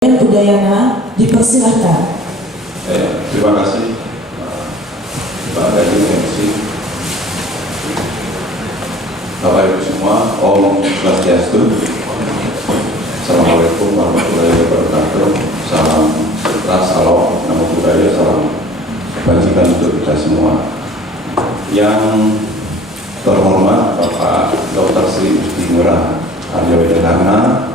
Udayana, dipersilahkan. Terima kasih Pak Gadi MC, Bapak Ibu semua. Om Swastiastu. Assalamualaikum warahmatullahi wabarakatuh. Salam sejahtera, salam namo buddhaya, salam kebajikan untuk kita semua. Yang terhormat Bapak Dr. Sri Usti Ngurah Arya Wedana,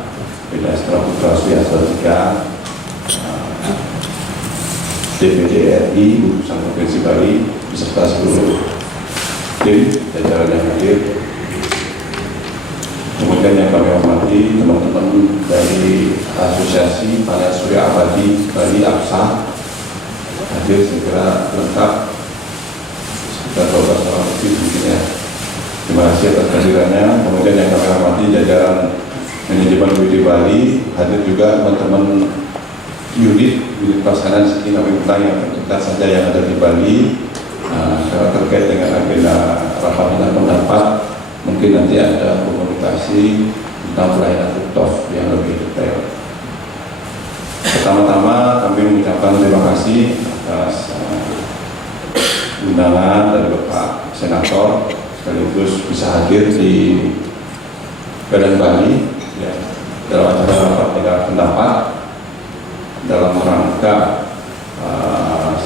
Beda Estra Putra Swiasa 3, DPD RI, Utusan Provinsi Bali, beserta seluruh tim jajaran yang hadir. Kemudian yang kami hormati teman-teman dari Asosiasi Panel Surya Abadi Bali APSA, hadir segera lengkap sekitar 12 orang lebih mungkin ya. Terima kasih atas kehadirannya. Kemudian yang kami hormati jajaran manajemen UID Bali, hadir juga teman-teman unit pelaksanaan segi kami yang terdekat saja yang ada di Bali. Karena terkait dengan agenda rapat dan pendapat, mungkin nanti ada komunikasi tentang pelayanan rooftop yang lebih detail. Pertama-tama kami mengucapkan terima kasih atas undangan dari Bapak Senator sekaligus bisa hadir di Badan Bali ya, dalam acara rapat dengan pendapat dalam rangka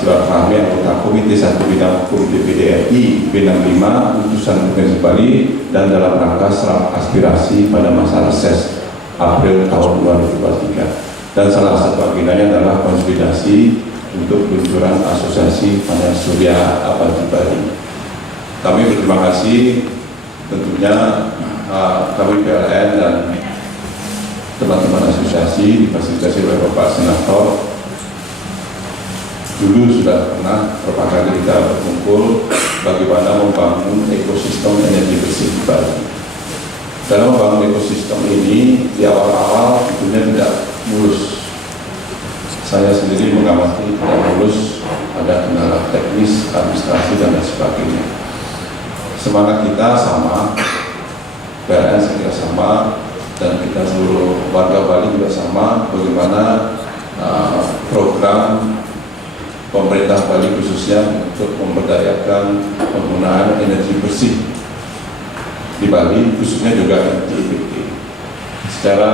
silaturahmi anggota Komite 1 Bidang Hukum DPD RI B65 Utusan Provinsi Bali dan dalam rangka serap aspirasi pada masa reses April tahun 2023. Dan salah satu agendanya adalah konsolidasi untuk peluncuran Asosiasi Panel Surya Abadi Bali. Kami berterima kasih tentunya kami PLN dan teman-teman asosiasi difasilitasi oleh Bapak Senator. Dulu sudah pernah beberapa kali kita berkumpul bagaimana membangun ekosistem energi bersih di Bali. Dalam membangun ekosistem ini di awal-awal tentunya tidak mulus. Saya sendiri mengamati tidak mulus, ada kendala teknis, administrasi dan lain sebagainya. Semangat kita sama, PLN saya kira sama, dan kita seluruh warga Bali juga sama, bagaimana program pemerintah Bali khususnya untuk memberdayakan penggunaan energi bersih di Bali, khususnya juga energi EBT. Secara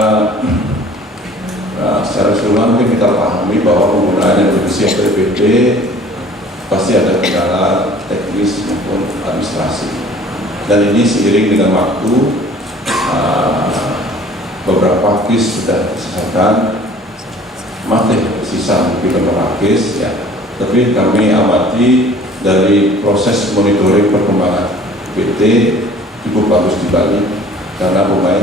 keseluruhan mungkin kita pahami bahwa penggunaan energi bersih atau EBT pasti ada kendala teknis maupun administrasi. Dan ini seiring dengan waktu beberapa case sudah diselesaikan, masih sisa mungkin beberapa case ya. Tapi kami amati dari proses monitoring perkembangan PT cukup bagus di Bali karena pemain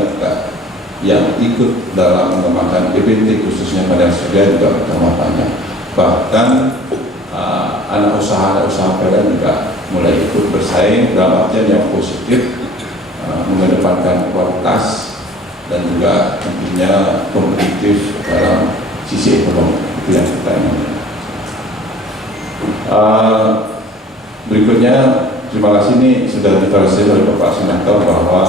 yang ikut dalam mengembangkan EBT khususnya pada surya juga bertambah banyak. Bahkan anak usaha PLN juga mulai ikut bersaing dalam artian yang positif, mengedepankan kualitas dan juga tentunya kompetitif dalam sisi ekonomi. Itu yang kita inginkan. Berikutnya, terima kasih ini sudah difasilitasi oleh Bapak Senator bahwa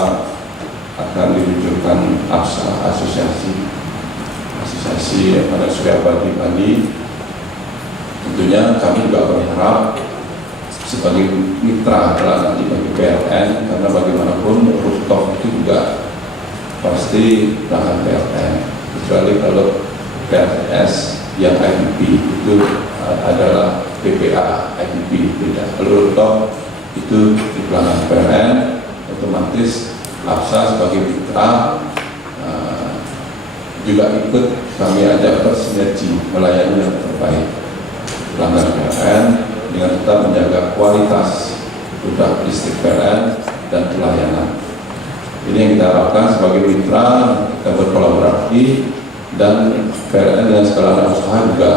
akan diluncurkan APSA, Asosiasi Panel Surya Abadi Bali. Tentunya kami juga berharap sebagai mitra nanti bagi PLN, karena bagaimanapun rooftop itu juga pasti tangan PLN, kecuali kalau PLS yang IPP itu adalah PPA IPP beda. Kalau rooftop itu di pelanggan PLN, otomatis APSA sebagai mitra juga ikut kami ajak bersinergi melayani yang terbaik pelanggan PLN dengan tetap menjaga kualitas produk listrik PLN dan pelayanan. Ini yang kita harapkan sebagai mitra, kita berkolaborasi dan PLN dan segala usaha juga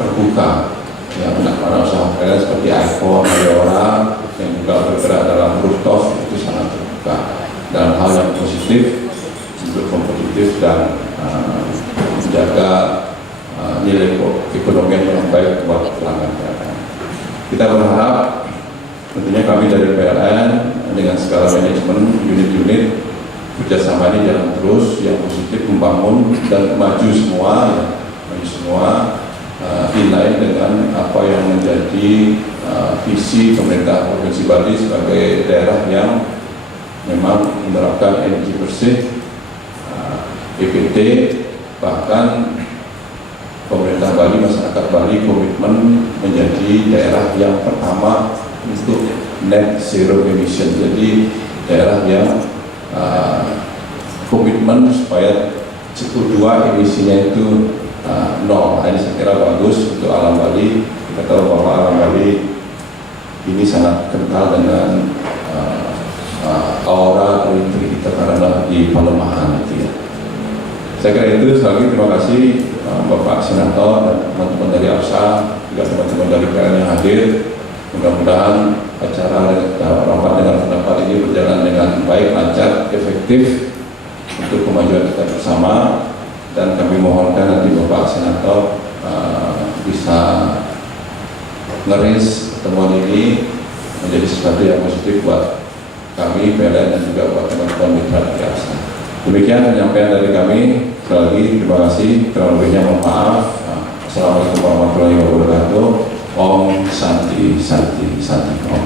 terbuka. Ya, anak-anak usaha PLN seperti iPhone, Ayora yang juga bergerak dalam rooftop itu sangat terbuka dalam hal yang positif untuk kompetitif dan menjaga nilai ekonomi yang baik buat pelanggan PLN. Kita berharap tentunya kami dari PLN dengan segala manajemen unit-unit kerjasama ini jalan terus yang positif, membangun dan maju semua ya. semua inline dengan apa yang menjadi visi pemerintah Provinsi Bali sebagai daerah yang memang menerapkan energi bersih, EPT, bahkan pemerintah Bali, masyarakat Bali komitmen menjadi daerah yang pertama untuk net zero emission. Jadi daerah yang komitmen supaya CO2 emisinya itu nol. Ini saya kira bagus untuk alam Bali. Kita tahu bahwa alam Bali ini sangat kental dengan aura elektrik kita karena di Palemahan itu ya. Saya kira itu. Sekali lagi terima kasih Bapak Senator dan teman-teman dari APSA, juga teman-teman dari PLN yang hadir. Mudah-mudahan acara rapat dengan pendapat ini berjalan dengan baik, lancar, efektif untuk kemajuan kita bersama. Dan kami mohonkan nanti Bapak Senator bisa ngeris pertemuan ini menjadi sesuatu yang positif buat kami PLN dan juga buat teman-teman mitra dari APSA. Demikian penyampaian dari kami. Sekali lagi terima kasih, kurang lebihnya mohon maaf. Assalamualaikum warahmatullahi wabarakatuh. Om Santi Santi Santi Om.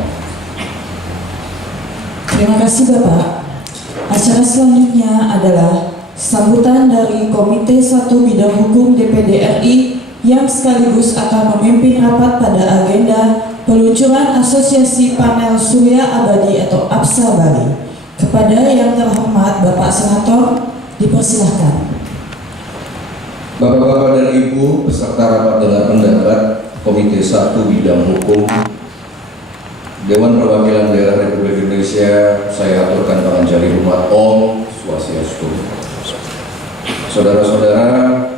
Terima kasih Bapak. Acara selanjutnya adalah sambutan dari Komite 1 Bidang Hukum DPD RI yang sekaligus akan memimpin rapat pada agenda peluncuran Asosiasi Panel Surya Abadi atau APSA Bali. Kepada yang terhormat Bapak Senator, dipersilahkan. Bapak-bapak dan Ibu peserta rapat dengar pendapat Komite 1 Bidang Hukum Dewan Perwakilan Daerah Republik Indonesia, saya aturkan tangan jari hormat Om Swastiastu. Saudara-saudara,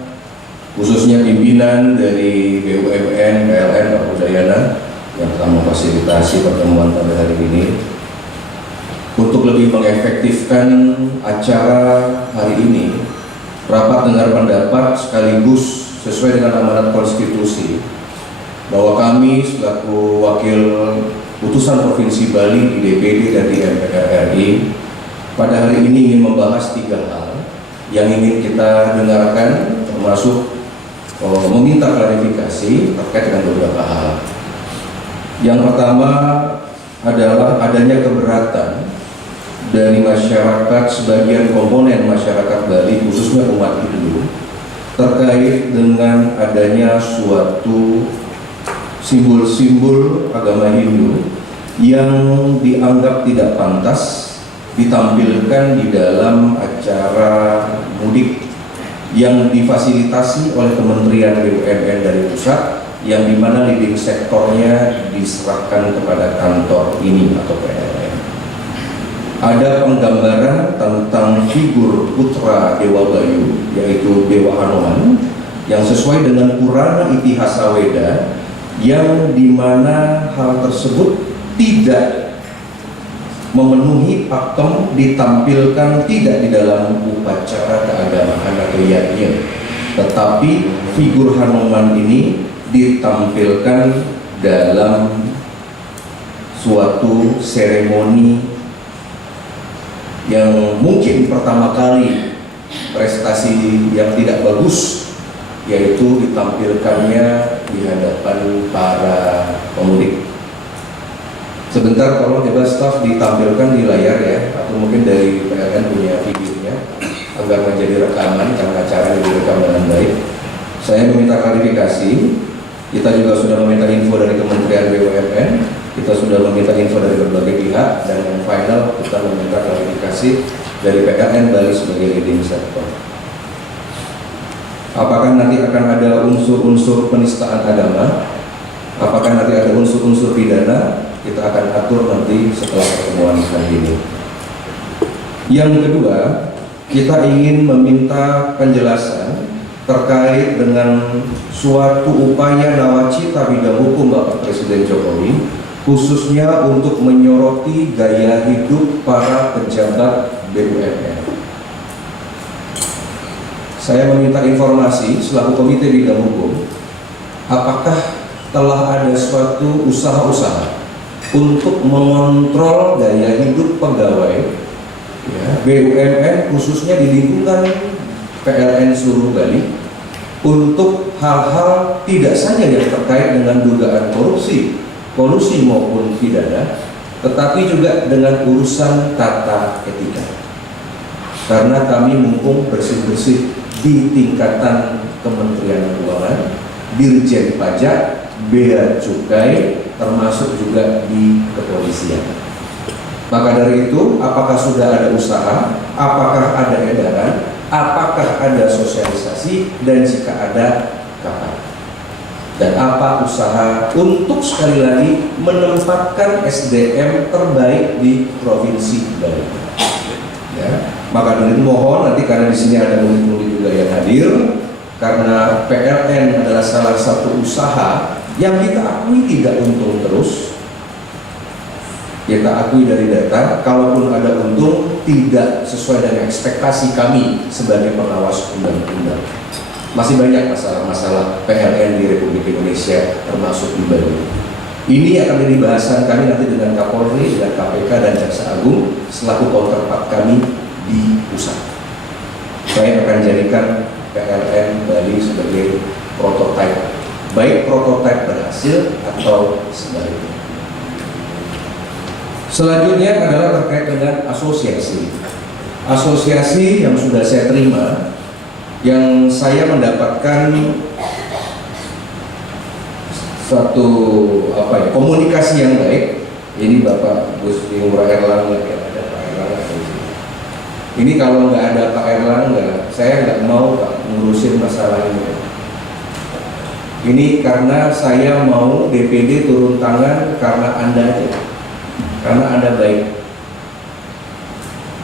khususnya pimpinan dari BUMN PLN Pak Udayana yang telah memfasilitasi pertemuan pada hari ini, untuk lebih mengefektifkan acara hari ini, rapat dengar pendapat sekaligus sesuai dengan amanat konstitusi bahwa kami selaku wakil utusan Provinsi Bali di DPD dan di MPR RI pada hari ini ingin membahas 3 hal yang ingin kita dengarkan, termasuk meminta klarifikasi terkait dengan beberapa hal. Yang pertama adalah adanya keberatan dari masyarakat, sebagian komponen masyarakat Bali khususnya umat Hindu terkait dengan adanya suatu simbol-simbol agama Hindu yang dianggap tidak pantas ditampilkan di dalam acara mudik yang difasilitasi oleh Kementerian BUMN dari pusat, yang dimana leading sektornya diserahkan kepada kantor ini atau PLN. Ada penggambaran tentang figur putra Dewa Bayu, yaitu Dewa Hanuman, yang sesuai dengan Purana Itihasa Weda, yang dimana hal tersebut tidak memenuhi pakem ditampilkan tidak di dalam upacara keagamaan atau yajna, tetapi figur Hanuman ini ditampilkan dalam suatu seremoni yang mungkin pertama kali prestasi yang tidak bagus, yaitu ditampilkannya di hadapan para pemudik. Sebentar tolong coba staf ditampilkan di layar ya, atau mungkin dari PLN punya videonya agar menjadi rekaman karena acara direkam dengan baik. Saya meminta klarifikasi. Kita juga sudah meminta info dari Kementerian BUMN, kita sudah meminta info dari berbagai pihak, dan yang final kita meminta klarifikasi dari PLN Bali sebagai leading sector. Apakah nanti akan ada unsur-unsur penistaan agama? Apakah nanti ada unsur-unsur pidana? Kita akan atur nanti setelah pertemuan kali ini. Yang kedua, kita ingin meminta penjelasan terkait dengan suatu upaya nawacita bidang hukum Bapak Presiden Jokowi, khususnya untuk menyoroti gaya hidup para pejabat BUMN. Saya meminta informasi selaku Komite Bidang Hukum, apakah telah ada suatu usaha-usaha untuk mengontrol gaya hidup pegawai BUMN khususnya di lingkungan PLN seluruh Bali, untuk hal-hal tidak saja yang terkait dengan dugaan korupsi, kolusi maupun pidana, tetapi juga dengan urusan tata etika. Karena kami mumpung bersih-bersih di tingkatan Kementerian Keuangan, Dirjen Pajak, Bea Cukai, termasuk juga di kepolisian. Maka dari itu, apakah sudah ada usaha, apakah ada edaran, apakah ada sosialisasi, dan jika ada, kapan? Dan apa usaha untuk sekali lagi menempatkan SDM terbaik di Provinsi Bali? Ya, maka dari itu mohon nanti karena di sini ada murid-murid juga yang hadir, karena PLN adalah salah satu usaha yang kita akui tidak untung terus. Kita akui dari data, kalaupun ada untung tidak sesuai dengan ekspektasi kami sebagai pengawas undang-undang. Masih banyak masalah-masalah PLN di Republik Indonesia termasuk di Bali. Ini akan menjadi bahasan kami nanti dengan Kapolri, dengan KPK dan Jaksa Agung selaku counterpart kami di pusat. Saya akan jadikan PLN Bali sebagai prototipe, baik prototipe berhasil atau sebaliknya. Selanjutnya adalah terkait dengan asosiasi. Asosiasi yang sudah saya terima, yang saya mendapatkan suatu komunikasi yang baik. Ini Bapak Gus Ngurah Erlangga, ada Pak Erlangga. Ini kalau nggak ada Pak Erlangga, saya nggak mau Pak ngurusin masalah ini. Ini karena saya mau DPD turun tangan karena Anda aja. Karena Anda baik.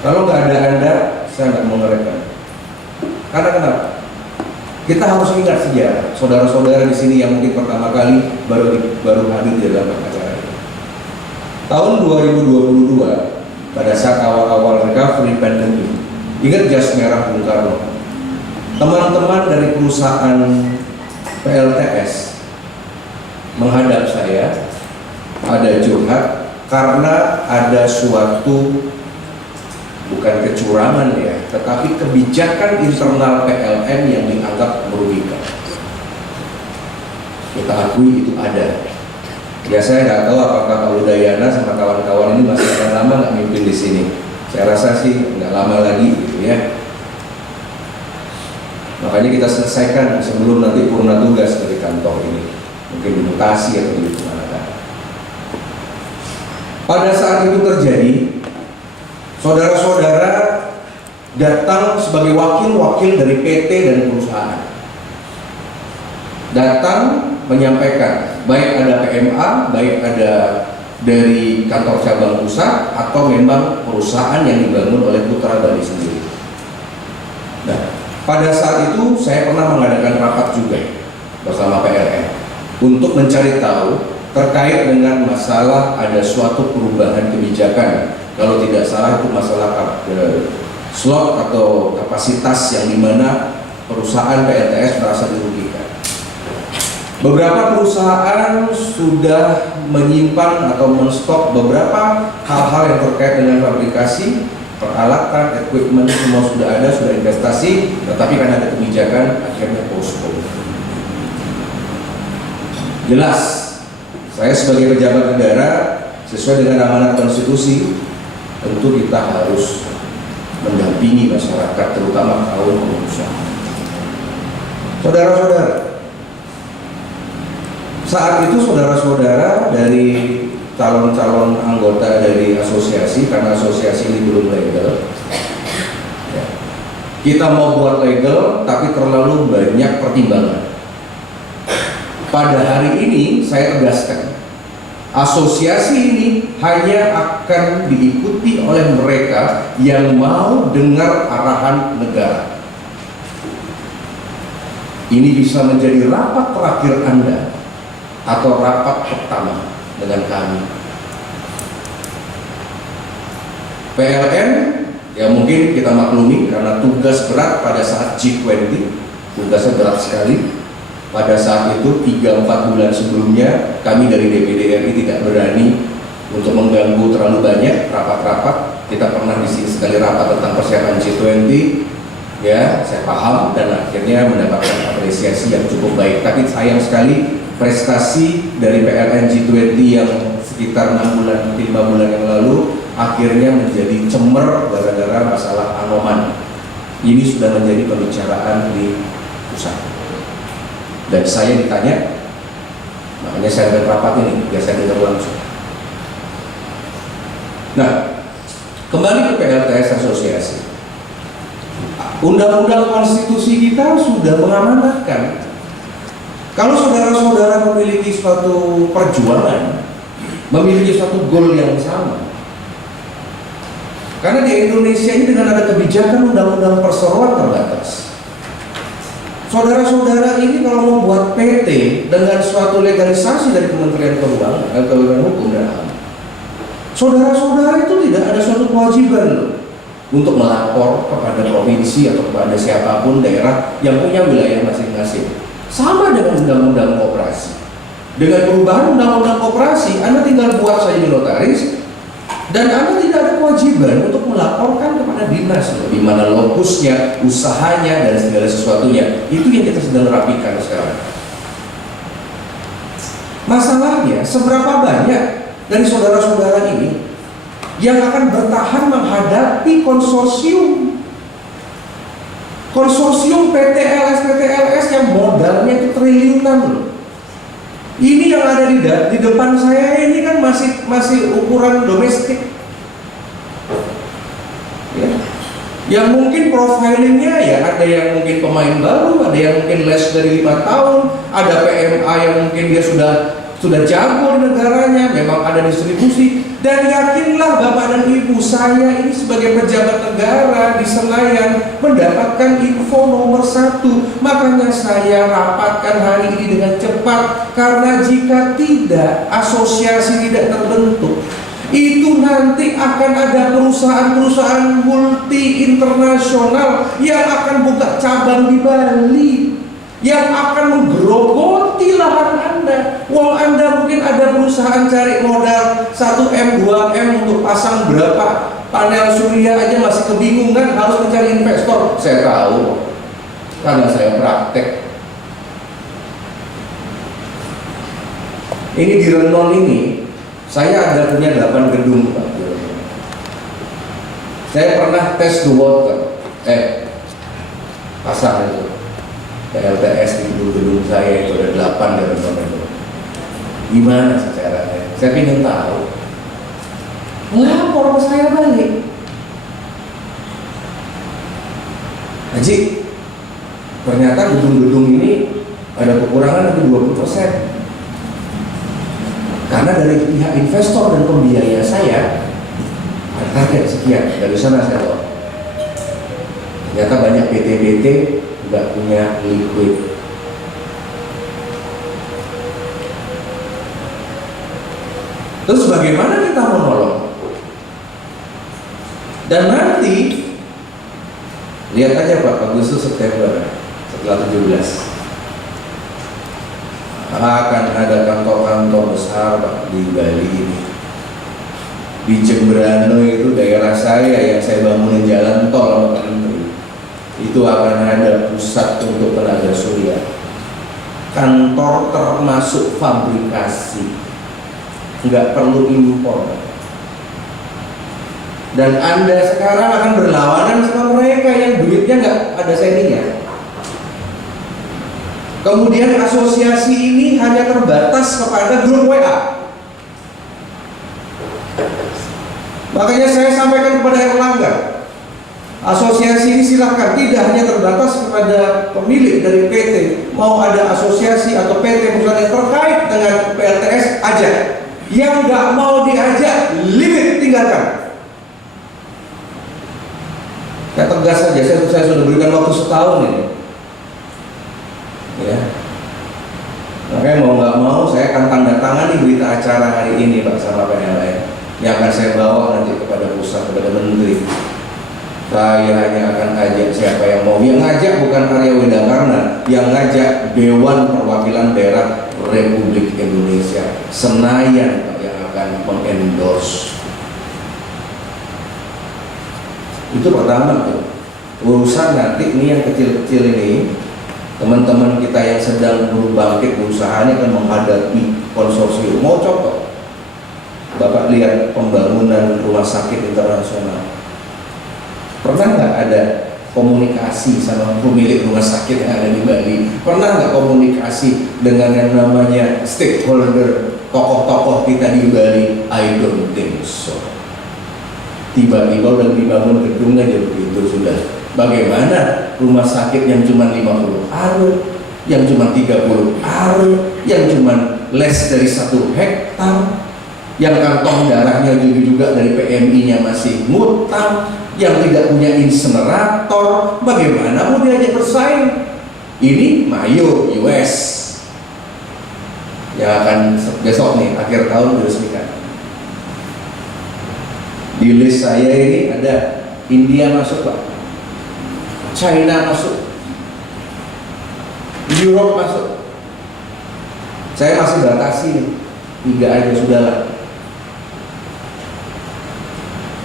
Kalau nggak ada Anda, saya nggak mau ngerekam. Karena kenapa? Kita harus ingat sejarah. Saudara-saudara di sini yang mungkin pertama kali baru hadir di dalam acara ini. Tahun 2022, pada saat awal-awal recovery pandemi, ingat jas merah Bung Karno. Teman-teman dari perusahaan PLTS menghadap saya, ada curhat. Karena ada suatu, bukan kecurangan ya, tetapi kebijakan internal PLN yang dianggap merugikan. Kita akui itu ada. Ya saya nggak tahu apakah Pak Udayana sama kawan-kawan ini masih akan lama nggak mimpin di sini. Saya rasa sih nggak lama lagi gitu ya. Makanya kita selesaikan sebelum nanti purna tugas dari kantor ini. Mungkin dimutasi atau di mana. Pada saat itu terjadi, saudara-saudara datang sebagai wakil-wakil dari PT dan perusahaan. Datang menyampaikan, baik ada PMA, baik ada dari kantor cabang pusat, atau memang perusahaan yang dibangun oleh Putra Bali sendiri. Nah, pada saat itu saya pernah mengadakan rapat juga bersama PLN untuk mencari tahu terkait dengan masalah ada suatu perubahan kebijakan. Kalau tidak salah itu masalah slot atau kapasitas yang dimana perusahaan PLTS merasa dirugikan. Beberapa perusahaan sudah menyimpan atau menstok beberapa hal-hal yang terkait dengan fabrikasi, peralatan, equipment, semua sudah ada, sudah investasi, tetapi karena ada kebijakan akhirnya postpone. Jelas, saya sebagai pejabat negara sesuai dengan amanat konstitusi, tentu kita harus mendampingi masyarakat, terutama kaum pengusaha. Saudara-saudara, saat itu saudara-saudara dari calon-calon anggota dari asosiasi, karena asosiasi ini belum legal, ya, kita mau buat legal tapi terlalu banyak pertimbangan. Pada hari ini saya tegaskan, asosiasi ini hanya akan diikuti oleh mereka yang mau dengar arahan negara. Ini bisa menjadi rapat terakhir Anda atau rapat pertama dengan kami. PLN ya mungkin kita maklumi karena tugas berat pada saat G20, tugasnya berat sekali. Pada saat itu 3-4 bulan sebelumnya kami dari DPD RI tidak berani untuk mengganggu terlalu banyak rapat-rapat. Kita pernah di sini sekali rapat tentang persiapan G20. Ya, saya paham dan akhirnya mendapatkan apresiasi yang cukup baik. Tapi sayang sekali prestasi dari PLN G20 yang sekitar 6 bulan, 5 bulan yang lalu akhirnya menjadi cemer gara-gara masalah Anoman. Ini sudah menjadi pembicaraan di pusat. Dan saya ditanya, makanya saya ada rapat ini, biar saya dengar langsung. Nah, kembali ke PLTS Asosiasi. Undang-undang konstitusi kita sudah mengamanatkan kalau saudara-saudara memiliki suatu perjuangan, memiliki suatu goal yang sama. Karena di Indonesia ini dengan ada kebijakan undang-undang perseroan terbatas, saudara-saudara ini kalau membuat PT dengan suatu legalisasi dari Kementerian Keuangan, Kementerian Hukum dan HAM, saudara-saudara itu tidak ada suatu kewajiban loh untuk melapor kepada provinsi atau kepada siapapun daerah yang punya wilayah masing-masing. Sama dengan undang-undang koperasi. Dengan perubahan undang-undang koperasi, Anda tinggal buat saja di notaris dan Anda tidak ada kewajiban untuk melaporkan kepada dinas di mana lokusnya, usahanya dan segala sesuatunya. Itu yang kita sedang rapikan sekarang. Masalahnya, seberapa banyak dari saudara-saudara ini yang akan bertahan menghadapi konsorsium PTLS yang modalnya itu triliunan loh. Ini yang ada di depan saya ini kan masih ukuran domestik ya. Yang mungkin profilingnya ya ada yang mungkin pemain baru, ada yang mungkin les dari 5 tahun, ada PMA yang mungkin dia sudah jago di negaranya, memang ada distribusi. Dan yakinlah Bapak dan Ibu, saya ini sebagai pejabat negara di Senayan mendapatkan info nomor 1. Makanya saya rapatkan hari ini dengan cepat. Karena jika tidak, asosiasi tidak terbentuk, itu nanti akan ada perusahaan-perusahaan multi internasional yang akan buka cabang di Bali, yang akan menggerogoti lahan Anda. Wong Anda mungkin ada perusahaan cari modal 1M, 2M untuk pasang berapa panel surya aja masih kebingungan harus mencari investor. Saya tahu karena saya praktek. Ini di Renon ini saya ada punya 8 gedung Pak. Saya pernah tes the water, pasang itu PLTS di gedung saya itu ada 8 dari itu. Gimana sih caranya? Saya ingin tahu. Lapor ke saya balik. Haji, ternyata gedung-gedung ini ada kekurangan lebih 20%. Karena dari pihak investor dan pembiaya saya ada target sekian. Dari sana saya tahu. Ternyata banyak PT-PT nggak punya liquid. Terus bagaimana kita menolong? Dan nanti lihat aja Pak, Agustus September setelah 17 akan ada kantor-kantor besar Pak di Bali ini. Di Jemberano itu daerah saya yang saya bangunin jalan tol Pak Menteri. Itu akan ada pusat untuk tenaga surya, kantor termasuk fabrikasi, nggak perlu impor. Dan Anda sekarang akan berlawanan sama mereka yang duitnya nggak ada seninya. Kemudian asosiasi ini hanya terbatas kepada grup WA. Makanya saya sampaikan kepada Erlangga, asosiasi ini silakan, tidak hanya terbatas kepada pemilik dari PT. Mau ada asosiasi atau PT misalnya terkait dengan PLTS aja. Yang nggak mau diajak, limit, tinggalkan. Saya tegas saja, saya sudah berikan waktu setahun ini. Ya. Makanya mau nggak mau saya akan tanda tangani berita acara hari ini Pak sama PLN yang akan saya bawa nanti kepada pusat, kepada menteri. Saya hanya akan ajak siapa yang mau. Yang ngajak bukan Arya Widakarna, yang ngajak Dewan Perwakilan Daerah Republik Indonesia Senayan Pak, yang akan mengendorse. Itu pertama tuh. Urusan nanti ini yang kecil-kecil ini, teman-teman kita yang sedang berbangkit berusaha ini akan menghadapi konsorsium. Mau contoh, Bapak lihat pembangunan rumah sakit internasional. Pernah nggak ada komunikasi sama pemilik rumah sakit yang ada di Bali? Pernah nggak komunikasi dengan yang namanya stakeholder, tokoh-tokoh kita di Bali? I don't think so. Tiba-tiba udah dibangun gedung aja begitu sudah. Bagaimana rumah sakit yang cuma 50 are, yang cuma 30 are, yang cuma less dari 1 hektar, yang kantong darahnya juga dari PMI-nya masih ngutang, yang tidak punya insenerator, bagaimana mau diajak bersaing? Ini Mayo US yang akan besok nih akhir tahun diresmikan. Di list saya ini ada India masuk Pak, China masuk, Europe masuk. Saya masih batasi nih, 3 aja sudah lah.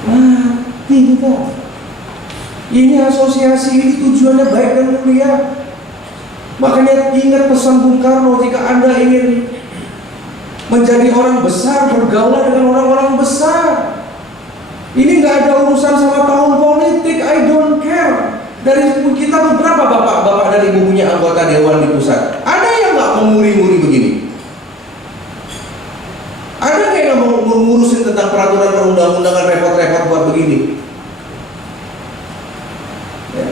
Mati kita. Ini asosiasi ini tujuannya baik dan mulia. Makanya ingat pesan Bung Karno, jika Anda ingin menjadi orang besar, bergaul dengan orang-orang besar. Ini nggak ada urusan sama tahun politik, I don't care. Dari kita beberapa bapak-bapak dan ibu punya anggota dewan di pusat, ada yang nggak mau nguri-nguri begini? Ada yang nggak mau ngurusin tentang peraturan perundang-undangan repot-repot buat begini? Ya.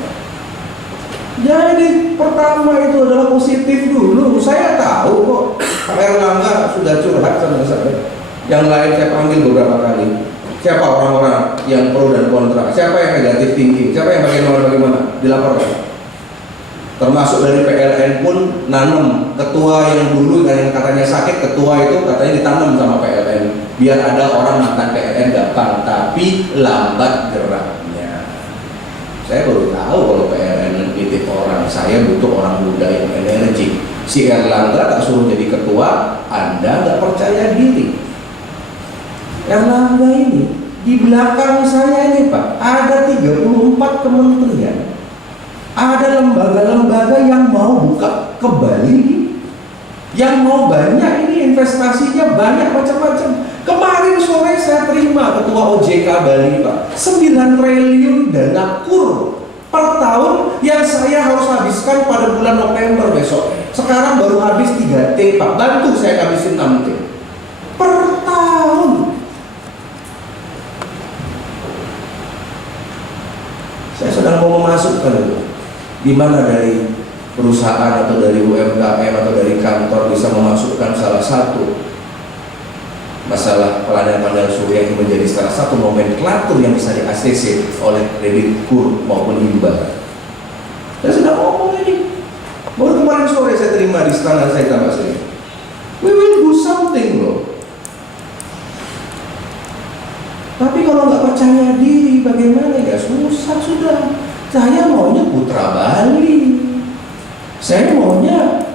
Jadi pertama itu adalah positif dulu. Saya tahu kok Pak Erlangga sudah curhat sama saya. Yang lain saya panggil beberapa kali. Siapa orang-orang yang pro dan kontra? Siapa yang negatif thinking? Siapa yang bagaimana? Dilaporkan. Termasuk dari PLN pun nanam ketua yang dulu yang katanya sakit, ketua itu katanya ditanam sama PLN biar ada orang mantan PLN gampang, tapi lambat geraknya. Saya baru tahu kalau PLN nitip orang, saya butuh orang muda yang energi. Si Erlangga tak suruh jadi ketua, Anda nggak percaya diri. Erlangga ini di belakang saya ini Pak, ada 34 kementerian, ada lembaga-lembaga yang mau buka ke Bali, yang mau banyak ini investasinya banyak macam-macam. Kemarin sore saya terima ketua OJK Bali Pak, 9 triliun dana kur per tahun yang saya harus habiskan pada bulan November besok. Sekarang baru habis 3T Pak, bantu saya habisin 6T per tahun. Saya sedang mau memasukkan itu. Di mana dari perusahaan atau dari UMKM atau dari kantor bisa memasukkan salah satu masalah panel surya yang menjadi salah satu nomenklatur yang bisa di-ACC oleh kredit kur maupun hibah. Saya sudah ngomong ini. Baru kemarin sore saya terima di istana saya tambah sini. We will do something loh. Tapi kalau nggak percaya diri bagaimana ya susah sudah. Saya maunya putra Bali. Saya maunya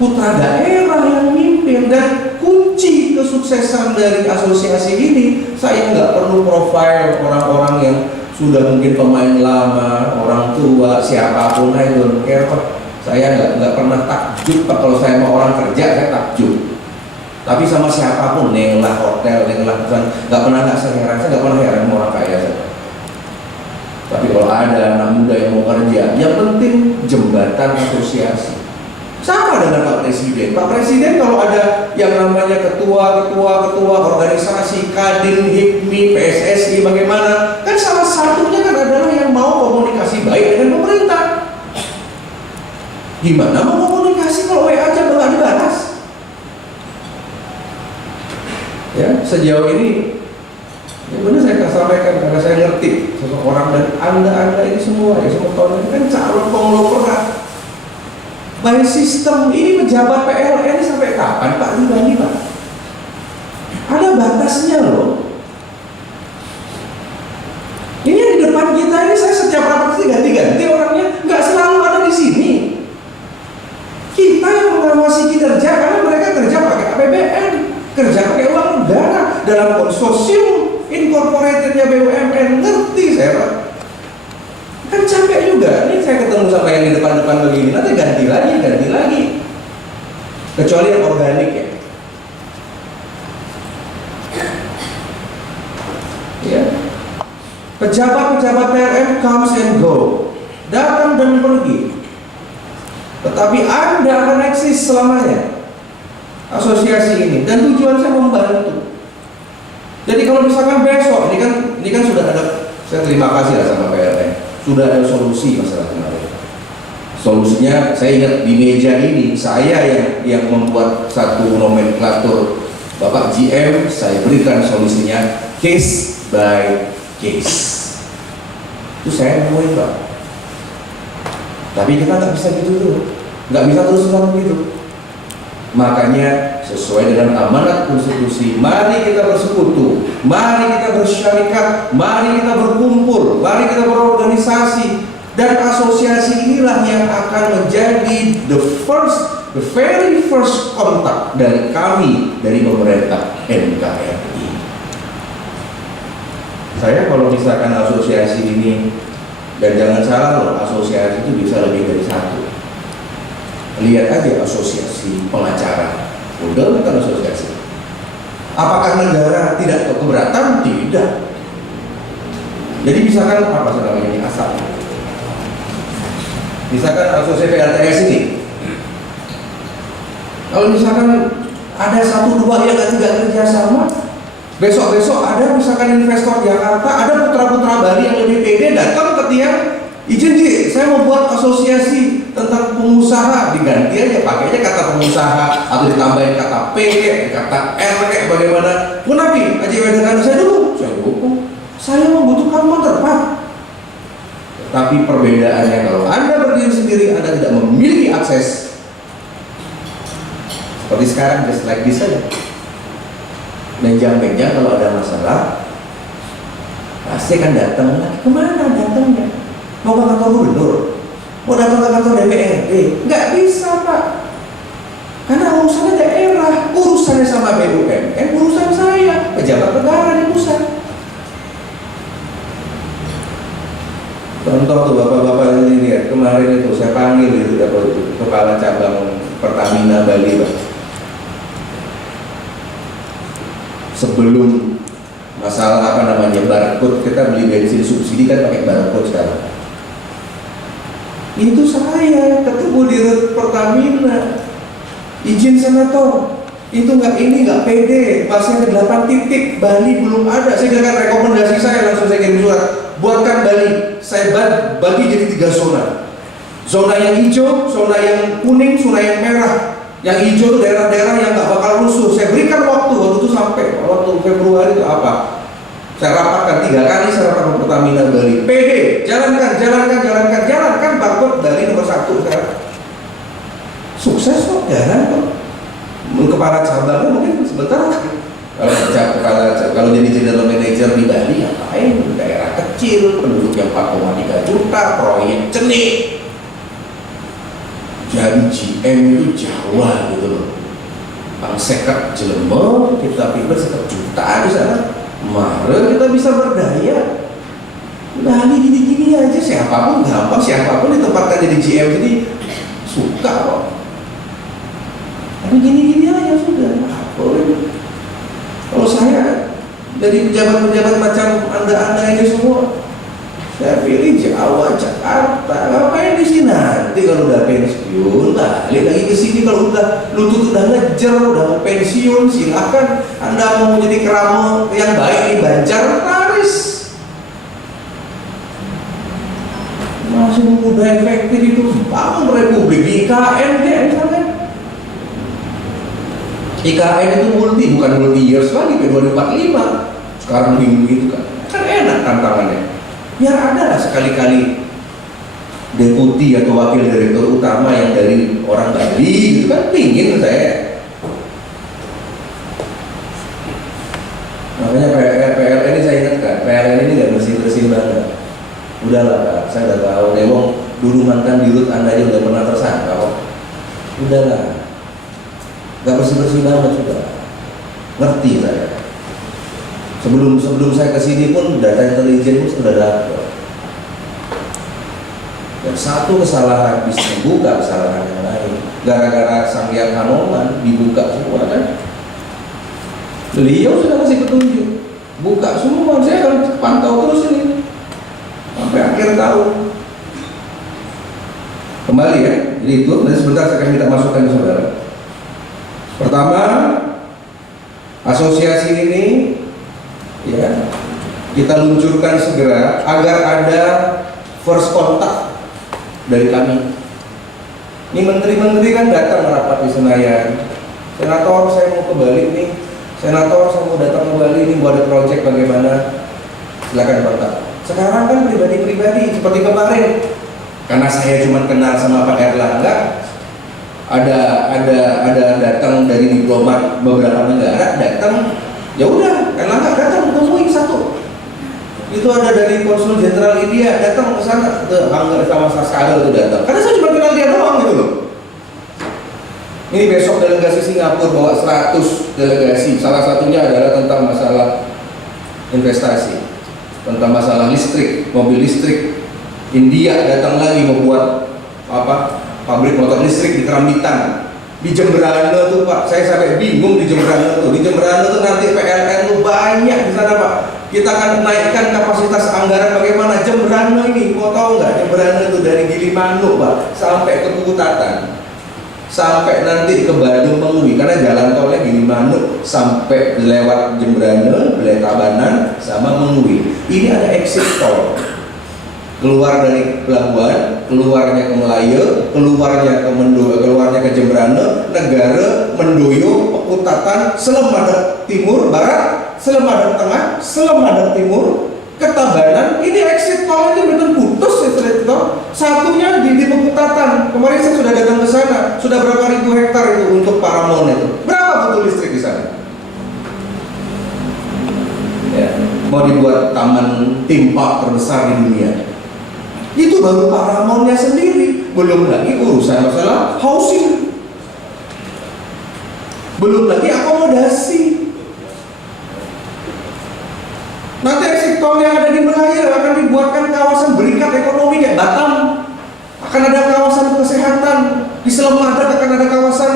putra daerah yang mimpin, dan kunci kesuksesan dari asosiasi ini saya nggak perlu profile orang-orang yang sudah mungkin pemain lama, orang tua, siapapun, I don't care Pak. Saya nggak pernah takjub Pak kalau saya mau orang kerja, saya takjub. Tapi sama siapapun, ngelah hotel, ngelah perusahaan, nggak pernah saya nggak pernah heran sama orang kaya saya. Tapi kalau ada anak muda yang mau kerja, yang penting jembatan asosiasi. Sama dengan Pak Presiden. Pak Presiden kalau ada yang namanya ketua organisasi, Kadin, HIPMI, PSSI, bagaimana? Kan salah satunya kan adalah yang mau komunikasi baik dengan pemerintah. Gimana mau komunikasi kalau WA aja nggak dibalas? Ya, sejauh ini ya benar saya sampaikan karena saya ngerti seseorang dan anda ini semua ya semua tahun ini kan calon konglomerat by sistem. Ini pejabat PLN sampai kapan Pak Dibani Pak? Ada batasnya loh. Ini di depan kita ini saya setiap rapat ganti-ganti orangnya, nggak selalu ada di sini. Kita yang mengawasi kinerja karena mereka kerja pakai APBN, kerja pakai uang negara dalam konsorsium incorporatednya BUMN, ngerti saya Pak. Kan Capek juga, ini saya ketemu sama yang di depan-depan begini, nanti ganti lagi. Kecuali yang organik ya. Ya. Pejabat-pejabat PLN comes and go, datang dan pergi. Tetapi Anda akan eksis selamanya, asosiasi ini, dan tujuan saya membantu. Jadi kalau misalkan besok, ini kan sudah ada, saya terima kasih lah sama PLN, sudah ada solusi masalah kemarin. Solusinya saya ingat di meja ini, saya yang membuat satu nomenklatur, Bapak GM, saya berikan solusinya case by case. Itu saya nemuin Pak. Tapi kita nggak bisa gitu dulu, nggak bisa terus-terusan begitu. Makanya sesuai dengan amanat konstitusi, mari kita bersekutu, mari kita bersyarikat, mari kita berkumpul, mari kita berorganisasi, dan asosiasi inilah yang akan menjadi the very first kontak dari kami, dari pemerintah NKRI. Saya kalau misalkan asosiasi ini, dan jangan salah loh, asosiasi itu bisa lebih dari satu. Lihat aja asosiasi pengacara, udah bukan asosiasi. Apakah negara tidak keberatan? Tidak. Jadi misalkan apa namanya ini asal. Misalkan asosiasi PLTS ini, kalau misalkan ada 1-2 yang tidak kerjasama, besok ada misalkan investor Jakarta, ada putra-putra Bali yang lebih pede datang ke tiang, izin Ji, saya mau buat asosiasi tentang pengusaha, diganti aja pakainya kata pengusaha atau ditambahin kata P, kata R, bagaimana? Kenapa? Aja dengan saya dukung. Saya membutuhkan motor Pak. Tapi perbedaannya kalau Anda berdiri sendiri, Anda tidak memiliki akses. Seperti sekarang, just like this saja. Dan jampingnya kalau ada masalah pasti akan datang lagi. Kemana datangnya? Mau ke kantor gubernur? Mau datang ke kantor DPRD? Nggak bisa Pak, karena urusannya daerah, urusannya sama BUMN, urusan saya, pejabat negara di pusat. Contoh tuh bapak-bapak ini lihat, kemarin itu saya panggil itu kepala cabang Pertamina Bali Pak. Sebelum masalah barcode, kita beli bensin subsidi kan pakai barcode sekarang. Itu saya ketemu di Pertamina, izin senator, itu nggak pede, masih ada 8 titik, Bali belum ada. Saya kira rekomendasi saya langsung saya kirim surat, buatkan Bali, saya bagi jadi 3 zona. Zona yang hijau, zona yang kuning, zona yang merah. Yang hijau itu daerah-daerah yang nggak bakal rusuh. Saya berikan waktu itu sampai waktu Februari itu apa? Saya rapatkan 3 kali, saya rapat Pertamina Bali. PD, jalankan barcode Bali nomor 1 sekarang. Sukses kok, jalan kok. Kepala cabangnya mungkin sebentar. Kalau jadi general manager di Bali, ngapain? Daerah kecil, penduduknya 4,3 juta, proyek cenik. Jadi GM itu Jawa gitu loh. Bang Sekat Jelema, kita pikir 1 juta di sana. Mari kita bisa berdaya. Bali gini-gini aja, siapapun gampang, siapapun ditempatkan jadi GM jadi suka kok. Tapi gini-gini aja sudah. Kalau saya dari pejabat-pejabat macam anda ini semua, saya pilih Jawa, Jakarta. Ngapain di sini nanti kalau udah pensiun, balik lagi ke sini. Kalau udah lutut udah ngejer, udah mau pensiun, silakan. Anda mau jadi kerama yang baik di Banjar, laris. Masih muda efektif itu bangun Republik di IKN deh misalnya. IKN itu bukan multi years lagi, 2045. Sekarang begitu kan enak tantangannya. Biar ada lah sekali-kali deputi atau wakil direktur utama yang dari orang Bali gitu kan, pingin saya. Makanya PLN ini saya ingatkan, PLN ini nggak bersih-bersih banget. Udahlah Pak, saya udah tahu Dewong dulu mantan dirut Anda aja udah pernah tersangka kok. Udahlah, nggak bersih-bersih banget sudah. Ngerti saya. Sebelum saya kesini pun data intelijen pun sudah dapat. Dan satu kesalahan bisa membuka kesalahan yang lain. Gara-gara Sanghyang Hanoman dibuka semua kan. Beliau sudah kasih petunjuk, buka semua. Saya akan pantau terus ini sampai akhir tahun. Kembali ya, jadi itu. Nanti sebentar saya akan minta masukan ke saudara. Pertama, asosiasi ini ya kita luncurkan segera agar ada first contact dari kami. Ini menteri-menteri kan datang merapat di Senayan. Senator, saya mau ke Bali nih. Senator, saya mau datang ke Bali nih buat ada proyek bagaimana. Silakan kontak. Sekarang kan pribadi-pribadi seperti kemarin. Karena saya cuma kenal sama Pak Erlangga, ada datang dari diplomat beberapa negara datang, ya udah Erlangga datang temui satu. Itu ada dari konsul jenderal India datang ke sana, ke Angga sama Saskara itu datang. Karena saya cuma kenal dia doang gitu loh. Ini besok delegasi Singapura bawa 100 delegasi. Salah satunya adalah tentang masalah investasi, tentang masalah listrik, mobil listrik. India datang lagi membuat pabrik motor listrik di Kerambitan. Di Jemberana tuh Pak, saya sampai bingung di Jemberana tuh. Di Jemberana tuh nanti PLN tuh banyak di sana Pak. Kita akan naikkan kapasitas anggaran bagaimana. Jemberana ini, mau tahu nggak? Jemberana tuh dari Gilimanuk Pak sampai ke Pukutatan, sampai nanti ke Bandung Mengui, karena jalan tolnya Gilimanuk sampai lewat Jemberana, Belai Tabanan sama Mengui. Ini ada exit tol. Keluar dari pelabuhan, keluarnya ke Melayu, keluarnya ke keluarnya ke Jemberana, Negara, Mendoyo, Pekutatan, Selemadak Timur, Barat, Selemadak Tengah, Selemadak Timur, ke Tabanan. Ini exit tol ini betul putus exit tol. Satunya di Pekutatan. Kemarin saya sudah datang ke sana. Sudah berapa ribu hektar itu untuk Paramount itu? Berapa betul listrik di sana? Ya, mau dibuat taman theme park terbesar di dunia. Itu baru Paramountnya sendiri, belum lagi urusan masalah housing, belum lagi akomodasi. Nanti exit tol yang ada di Melayu akan dibuatkan kawasan berikat ekonomi kayak Batam, akan ada kawasan kesehatan, di Selemadak akan ada kawasan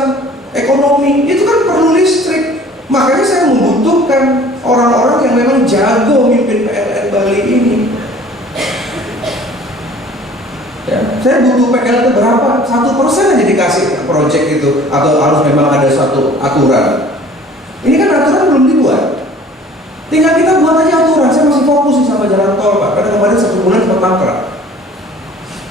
ekonomi. Itu kan perlu listrik. Makanya saya membutuhkan orang-orang yang memang jago mimpin PLN Bali ini. Ya, saya butuh PLT berapa? 1% aja dikasih proyek itu, atau harus memang ada satu aturan. Ini kan aturan belum dibuat. Tinggal kita buat aja aturan. Saya masih fokus sih sama jalan tol Pak, karena kemarin 1 bulan sempat mangkrak.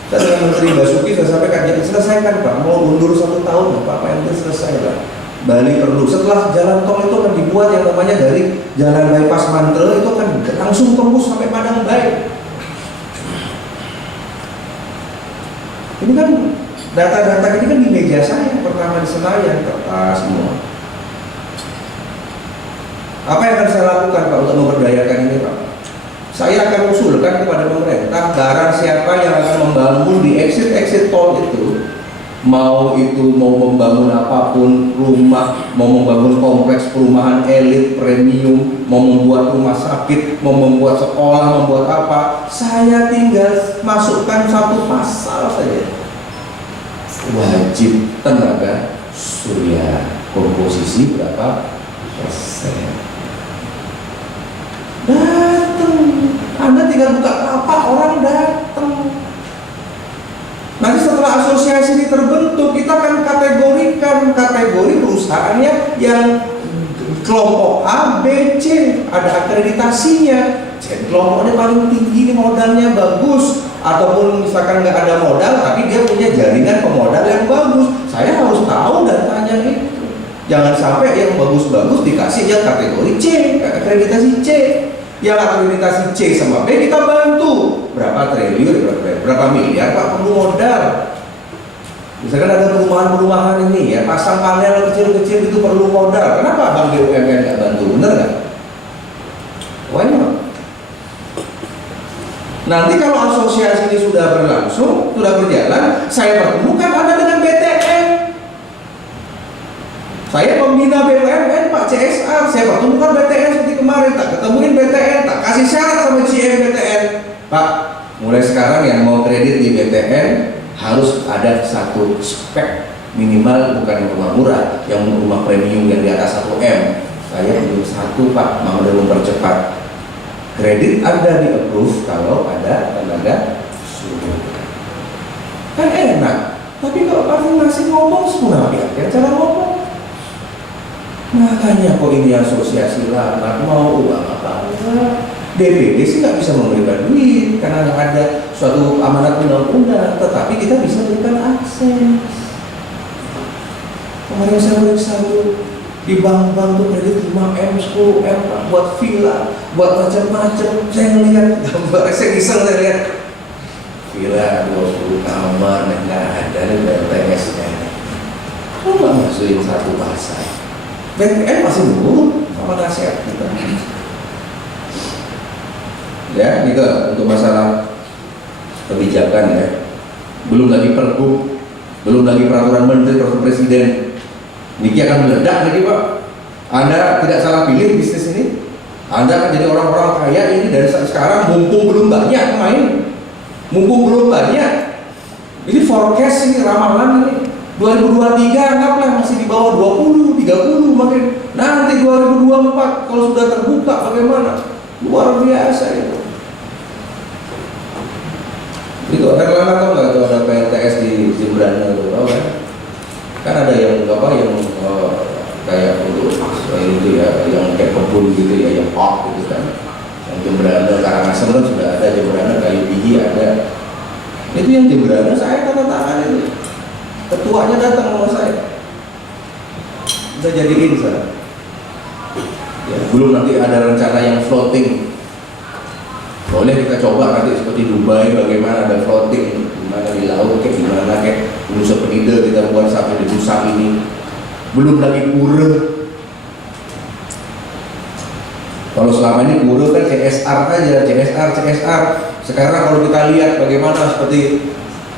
Saya dengan Menteri Basuki saya sampaikan, jadi selesaikan Pak, mau mundur 1 tahun Pak, PLT selesai lah. Bali perlu. Setelah jalan tol itu akan dibuat yang namanya dari jalan bypass Mantre itu akan langsung tembus sampai Padang Baik. Ini kan data-data ini kan di meja saya pertama di Senayan, kertas semua. Apa yang akan saya lakukan Pak untuk memberdayakan ini Pak? Saya akan usulkan kepada pemerintah, barang siapa yang akan membangun di exit tol itu, mau membangun apapun, rumah, mau membangun kompleks perumahan elit premium, mau membuat rumah sakit, mau membuat sekolah, membuat apa, saya tinggal masukkan 1 pasal saja, wajib tenaga surya, komposisi berapa persen. Datang, Anda tinggal buka lapak, orang datang. Nanti setelah asosiasi ini terbentuk, kita akan kategorikan kategori perusahaannya yang kelompok A, B, C, ada akreditasinya. Jadi kelompoknya paling tinggi, ini modalnya bagus, ataupun misalkan nggak ada modal, tapi dia punya jaringan pemodal yang bagus. Saya harus tahu datanya itu. Jangan sampai yang bagus-bagus dikasih yang kategori C, akreditasi C. Yang akreditasi C sama B kita bantu. Berapa triliun, berapa miliar Pak perlu modal. Misalkan ada perumahan-perumahan ini ya, pasang panel kecil-kecil itu perlu modal. Kenapa Bang BUMN nggak bantu? Bener nggak? Why not? Nanti kalau asosiasi ini sudah berlangsung, sudah berjalan, saya pertemukan Anda dengan BTN. Saya pembina BUMN Pak CSR, saya pertemukan BTN seperti kemarin, tak ketemuin BTN, tak kasih syarat sama GM BTN. Pak, mulai sekarang yang mau kredit di BTN harus ada satu spek minimal, bukan rumah murah, yang rumah premium yang di atas 1 M. Saya belum satu Pak, mau mempercepat. Kredit Anda di approve kalau ada tenaga surut. Kan enak. Tapi kalau masing-masing ngomong semua pihak yang cara ngomong. Makanya kok ini asosiasi lamar mau uang apa? DPD sih nggak bisa memberikan duit karena nggak ada suatu amanat undang-undang, tetapi kita bisa berikan akses. Kemarin saya periksa di bank-bank tuh kredit 5M, 10M buat villa, buat macam-macam. Saya ngelihat gambar, saya iseng saya lihat villa 20 kamar nggak ada di BTS-nya. Kok nggak masukin satu pasar? BTN masih nurut sama nasihat kita. Ya, gitu untuk masalah kebijakan ya. Belum lagi pergub, belum lagi peraturan menteri, peraturan presiden. Niki akan meledak nanti Pak. Anda tidak salah pilih bisnis ini. Anda akan jadi orang-orang kaya ini dari sekarang, mumpung belum banyak main. Mumpung belum banyak. Ini forecast ini, ramalan ini. 2023 anggaplah masih di bawah 20, 30 makin. Nanti 2024 kalau sudah terbuka bagaimana? Luar biasa itu. Itu ada kelana tau nggak tuh ada PLTS di Jembrana tuh, tau kan? Kan ada yang apa yang kayak untuk itu ya, yang kayak kebun gitu ya, yang hot gitu kan. Yang Jembrana, Karangasem kan sudah ada, Jembrana Kayu Biji ada. Itu yang Jembrana saya tanda tangan itu. Ketuanya datang sama saya. Udah jadiin saya. Ya, belum nanti ada rencana yang floating. Boleh kita coba nanti seperti Dubai, bagaimana ada floating, gimana di laut, kayak gimana kayak Nusa Penida kita buat sampai di Nusa ini. Belum lagi pura. Kalau selama ini pura kan CSR aja, CSR. Sekarang kalau kita lihat bagaimana seperti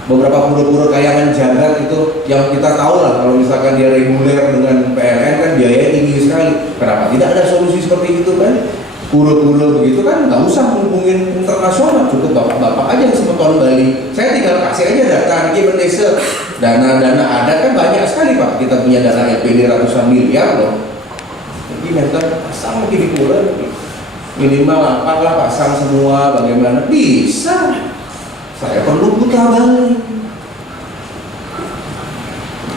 beberapa pura-pura kayangan jagat itu yang kita tahu lah, kalau misalkan dia reguler dengan PLN kan biayanya tinggi sekali. Kenapa tidak ada solusi seperti itu kan? Pura-pura begitu kan nggak usah menghubungin internasional, cukup bapak-bapak aja yang semeton Bali. Saya tinggal kasih aja data ini Indonesia, dana ada kan banyak sekali Pak. Kita punya dana LPD ratusan miliar loh. Jadi mental pasang lagi di pura, minimal lah pasang semua, bagaimana bisa? Saya perlu putar balik.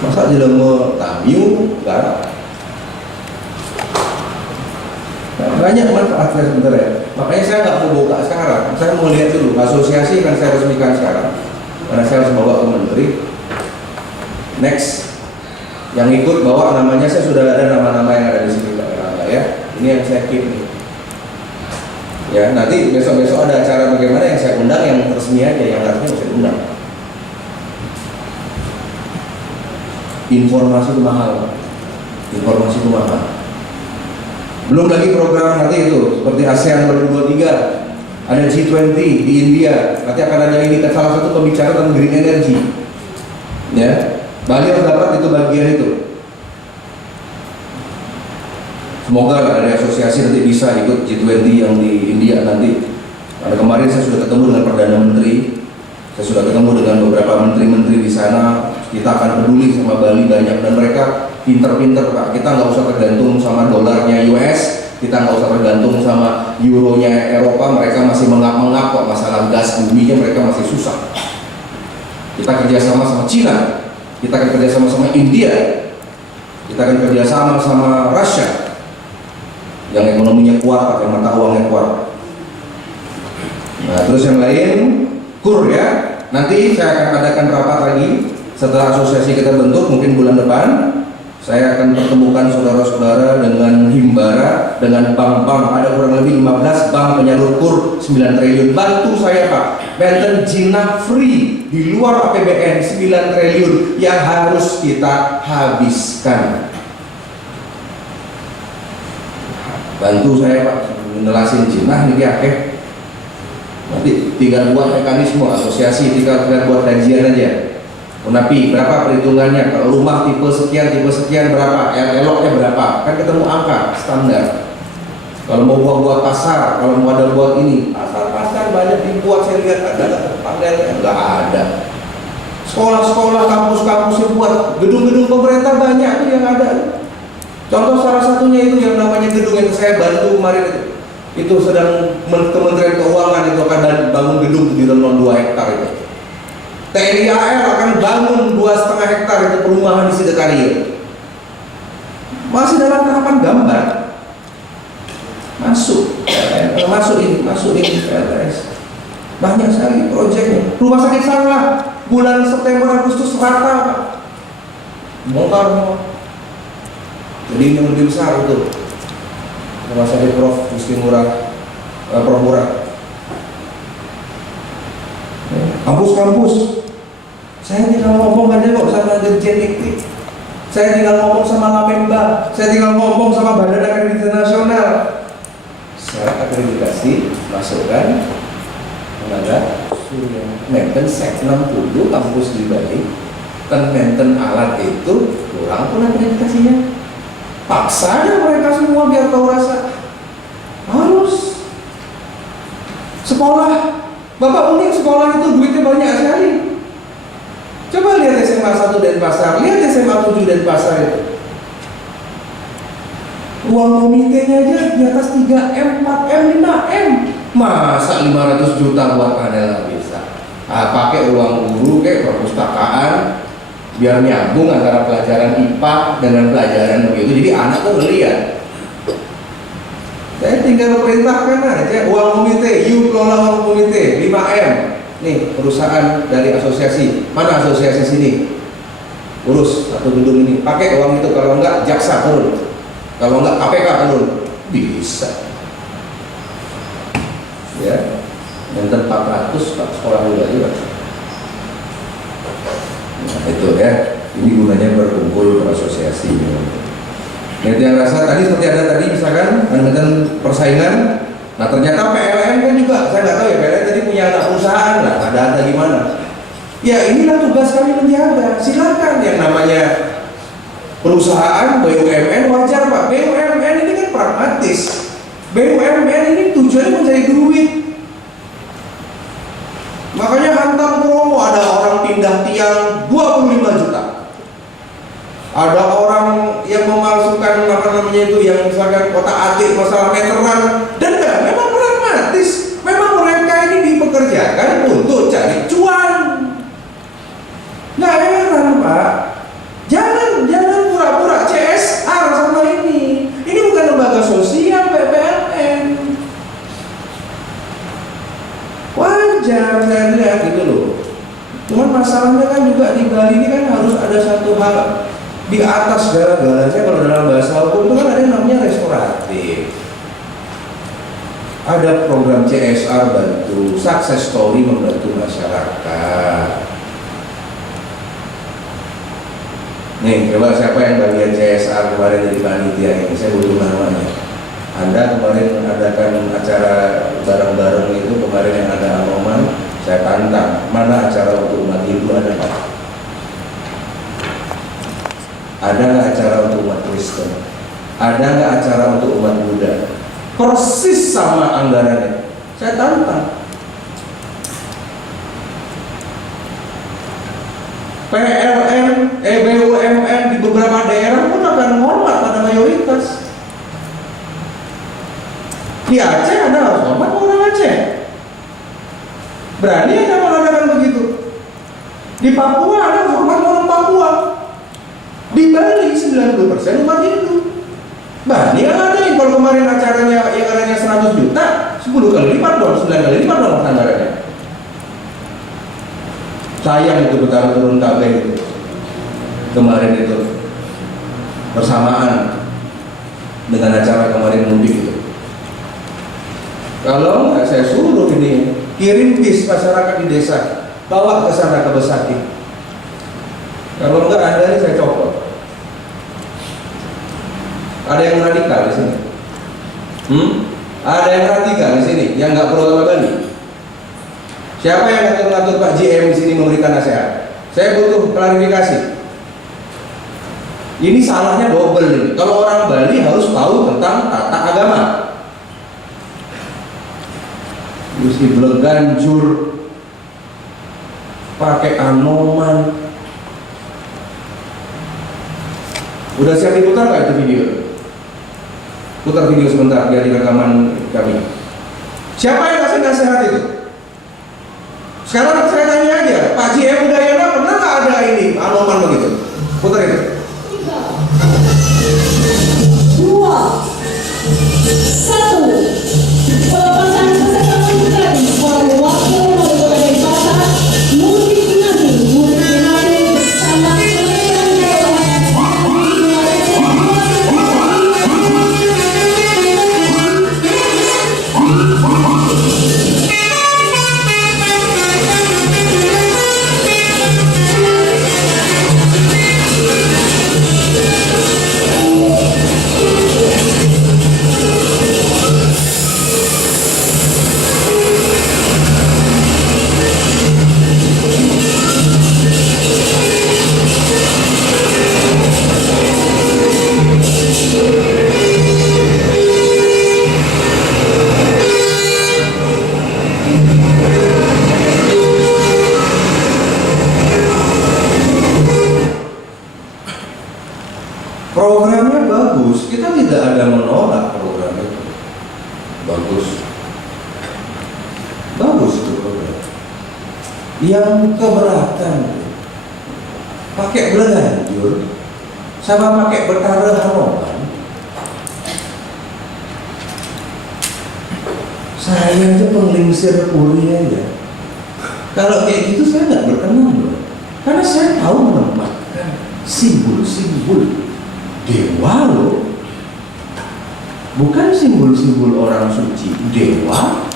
Masa tidak mau tamu garap? Nah, banyak manfaatnya sebenarnya. Makanya saya nggak mau buka sekarang. Saya mau lihat dulu asosiasi kan saya resmikan sekarang. Karena saya harus bawa ke menteri. Next, yang ikut bawa namanya, saya sudah ada nama-nama yang ada di sini Pak ya. Ini yang saya keep nih. Ya, nanti besok-besok ada acara bagaimana yang saya undang yang resmi aja, yang harusnya saya undang. Informasi itu mahal. Informasi itu mahal. Belum lagi program nanti itu seperti ASEAN 2023, ada G20 di India, nanti akan ada ini salah satu pembicara tentang green energy. Ya, Bali harus dapat itu bagian itu. Semoga dari asosiasi nanti bisa ikut G20 yang di India nanti. Karena kemarin saya sudah ketemu dengan Perdana Menteri, saya sudah ketemu dengan beberapa menteri-menteri di sana. Kita akan peduli sama Bali banyak, dan mereka pinter-pinter Pak. Kita nggak usah tergantung sama dolarnya US, kita nggak usah tergantung sama euronya Eropa. Mereka masih mengap-mengap kok, masalah gas buminya mereka masih susah. Kita kerjasama sama Cina, kita akan kerjasama sama India, kita akan kerjasama sama Rusia yang ekonominya kuat, yang mata uangnya kuat. Nah, terus yang lain KUR ya. Nanti saya akan adakan rapat lagi setelah asosiasi kita bentuk, mungkin bulan depan. Saya akan pertemukan saudara-saudara dengan Himbara, dengan bank-bank. Ada kurang lebih 15 bank penyalur KUR 9 triliun. Bantu saya Pak, Banten jinak free di luar APBN 9 triliun yang harus kita habiskan. Bantu saya Pak, menelasin jinah ini akeh. Nanti tinggal buat mekanisme asosiasi, tinggal buat kajian aja. Menapi berapa perhitungannya, kalau rumah tipe sekian berapa, yang eloknya berapa, kan ketemu angka standar. Kalau mau buat pasar, kalau mau ada buat ini pasar banyak dibuat, saya lihat ada nggak panelnya? Nggak ada. Sekolah-sekolah, kampus-kampus yang buat, gedung-gedung pemerintah banyak tuh yang ada. Contoh salah satunya itu yang namanya gedung yang saya bantu kemarin itu sedang Kementerian Keuangan itu akan bangun gedung di dalam 2 hektar itu. TNI AL akan bangun 2,5 hektar itu perumahan di Sidetaria. Masih dalam tahapan gambar. Masuk ini PLTS. Banyak sekali proyeknya. Rumah sakit Sanglah bulan September Agustus rata, Pak. Bongkar semua. Jadi yang lebih besar itu rumah sakit Prof. Murah. Kampus-kampus. Saya tinggal ngomong aja kok sama Dirjen Dikti. Saya tinggal ngomong sama Lamemba. Saya tinggal ngomong sama Badan Akreditasi Nasional. Syarat akreditasi masukkan tenaga surya. Menten Sek 60 kampus di Bali. Menten alat itu kurang pun akreditasinya. Paksa aja mereka semua biar tahu rasa. Harus sekolah. Bapak unik sekolah itu duitnya banyak sekali. Coba lihat SMA 1 Denpasar, lihat SMA 7 Denpasar itu. Ruang komitenya aja di atas 3M, 4M, 5M. Masa 500 juta buat panel nggak bisa? Pakai ruang guru kayak perpustakaan biar nyambung antara pelajaran IPA dengan pelajaran begitu. Jadi anak tuh ngeliat. Saya tinggal perintahkan aja uang komite, you kelola uang komite 5M. Nih perusahaan dari asosiasi, mana asosiasi sini? Urus satu gedung ini, pakai uang itu, kalau enggak jaksa turun, kalau enggak KPK turun, bisa. Ya, nonton 400 Pak sekolah juga juga. Nah itu ya, ini gunanya berkumpul berasosiasi. Yang yang rasa tadi seperti ada tadi misalkan ada persaingan. Nah ternyata PLN kan juga, saya nggak tahu ya PLN tadi punya anak perusahaan lah, ada gimana? Ya inilah tugas kami menjaga. Silakan yang namanya perusahaan BUMN wajar Pak. BUMN ini kan pragmatis. BUMN ini tujuannya mencari duit. Makanya hantam promo, ada orang pindah tiang 25 juta. Ada orang yang memalsukan apa namanya itu, yang misalkan kotak atik masalah meteran, dan memang pragmatis. Memang mereka ini dipekerjakan untuk cari cuan. Nggak heran Pak. Jangan pura-pura CSR sama ini. Ini bukan lembaga sosial PPLN. Wajar saya lihat gitu loh. Cuman masalahnya kan juga di Bali ini kan harus ada satu hal di atas segala-galanya. Kalau dalam bahasa hukum itu kan ada yang namanya restoratif. Ada program CSR bantu, success story membantu masyarakat. Nih, coba siapa yang bagian CSR kemarin dari panitia ini? Saya butuh namanya. Anda kemarin mengadakan acara bareng-bareng itu, kemarin yang ada Anoman, saya tantang, mana acara untuk umat Hindu ada nggak? Ada nggak acara untuk umat Kristen? Ada nggak acara untuk umat Buddha? Persis sama anggarannya. Saya tantang. PLN, BUMN di beberapa daerah pun akan hormat pada mayoritas. Di Aceh Anda harus hormat orang Aceh. Berani Anda mengatakan begitu. Di Papua Anda harus hormat orang Papua. Di Bali 90% umat Hindu. Berani ada yang kalau kemarin acaranya yang adanya 100 juta, 10 kali lipat dong, 9 kali lipat dong anggarannya. Sayang itu betara turun kabel itu kemarin itu bersamaan dengan acara kemarin mudik itu. Kalau nggak saya suruh ini kirim bis masyarakat di desa, bawa ke sana ke Besaki. Kalau nggak ada ini saya copot. Ada yang radikal di sini. Ada yang radikal di sini yang nggak perlu Bali. Siapa yang ngatur-ngatur Pak JM di sini memberikan nasihat? Saya butuh klarifikasi. Ini salahnya double ini. Kalau orang Bali harus tahu tentang tata agama. terus Bleganjur, pakai Anoman. Udah siap diputar nggak itu video? Putar video sebentar dari rekaman kami. Siapa yang kasih nasihat itu? Sekarang saya tanya aja, Pak JM Udayana pernah nggak ada ini Anoman begitu? Putar itu. 2, 1. Pelepasan peserta mengikuti oleh wakil wali kota Denpasar, Murid Gunadi bersama Kementerian Programnya bagus, kita tidak ada menolak program itu. Bagus. Bagus itu program. Yang keberatan pakai Bleganjur sama pakai Betara Hanoman. Saya aja penglingsir Puri aja. Kalau kayak gitu saya nggak berkenan loh. Karena saya tahu menempatkan simbol-simbol dewa loh, bukan simbol-simbol orang suci, dewa.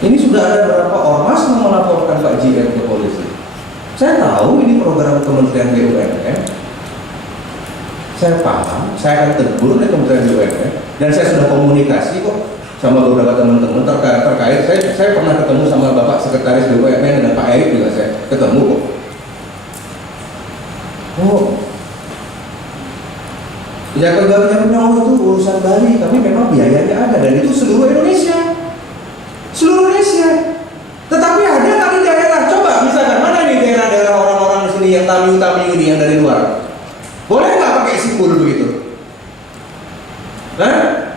Ini sudah ada beberapa ormas yang melaporkan Pak JN ke polisi. Saya tahu ini program Kementerian BUMN. Saya paham, saya akan tegur dari Kementerian BUMN dan saya sudah komunikasi kok sama beberapa teman-teman terkait. Saya pernah ketemu sama Bapak Sekretaris BUMN dan Pak Erik juga saya ketemu kok. Oh, ya keluarga itu urusan Bali, tapi memang biayanya ada dan itu seluruh Indonesia. Seluruh Indonesia. Tetapi ada nggak di daerah? Coba misalkan mana nih daerah-daerah orang-orang di sini yang tamu-tamu ini yang dari luar? Boleh nggak pakai simbol begitu? Nah,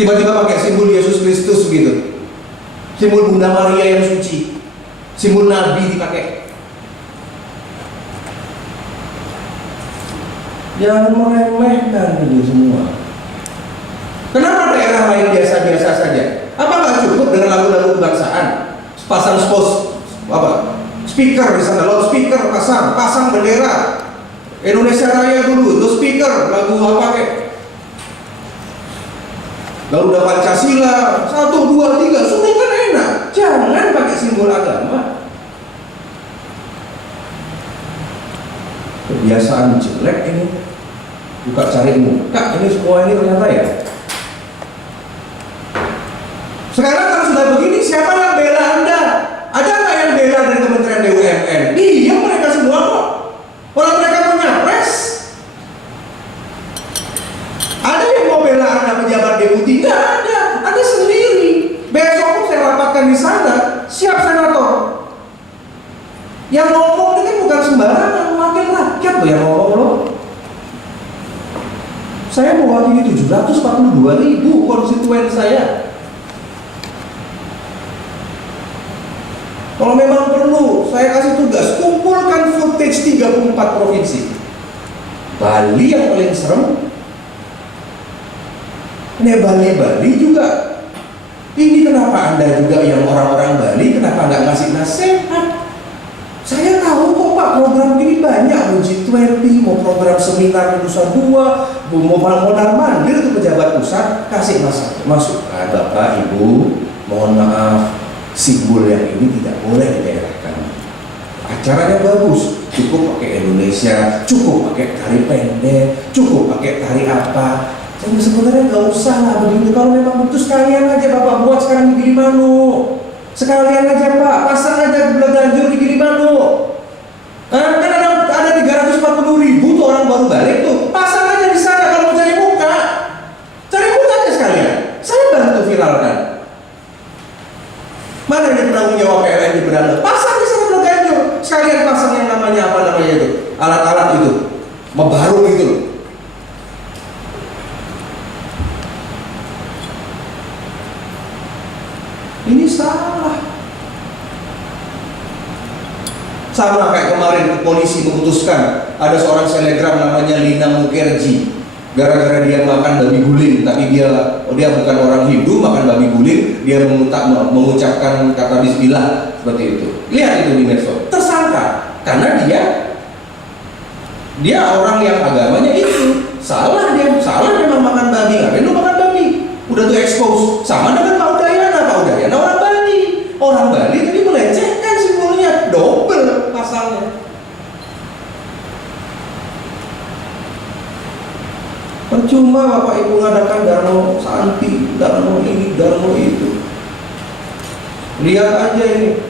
tiba-tiba pakai simbol Yesus Kristus begitu, simbol Bunda Maria yang suci, simbol Nabi dipakai. Jangan meremehkan ini semua. Kenapa daerah lain biasa-biasa saja? Apa nggak cukup dengan lagu-lagu kebangsaan? Pasang speaker di sana, loudspeaker pasang bendera Indonesia Raya dulu, speaker lagu apa kayak? Garuda Pancasila 1, 2, 3, sudah kan enak. Jangan pakai simbol agama. Kebiasaan jelek ini. Buka cari muka ini semua ini ternyata ya. Sekarang kalau sudah begini, siapa yang bela Anda? Ada nggak yang bela dari Kementerian BUMN? Iya, mereka semua kok. Kalau mereka punya pres, ada yang mau bela Anda pejabat deputi? Nggak ada. Anda sendiri. Besok pun saya rapatkan di sana. Siap senator. Yang ngomong ini kan bukan sembarangan, wakil rakyat loh yang ngomong loh. Saya mewakili 742.000 konstituen saya. Kalau memang perlu, saya kasih tugas, kumpulkan footage 34 provinsi. Bali yang paling serem. Ini Bali juga. Ini kenapa Anda juga yang orang-orang Bali, kenapa nggak ngasih nasihat? Saya tahu kok Pak, program ini banyak, mau G20, mau program seminar di Nusa Dua, mau modal mandir ke pejabat pusat, kasih masukan. Bapak, Ibu, mohon maaf, simbol yang ini tidak boleh di daerah kami. Acaranya bagus, cukup pakai Indonesia, cukup pakai tari pendek, cukup pakai tari apa. Jadi sebenarnya nggak usah lah begitu. Kalau memang betul sekalian aja Bapak buat sekarang di Gilimanuk. Sekalian aja Pak, pasang aja Bleganjur di Gilimanuk. Kan ada dana, pasang di sana Ganjur, sekalian pasang yang namanya apa namanya itu, alat-alat itu, mebarung itu. Ini salah. Sama kayak kemarin polisi memutuskan ada seorang selebgram namanya Lina Mukherjee, gara-gara dia makan babi guling, tapi dia bukan orang Hindu, makan babi guling, dia mengucapkan kata bismillah seperti itu. Lihat itu di medsos, tersangka karena dia orang yang agamanya itu salah, dia memang makan babi, ngapain lu makan babi? Udah tuh expose. Sama dengan Pak Udayana orang Bali tadi melecehkan simbolnya, double pasalnya. Percuma Bapak Ibu mengadakan Darmo Santi, Darmo ini, Darmo itu. Lihat aja ini,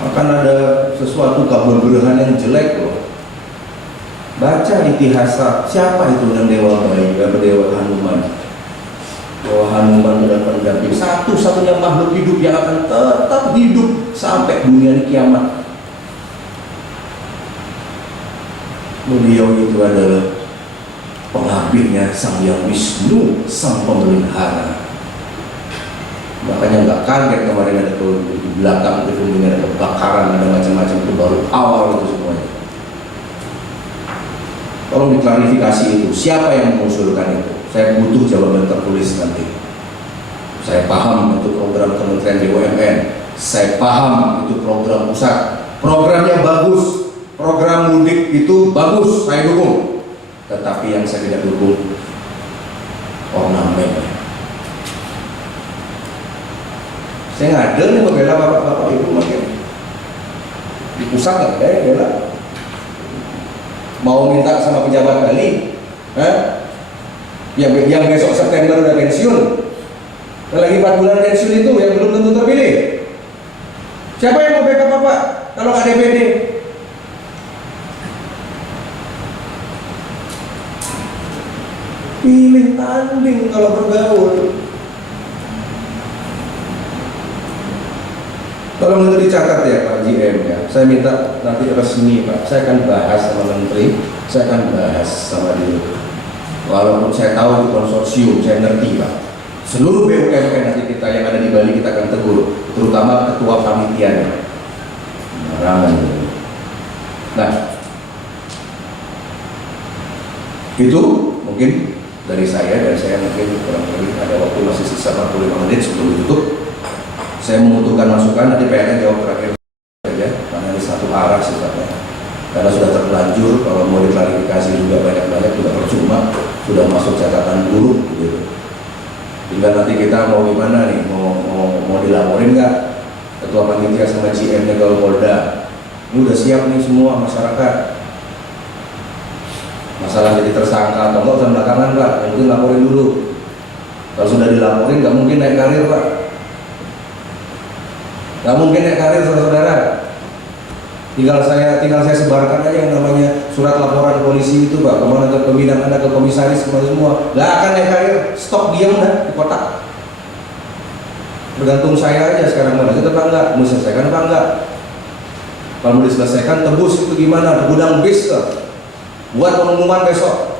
akan ada sesuatu keberberhan yang jelek loh. Baca itihasa, siapa itu yang Dewa Bayi, Dewa Hanuman. Dewa Hanuman adalah pendamping, satu-satunya makhluk hidup yang akan tetap hidup sampai dunia kiamat. Beliau itu adalah pengabdinya Sang Hyang Wisnu, sang pemelihara. Makanya nggak kaget kemarin ada di belakang itu ada kebakaran, ada macam-macam, itu baru awal itu semuanya. Tolong diklarifikasi itu, siapa yang mengusulkan itu? Saya butuh jawaban tertulis nanti. Saya paham itu program Kementerian BUMN, saya paham itu program pusat, programnya bagus, program mudik itu bagus, saya dukung. Tetapi yang saya tidak dukung ornamen. Saya nggak ada nih membela bapak-bapak ibu makin di pusat nggak ada yang bela. Mau minta sama pejabat Bali, yang besok September udah pensiun, dan lagi 4 bulan pensiun itu yang belum tentu terpilih. Siapa yang mau backup bapak kalau nggak DPD? Pilih tanding kalau bergaul. Tolong itu dicatat ya Pak GM ya. Saya minta nanti resmi Pak. Saya akan bahas sama Menteri, saya akan bahas sama dia. Walaupun saya tahu di konsorsium, saya ngerti Pak. Seluruh BUMN nanti kita yang ada di Bali kita akan tegur, terutama ketua panitianya. Nah, itu mungkin dari saya, dan saya mungkin kurang lebih ada waktu masih sisa 45 menit sebelum ditutup. Saya membutuhkan masukan, nanti PLN jawab terakhir saja, karena ini satu arah sifatnya. Karena sudah terlanjur, kalau mau diklarifikasi juga banyak-banyak juga percuma, sudah masuk catatan buruk gitu. Tinggal nanti kita mau gimana nih, mau dilaporin nggak ketua panitia sama GM-nya ke Polda? Ini udah siap nih semua masyarakat. Masalah jadi tersangka atau enggak usah belakangan Pak, yang penting laporin dulu. Kalau sudah dilaporin nggak mungkin naik karir Pak, nggak mungkin naik karir saudara-saudara. Tinggal saya sebarkan aja yang namanya surat laporan polisi itu Pak, kemana ke pembinaan Anda, ke komisaris, kemana semua, nggak akan naik karir, stop diam dah di kotak. Bergantung saya aja sekarang mau lanjut apa enggak, mau selesaikan apa enggak. Kalau mau diselesaikan tebus itu gimana, gudang bis ke? Buat pengumuman besok.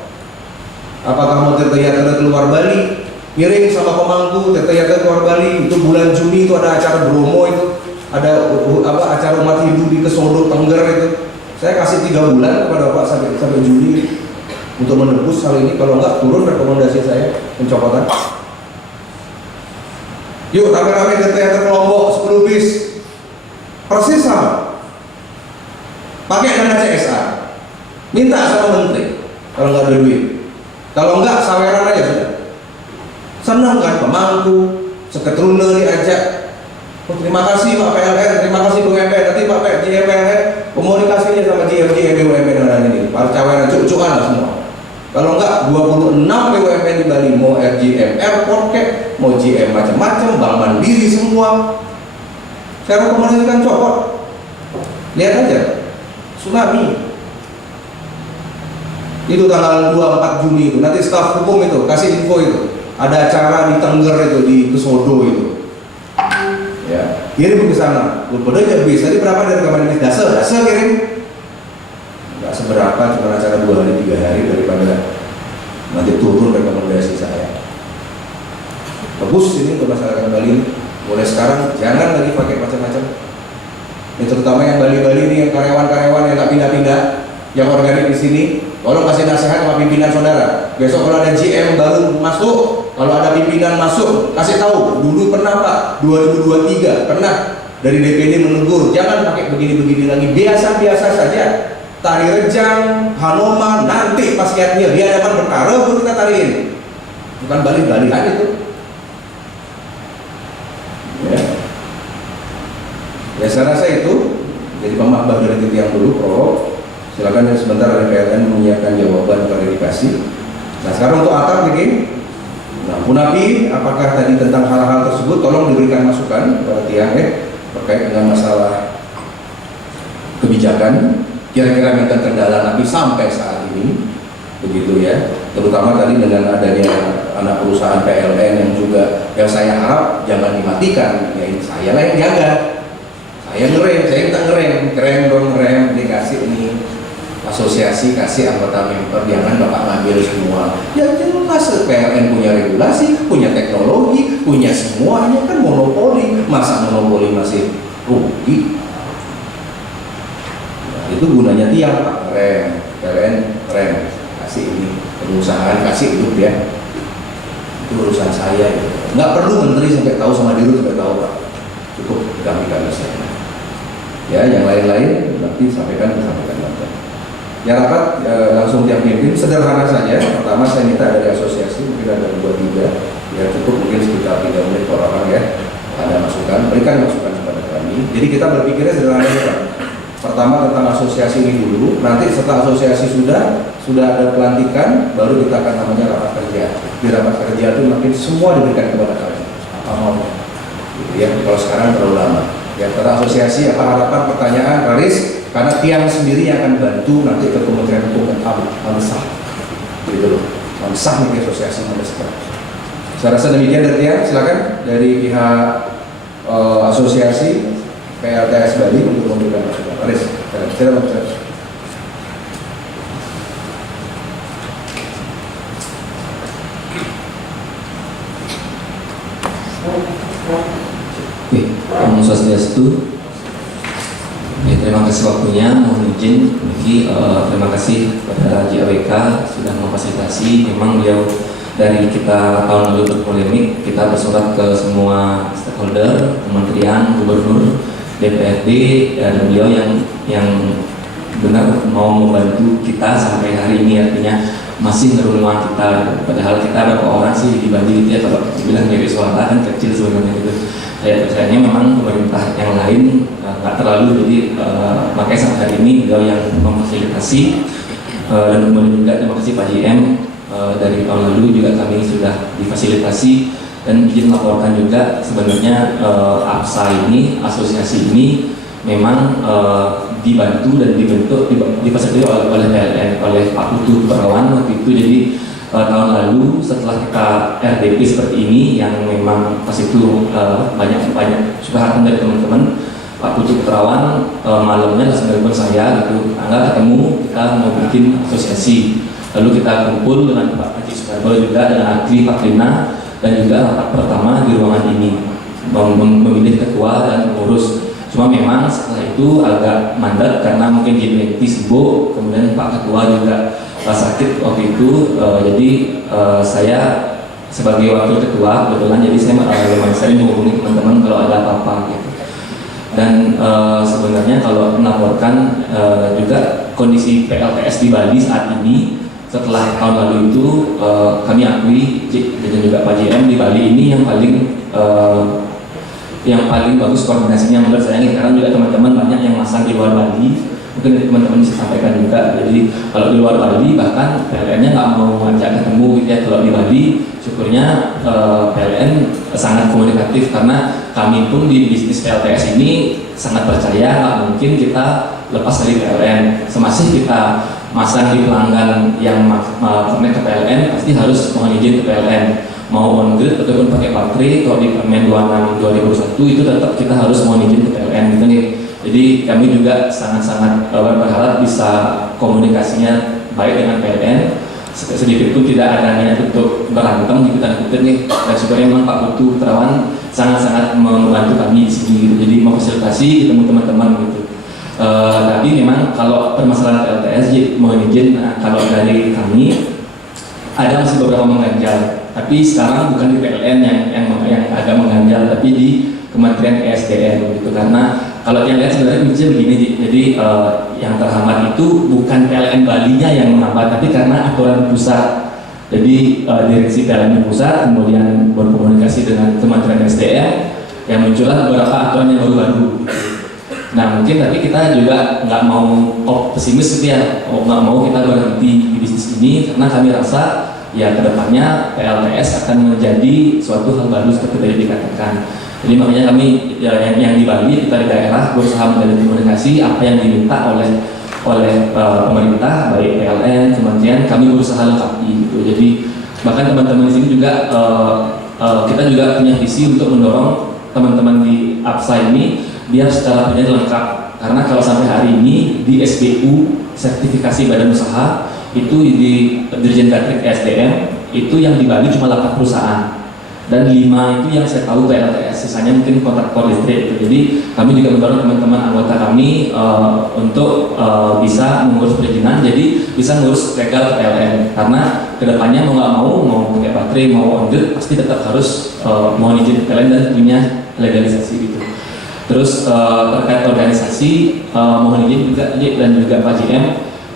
Apakah mau Tirta keluar Bali? Ngiring sama pemangku Tirta keluar Bali. Itu bulan Juni itu ada acara Bromo itu. Ada acara umat Hindu di Kesodo Tengger itu. Saya kasih 3 bulan kepada Bapak sampai Juli untuk menebus hal ini. Kalau enggak turun rekomendasi saya pencopotan. Yuk rame-rame Tirta kelompok 10 bis. Persis sama. Pakai dana CSA. Minta sama menteri kalau nggak ada duit. Kalau nggak saweran aja sudah. Senang kan pemangku, seketruna diajak. Oh, terima kasih Pak PLN, terima kasih BUMN. Nanti Pak GM PLN komunikasinya sama GM BUMN yang ini. Para caweran cuk-cukan lah semua. Kalau nggak 26 BUMN di Bali, mau RGM Airport kek, mau GM macam-macam, Bank Mandiri semua. Saya rekomendasikan copot. Lihat aja, tsunami. Itu tanggal 24 Juni itu, nanti staf hukum itu kasih info itu, ada acara di Tengger itu, di Kesodo itu ya, kirim ke sana. Udah ya bis, tadi berapa dari rekaman ini? Dasar kirim. Nggak seberapa, cuma acara 2 hari 3 hari daripada nanti turun rekomendasi saya. Bagus ini untuk masyarakat Bali. Mulai sekarang jangan lagi pakai macam-macam. Ini terutama yang Bali-Bali ini, yang karyawan-karyawan yang nggak pindah-pindah, yang organik di sini. Tolong kasih nasihat sama pimpinan saudara. Besok kalau ada GM baru masuk, kalau ada pimpinan masuk, kasih tahu. Dulu pernah Pak, 2023 pernah dari DPD menegur, jangan pakai begini-begini lagi. Biasa-biasa saja. Tari rejang, Hanoman, nanti pas lihat dia di hadapan perkara baru kita tariin. Bukan balik-balikan itu. Ya saya rasa itu jadi pemahaman dari titik yang dulu prolog. Silakan sebentar dari PLN menyiapkan jawaban klarifikasi. Nah sekarang untuk atap ini, nah Punapi, apakah tadi tentang hal-hal tersebut tolong diberikan masukan kepada tiang terkait dengan masalah kebijakan kira-kira minta kendala tapi sampai saat ini begitu ya, terutama tadi dengan adanya anak perusahaan PLN yang juga yang saya harap jangan dimatikan, ya ini saya lah yang jaga, saya ngerem, saya minta ngerem dong, dikasih ini asosiasi, kasih anggota member, jangan bapak ngambil semua. Ya jelas PLN punya regulasi, punya teknologi, punya semuanya, kan monopoli, masa monopoli masih rugi? Itu gunanya tiang Pak, rem, PLN rem, kasih ini perusahaan, kasih hidup ya. Itu urusan saya gitu. Nggak perlu menteri sampai tahu, sama dirut sampai tahu Pak, cukup kami saya. Ya yang lain-lain nanti sampaikan nanti. Ya rapat langsung tiap pimpin, sederhana saja. Pertama saya minta dari asosiasi, mungkin ada 2-3, ya cukup mungkin sekitar 3 menit per orang ya. Ada masukan, berikan masukan kepada kami. Jadi kita berpikirnya sederhana ya Pak. Pertama tentang asosiasi ini dulu, nanti setelah asosiasi sudah ada pelantikan, baru kita akan namanya rapat kerja. Di rapat kerja itu makin semua diberikan kepada kalian. Apa mau? Ya, kalau sekarang terlalu lama. Ya, tentang asosiasi apa harapan, pertanyaan, Karis, karena tiang sendiri yang akan bantu nanti ke Kementerian Hukum dan HAM sah. Gitu loh. Sah nih asosiasi mulai sekarang. Saya rasa demikian dari tiang. Silakan dari pihak asosiasi PLTS Bali untuk memberikan masukan. Aris, silakan. Oke, Om Swastiastu. Terima kasih waktunya, mohon izin. Terima kasih kepada JAWK sudah memfasilitasi. Memang beliau dari kita tahun lalu berpolemik, kita bersurat ke semua stakeholder, kementerian, gubernur, DPRD, dan beliau yang benar mau membantu kita sampai hari ini, artinya masih ngerumah kita. Padahal kita berapa orang sih di Bali gitu ya, kalau bilang dari suara kan kecil sebenarnya gitu. Saya percayanya memang pemerintah yang lain nggak terlalu, jadi makanya sampai hari ini beliau yang memfasilitasi. Dan kemudian juga terima kasih Pak JM, dari tahun lalu juga kami sudah difasilitasi. Dan izin melaporkan juga sebenarnya APSA ini, asosiasi ini memang dibantu dan dibentuk, difasilitasi oleh PLN, oleh Pak Putu Perawan waktu itu. Jadi tahun lalu setelah kita RDP seperti ini yang memang pas itu banyak curhatan dari teman-teman, Pak Putu Perawan malamnya langsung telepon saya gitu, Angga ketemu, kita mau bikin asosiasi. Lalu kita kumpul dengan Pak Haji Sukarno juga, dengan Agri Pak Rina, dan juga rapat pertama di ruangan ini memilih ketua dan pengurus. Cuma memang setelah itu agak mandat karena mungkin G20 sibuk, kemudian Pak Ketua juga sakit waktu itu, jadi saya sebagai wakil ketua kebetulan, jadi saya memang sering menghubungi teman-teman kalau ada apa-apa gitu. Dan sebenarnya kalau melaporkan juga kondisi PLTS di Bali saat ini setelah tahun lalu itu, kami akui dan juga Pak JM di Bali ini yang paling bagus koordinasinya menurut saya nih, karena juga teman-teman banyak yang masang di luar Bali. Mungkin teman-teman bisa sampaikan juga, jadi kalau di luar Bali bahkan PLN-nya nggak mau ngajak ketemu gitu ya. Kalau di Bali syukurnya PLN sangat komunikatif, karena kami pun di bisnis PLTS ini sangat percaya nggak mungkin kita lepas dari PLN. Semasih kita masang di pelanggan yang connect ke PLN, pasti harus mohon izin ke PLN. mau on grid ataupun pakai baterai. Kalau di Permen 26 2021 itu tetap kita harus mohon izin ke PLN gitu nih. Jadi kami juga sangat-sangat berharap bisa komunikasinya baik dengan PLN, sedikit pun tidak ada niat untuk berantem gitu dan nih. Dan sebenarnya memang Pak Putu Terawan sangat-sangat membantu kami di sini gitu. Jadi memfasilitasi ketemu teman-teman gitu. Tapi memang kalau permasalahan PLTS mohon izin, kalau dari kami ada masih beberapa mengganjal. Tapi sekarang bukan di PLN yang agak mengganjal, tapi di Kementerian ESDM gitu. Karena kalau yang lihat sebenarnya misalnya begini, jadi yang terhambat itu bukan PLN Bali-nya yang menghambat, tapi karena aturan pusat. Jadi direksi PLN pusat kemudian berkomunikasi dengan Kementerian ESDM yang muncullah beberapa aturan yang baru-baru. Nah mungkin tapi kita juga nggak mau pesimis gitu ya, nggak mau kita berhenti di bisnis ini, karena kami rasa ya kedepannya PLTS akan menjadi suatu hal baru seperti tadi dikatakan. Jadi makanya kami yang di Bali, kita di daerah berusaha menjalin komunikasi apa yang diminta oleh pemerintah, baik PLN, kementerian, kami berusaha lengkapi gitu. Jadi bahkan teman-teman di sini juga kita juga punya visi untuk mendorong teman-teman di APSA ini biar secara punya lengkap. Karena kalau sampai hari ini di SBU sertifikasi badan usaha itu di Dirjen Gatrik SDM itu yang di Bali cuma 8 perusahaan dan 5 itu yang saya tahu PLTS, sisanya mungkin kontraktor listrik. Jadi kami juga mendorong teman-teman anggota kami untuk bisa mengurus perizinan, jadi bisa mengurus legal ke PLN. Karena kedepannya mau pakai baterai, mau on grid, pasti tetap harus mohon izin PLN dan punya legalisasi gitu. Terus terkait organisasi, mohon izin juga dan juga Pak JM,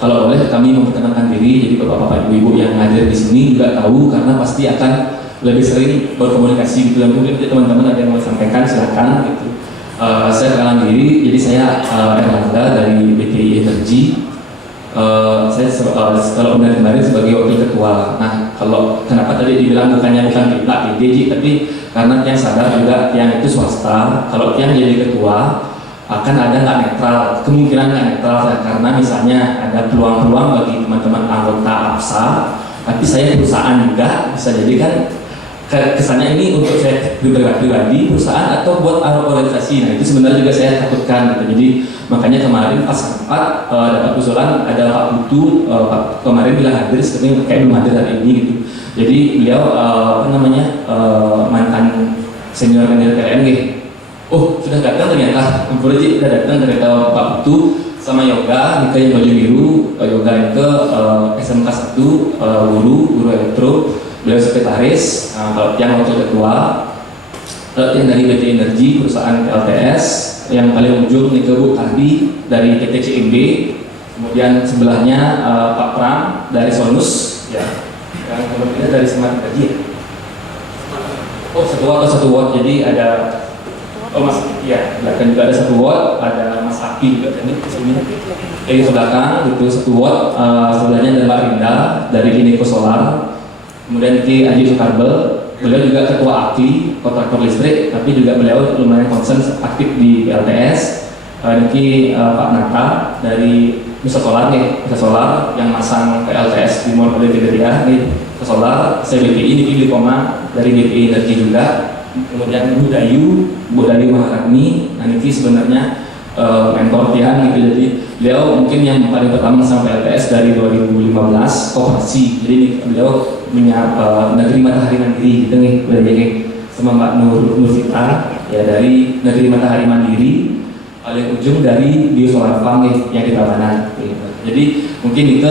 kalau boleh kami memperkenalkan diri. Jadi bapak-bapak ibu-ibu yang hadir di sini juga tahu, karena pasti akan lebih sering berkomunikasi gitu. Dan mungkin teman-teman ada yang mau sampaikan, silakan gitu. Saya perkenalan diri, jadi saya Erlangga dari BTI Energi. Saya kalau benar kemarin sebagai wakil ketua. Nah kalau kenapa tadi dibilang bukan kita PDJ, tapi karena yang sadar juga yang itu swasta. Kalau yang jadi ketua akan ada nggak netral, kemungkinan nggak netral karena misalnya ada peluang-peluang bagi teman-teman anggota APSA, tapi saya perusahaan juga bisa jadi kan kesannya ini untuk saya pribadi perusahaan atau buat organisasi. Nah itu sebenarnya juga saya takutkan gitu. Jadi makanya kemarin pas sempat dapat usulan ada Pak Putu, kemarin bilang hadir, sebenarnya kayak belum hadir hari ini gitu. Jadi beliau mantan senior manajer PLN gitu. Oh sudah datang ternyata, Ampuraji sudah datang ternyata Pak Putu sama Yoga, Nika yang baju biru, Yoga itu SMK 1, guru elektro, beliau sekretaris, yang wakil ketua, yang dari BT Energi, perusahaan LTS, yang paling ujung Nika Bu Tardi dari PT CMB, kemudian sebelahnya Pak Pram dari Sonus, ya, yang kemudian dari Smart Energy. Oh 1 watt, jadi ada Mas, ya, belakang juga ada 1 watt, ada Mas Aki juga tadi di sini. Di belakang itu 1 watt, sebelahnya ada Mbak Rinda dari Ineko Solar. Kemudian di Aji Sukarbel, beliau juga ketua AKI, kontraktor listrik, tapi juga beliau lumayan concern aktif di PLTS. Niki Pak Nata dari Nusa Solar nih, Nusa Solar yang masang PLTS di Mall Gede-Gedean nih, Nusa Solar. Saya BPI, Niki Lipoma dari BPI Energi juga. Kemudian Bu Dayu Maharani, nah Niki sebenarnya mentor Tian gitu. Jadi beliau mungkin yang paling pertama sampai LTS dari 2015 koperasi. Jadi beliau punya Negeri Matahari Mandiri gitu nih, beliau sama Mbak Nurfita ya dari Negeri Matahari Mandiri, paling ujung dari Bio Solar Farm nih yang di Tabanan gitu. Jadi mungkin itu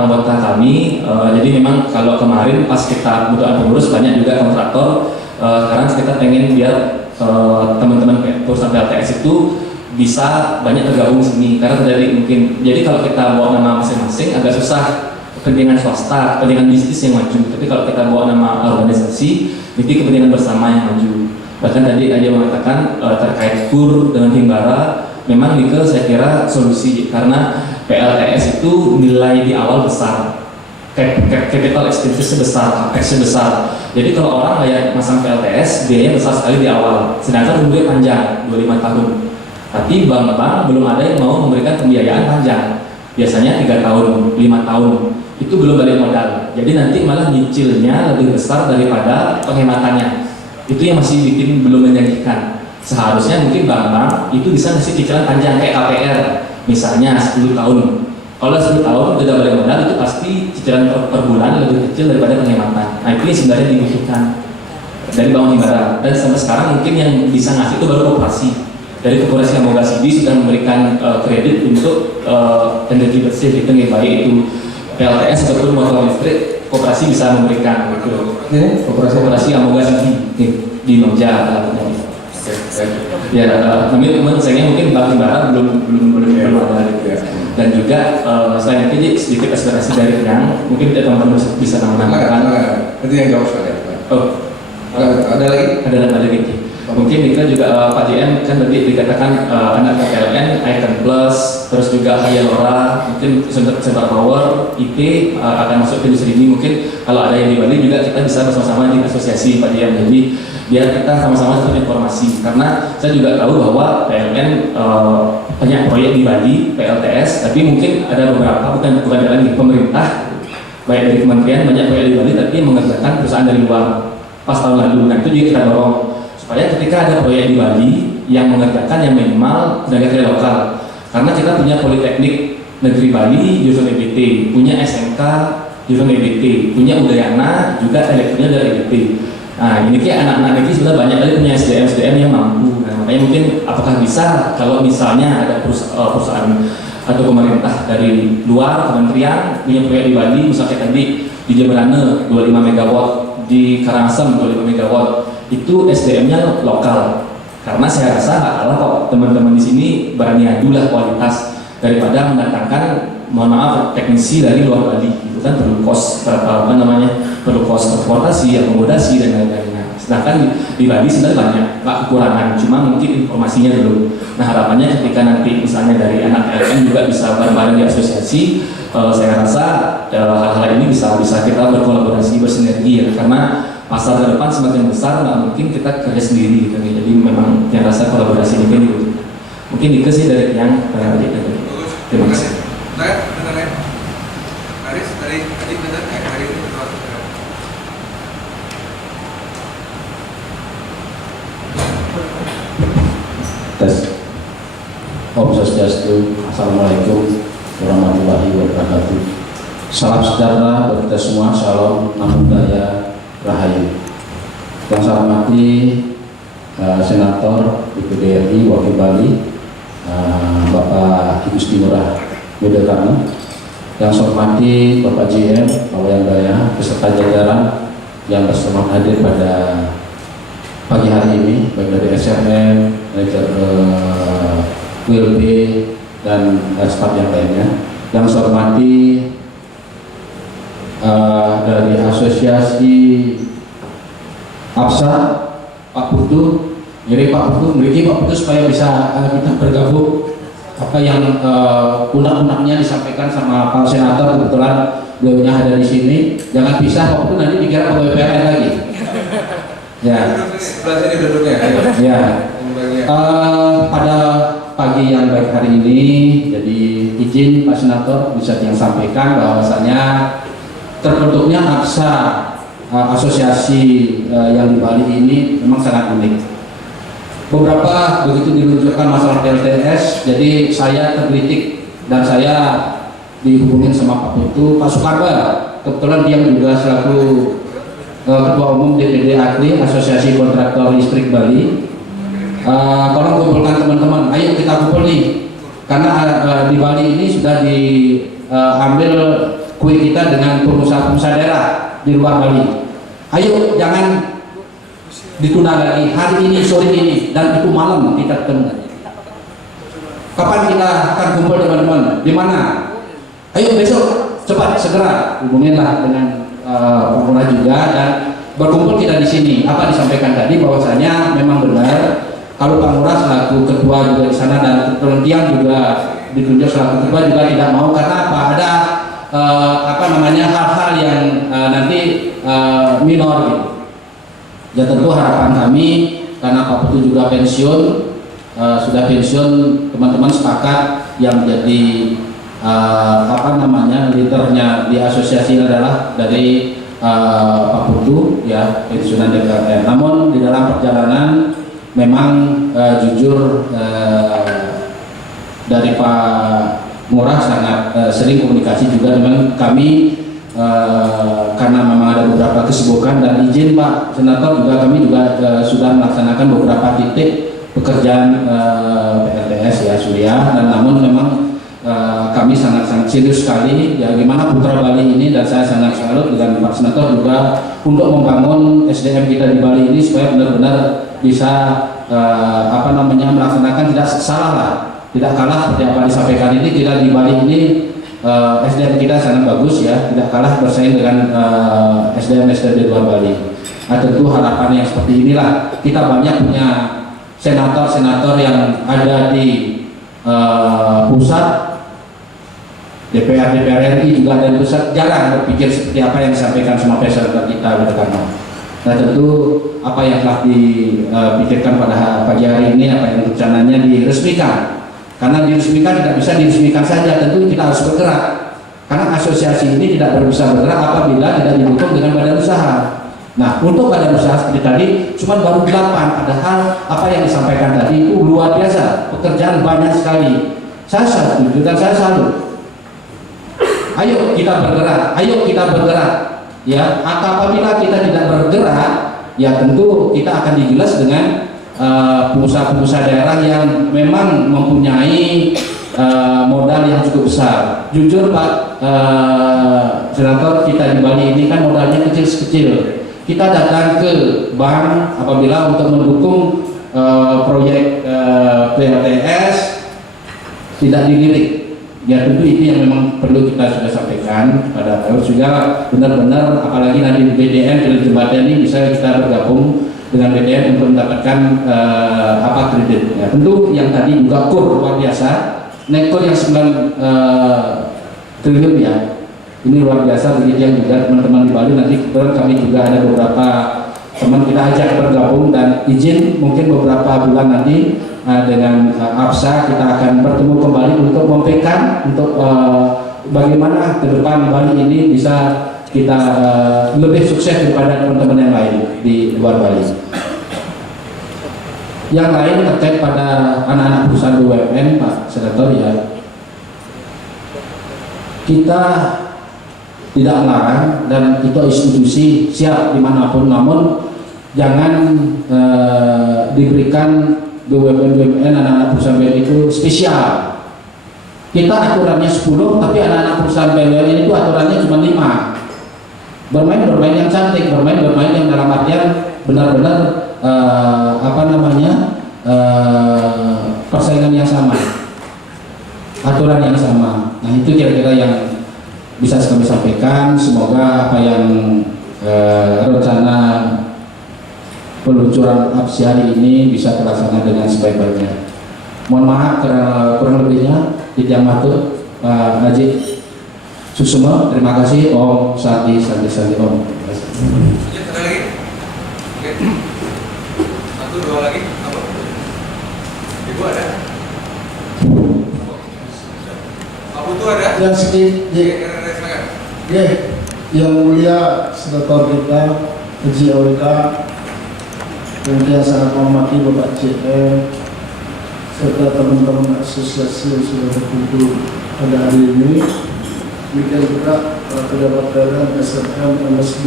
anggota kami. Jadi memang kalau kemarin pas kita butuh pengurus banyak juga kontraktor. Sekarang kita pengen biar teman-teman perusahaan PLTS itu bisa banyak tergabung sini, karena dari mungkin jadi kalau kita bawa nama masing-masing agak susah, kepentingan swasta, kepentingan bisnis yang maju. Tapi kalau kita bawa nama organisasi, nanti kepentingan bersama yang maju. Bahkan tadi aja mengatakan terkait KUR dengan Himbara, memang itu saya kira solusi, karena PLTS itu nilai di awal besar, capital expenses besar, capex besar. Jadi kalau orang kayak masang PLTS, biayanya besar sekali di awal, sedangkan umurnya panjang, 25 tahun. Tapi bank-bank belum ada yang mau memberikan pembiayaan panjang. Biasanya 3 tahun, 5 tahun, itu belum balik modal. Jadi nanti malah nyicilnya lebih besar daripada penghematannya. Itu yang masih bikin belum menjanjikan. Seharusnya mungkin bank-bank itu bisa ngasih cicilan panjang kayak KPR, misalnya 10 tahun. Kalau 10 tahun tidak boleh modal, itu pasti cicilan per bulan lebih kecil daripada penghematan. Nah itu yang sebenarnya dibutuhkan dari Bank Himbara. Dan sampai sekarang mungkin yang bisa ngasih itu baru koperasi. Dari Koperasi Amoga CD sudah memberikan kredit untuk energi bersih, itu yang baik itu PLTS ataupun motor listrik, koperasi bisa memberikan gitu. Koperasi Amoga CD di Noja. Ya, tapi sayangnya mungkin Bank Himbara belum ada gitu ya. Dan juga selain itu sedikit aspirasi dari yang mungkin teman-teman bisa menambahkan. Itu yang jawab sekali. Oh, Ada lagi? ada lagi. Mungkin kita juga Pak JM kan tadi dikatakan anak PLN, Icon Plus, terus juga Hayalora, mungkin Center Power, IP akan masuk ke industri ini. Mungkin kalau ada yang di Bali juga kita bisa bersama-sama di asosiasi Pak JM. Jadi biar kita sama-sama dapat informasi. Karena saya juga tahu bahwa PLN banyak proyek di Bali, PLTS, tapi mungkin ada beberapa bukan dari pemerintah, baik dari kementerian banyak proyek di Bali, tapi yang mengerjakan perusahaan dari luar pas tahun lalu. Nah itu juga kita dorong supaya ketika ada proyek di Bali yang mengerjakan yang minimal tenaga kerja lokal, karena kita punya Politeknik Negeri Bali jurusan EBT, punya SMK jurusan EBT, punya Udayana juga elektroniknya dari EBT. Nah ini kayak anak-anak ini sudah banyak kali punya SDM yang mampu. Nah, makanya mungkin apakah bisa kalau misalnya ada perusahaan atau pemerintah dari luar kementerian punya proyek di Bali, misalnya tadi di Jemberana 25 MW, di Karangasem 25 MW, itu SDM-nya lokal. Karena saya rasa nggak kalah kok teman-teman di sini berani adulah kualitas daripada mendatangkan, mohon maaf, teknisi dari luar Bali. Itu kan perlu kos perlu kos transportasi, akomodasi dan lain-lainnya. Sedangkan di Bali sebenarnya banyak nggak kekurangan, cuma mungkin informasinya dulu. Nah harapannya ketika nanti misalnya dari anak LN juga bisa bareng-bareng di asosiasi, saya rasa hal-hal ini bisa kita berkolaborasi, bersinergi ya, karena pasar ke depan semakin besar, nggak mungkin kita kerja sendiri gitu. Jadi memang yang rasa kolaborasi ini kan dibutuhkan. Mungkin itu sih dari yang tadi. Terima kasih. Aris dari tadi benar hari ini Tes. Om Swastiastu. Assalamualaikum warahmatullahi wabarakatuh. Salam sejahtera bagi kita semua. Shalom, namo buddhaya, rahayu. Yang saya hormati Senator DPD RI Wakil Bali, Bapak Ibu Istimurah Widokarno. Yang saya hormati Bapak JM, Bapak Daya, beserta jajaran yang bersama hadir pada pagi hari ini, baik dari SMM, manajer WLB dan staf yang lainnya. Yang saya hormati dari asosiasi APSA, Pak Putu. Jadi Pak Putu, memiliki Pak Putu supaya bisa kita bergabung apa yang undang-undangnya disampaikan sama Pak Senator, kebetulan beliaunya ada di sini. Jangan pisah Pak Putu, nanti dikira pegawai PLN lagi. Ya. sebelah sini duduknya. Ya. Pada pagi yang baik hari ini, jadi izin Pak Senator bisa yang sampaikan bahwasanya terbentuknya APSA, asosiasi yang di Bali ini memang sangat unik. Beberapa begitu diluncurkan masalah PLTS, jadi saya tergelitik dan saya dihubungin sama Pak Putu, Pak Soekarba, kebetulan dia juga selaku Ketua Umum DPD AKLI, Asosiasi Kontraktor Listrik Bali. Tolong kumpulkan teman-teman, ayo kita kumpul nih, karena di Bali ini sudah diambil kue kita dengan pengusaha-pengusaha daerah di luar Bali. Ayo jangan ditunda lagi, hari ini, sore ini, dan itu malam kita ketemu. Kapan kita akan kumpul teman-teman? Di mana? Ayo besok, cepat segera hubungilah dengan Pak Lurah juga dan berkumpul kita di sini. Apa disampaikan tadi bahwasanya memang benar kalau Pak Lurah selaku ketua juga di sana dan ketua juga ditunjuk selaku ketua juga tidak mau karena apa? Ada hal-hal yang nanti minor gitu. Ya tentu harapan kami karena Pak Putu juga pensiun, sudah pensiun, teman-teman sepakat yang jadi leadernya di asosiasi adalah dari Pak Putu ya, pensiunan DPR. Namun di dalam perjalanan memang jujur dari Pak Ngurah sangat sering komunikasi juga dengan kami karena memang ada beberapa kesibukan, dan izin Pak Senator juga kami juga sudah melaksanakan beberapa titik pekerjaan PLTS ya Surya, dan namun memang kami sangat serius sekali ya gimana Putra Bali ini, dan saya sangat salut dengan Pak Senator juga untuk membangun SDM kita di Bali ini supaya benar-benar bisa melaksanakan tidak salah lah, tidak kalah seperti apa disampaikan ini. Kita di Bali ini SDM kita sangat bagus ya, tidak kalah bersaing dengan SDM di luar Bali. Nah, tentu harapan yang seperti inilah, kita banyak punya senator yang ada di pusat, DPR RI juga ada di pusat, jarang berpikir seperti apa yang disampaikan sama peserta kita Karno. Nah, tentu apa yang telah dipikirkan pada pagi hari ini, apa yang rencananya diresmikan, karena diresmikan tidak bisa diresmikan saja, tentu kita harus bergerak, karena asosiasi ini tidak bisa bergerak apabila tidak didukung dengan badan usaha. Nah, untuk badan usaha seperti tadi cuma baru 8, padahal apa yang disampaikan tadi itu luar biasa, pekerjaan banyak sekali. Saya setuju dan saya salut. Ayo kita bergerak ya. Apabila kita tidak bergerak ya tentu kita akan digilas dengan pengusaha-pengusaha daerah yang memang mempunyai modal yang cukup besar. Jujur Pak Senator, kita di Bali ini kan modalnya kecil-kecil. Kita datang ke bank apabila untuk mendukung proyek PLTS tidak dilirik. Ya tentu itu yang memang perlu kita sudah sampaikan pada juga benar-benar, apalagi nanti di BDN kredit jembatan ini bisa kita bergabung dengan BDN untuk mendapatkan kredit. Ya, tentu yang tadi juga KUR luar biasa, nekor yang 9 triliun ya. Ini luar biasa, begitu yang juga teman-teman di Bali. Nanti kami juga ada beberapa teman kita ajak bergabung, dan izin mungkin beberapa bulan nanti dengan APSA kita akan bertemu kembali untuk mempekan untuk bagaimana ke depan Bali ini bisa kita lebih sukses daripada teman-teman yang lain di luar Bali. Yang lain terkait pada anak-anak perusahaan BUMN, Pak Senator ya, kita tidak melarang dan itu institusi siap dimanapun, namun jangan diberikan BUMN anak-anak perusahaan BUMN itu spesial. Kita aturannya 10, tapi anak-anak perusahaan BUMN itu aturannya cuma 5. Bermain yang cantik, bermain yang dalam artian benar-benar persaingan yang sama, aturan yang sama. Nah, itu kira-kira yang bisa kami sampaikan. Semoga apa yang rencana peluncuran APSI hari ini bisa terlaksana dengan sebaik-baiknya. Mohon maaf kurang lebihnya. Titiang matur Pak Haji Susumo. Terima kasih. Om Santi Om. Lanjut, ada lagi? Oke. 1, 2 lagi. Apa? Ibu ada? Pak Putu ada? Yang sedikit, Silakan. Yang mulia Senator kita, Haji AWK, yang sangat menghormati Bapak JM, serta teman-teman asosiasi yang sudah berkumpul pada hari ini. Demikian juga pejabat daerah, SMM, MSD,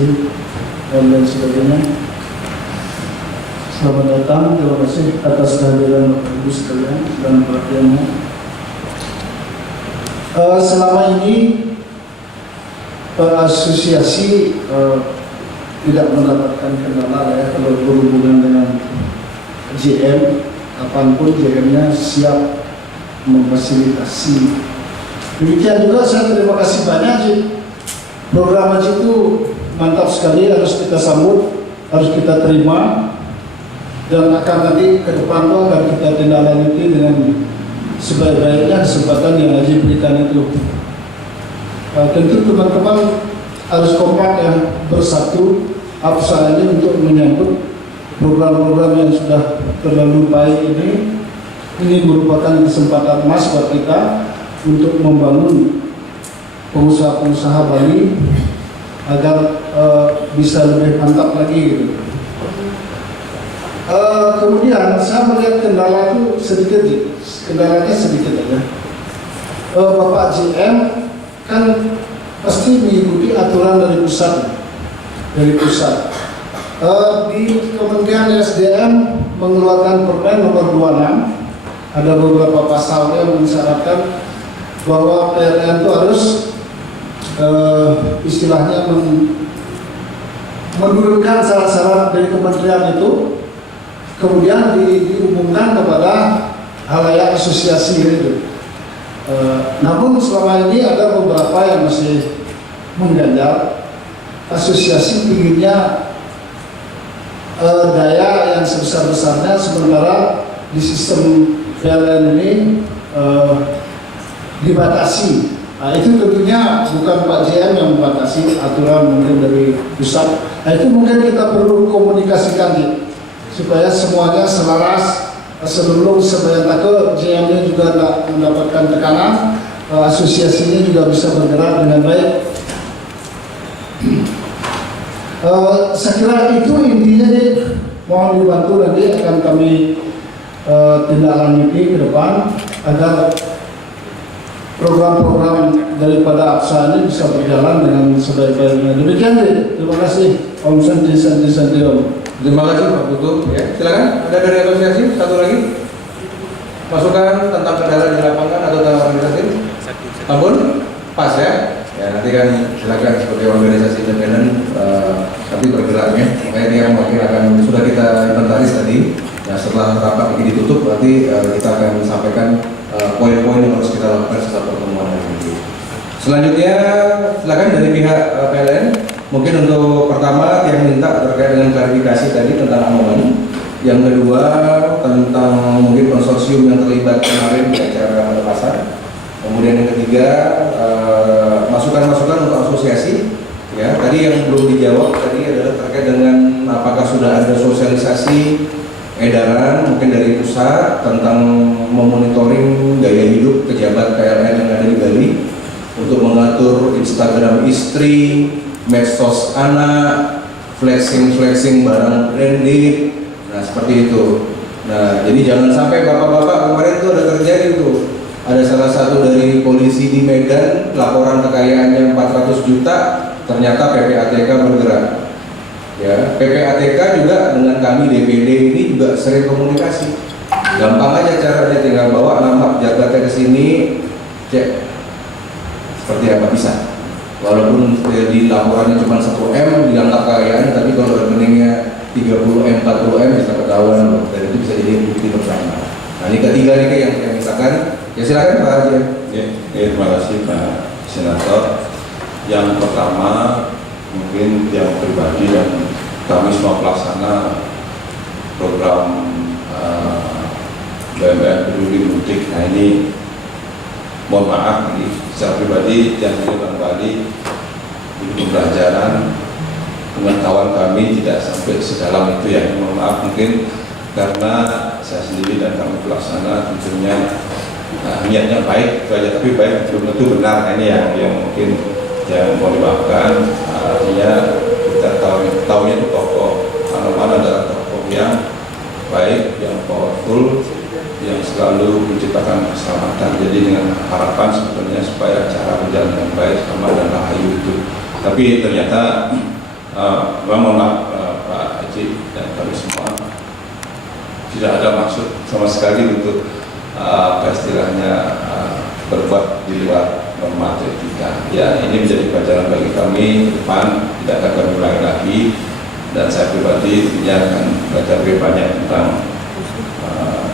dan lain sebagainya. Selamat datang, terima kasih atas kehadiran Bapak Ibu sekalian dan perhatiannya. Selama ini asosiasi tidak mendapatkan kendala ya kalau berhubungan dengan JM, apapun JM-nya siap memfasilitasi. Demikian juga saya terima kasih banyak Ji. Program Haji itu mantap sekali, harus kita sambut, harus kita terima, dan akan nanti ke depan itu akan kita tindak lanjuti dengan sebaik-baiknya kesempatan yang Haji berikan itu. Tentu teman-teman harus kompak yang bersatu APSA ini untuk menyambut program-program yang sudah terlalu baik ini. Ini merupakan kesempatan emas buat kita untuk membangun pengusaha-pengusaha Bali agar bisa lebih mantap lagi gitu. Kemudian saya melihat kendala itu kendalanya sedikit aja. Bapak GM kan pasti mengikuti aturan dari pusat. Di Kementerian SDM mengeluarkan Permen nomor 26, ada beberapa pasal yang mensyaratkan bahwa PLN itu harus istilahnya menurunkan syarat-syarat dari kementerian itu, kemudian diumumkan kepada halayak asosiasi itu. Namun selama ini ada beberapa yang masih mengganjal. Asosiasi inginnya daya yang sebesar-besarnya, sementara di sistem PLN ini dibatasi. Nah, itu tentunya bukan Pak JM yang membatasi, aturan mungkin dari pusat. Nah, itu mungkin kita perlu komunikasikan supaya semuanya selaras, seluruh sebagian takut JM-nya juga tidak mendapatkan tekanan, asosiasinya juga bisa bergerak dengan baik. Saya kira itu intinya mohon dibantu, nanti akan kami tindak lanjuti ke depan agar program-program daripada APSA ini bisa berjalan dengan sebaik-baiknya. Demikian terima kasih Om Santi. Terima kasih Pak Putu. Ya, silakan. Ada dari asosiasi satu lagi masukan tentang kendala di lapangan atau tentang organisasi? Ampun, pas ya. Ya nanti kan silakan sebagai organisasi independen nanti bergeraknya. Makanya dia mungkin akan sudah kita inventaris tadi. Nah setelah rapat ini ditutup nanti kita akan sampaikan poin-poin yang harus kita lakukan setelah pertemuan hari ini. Selanjutnya silakan dari pihak PLN. Mungkin untuk pertama yang minta terkait dengan klarifikasi tadi tentang anomali. Yang kedua tentang mungkin konsorsium yang terlibat kemarin di acara pasar. Kemudian yang ketiga masukan-masukan untuk asosiasi. Ya tadi yang belum dijawab tadi adalah terkait dengan apakah sudah ada sosialisasi edaran mungkin dari pusat tentang memonitoring gaya hidup pejabat PLN yang ada di Bali untuk mengatur Instagram istri, medsos anak, flexing barang branded, nah seperti itu. Nah jadi jangan sampai bapak-bapak kemarin itu ada terjadi tuh, ada salah satu dari polisi di Medan laporan kekayaannya 400 juta, ternyata PPATK bergerak. Ya, PPATK juga dengan kami DPD ini juga sering komunikasi. Gampang aja caranya, tinggal bawa nama pejabatnya ke sini, cek seperti apa bisa. Walaupun di laporannya cuma 1M dianggap kekayaan, tapi kalau rekeningnya 30M, 40M bisa ketahuan, dan itu bisa jadi bukti bersama. Nah ini ketiga nih yang saya misalkan, ya silakan Pak Haji. Ya, terima kasih Pak Senator. Yang pertama mungkin yang pribadi dan kami semua pelaksana program BMN Peduli Mudik. Nah ini mohon maaf ini secara pribadi yang di Bali di pembelajaran pengetahuan kami tidak sampai sedalam itu ya. Mohon maaf mungkin karena saya sendiri dan kami pelaksana tentunya niatnya baik itu aja, tapi baik belum tentu benar. Nah, ini yang mungkin yang mau dimaafkan. Artinya kita tahunya itu tokoh mana adalah tokoh yang baik, yang powerful, yang selalu menciptakan keselamatan. Jadi dengan harapan sebetulnya supaya acara berjalan dengan baik, aman dan rahayu itu. Tapi ternyata mohon maaf Pak Haji dan kami semua tidak ada maksud sama sekali untuk istilahnya berbuat di luar norma etika. Ya ini menjadi pelajaran bagi kami ke depan, tidak akan kami ulangi lagi. Dan saya pribadi tentunya akan belajar lebih banyak tentang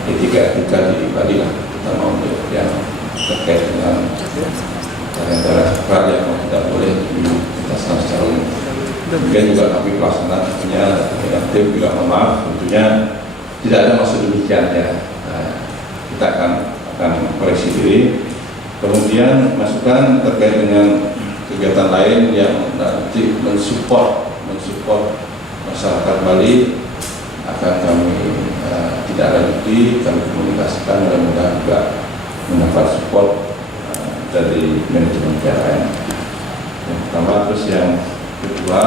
etika di Bali lah, terutama untuk yang terkait dengan cara-cara serat yang tidak boleh dituntaskan secara umum. Mungkin juga kami pelaksana tentunya dengan tim juga maaf, tentunya tidak ada maksud demikian ya. Kita akan koreksi diri. Kemudian masukan terkait dengan kegiatan lain yang nanti mensupport masyarakat Bali akan kami tidak lanjuti, kami komunikasikan, mudah-mudahan juga mendapat support dari manajemen PLN. Yang pertama, terus yang kedua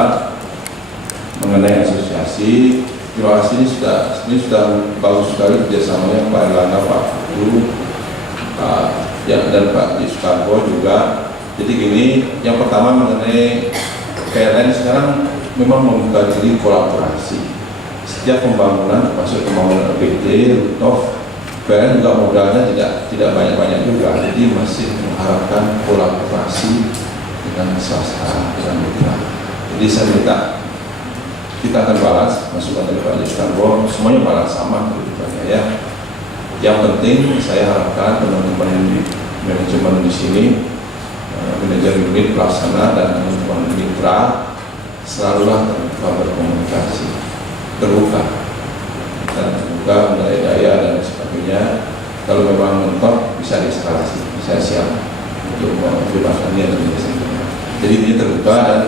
mengenai asosiasi. Terima kasih, ini sudah bagus sekali kerjasamanya Pak Erlangga, Pak Guru, dan Pak Yuskarbo juga. Jadi gini, yang pertama mengenai PLN sekarang memang membuka diri kolaborasi. Setiap pembangunan, termasuk pembangunan EBT, rooftop, PLN juga modalnya tidak banyak-banyak juga. Jadi masih mengharapkan kolaborasi dengan swasta, dengan mitra. Jadi saya minta kita akan balas masukan dari Pak Yuskarbo, semuanya balas sama kedudukannya ya. Yang penting saya harapkan teman-teman manajemen di sini, manajer unit pelaksana dan teman-teman mitra selalulah terbuka berkomunikasi, terbuka mengenai daya dan sebagainya. Kalau memang mentok bisa dieskalasi, saya siap untuk membebaskannya dan sebagainya. Jadi ini terbuka dan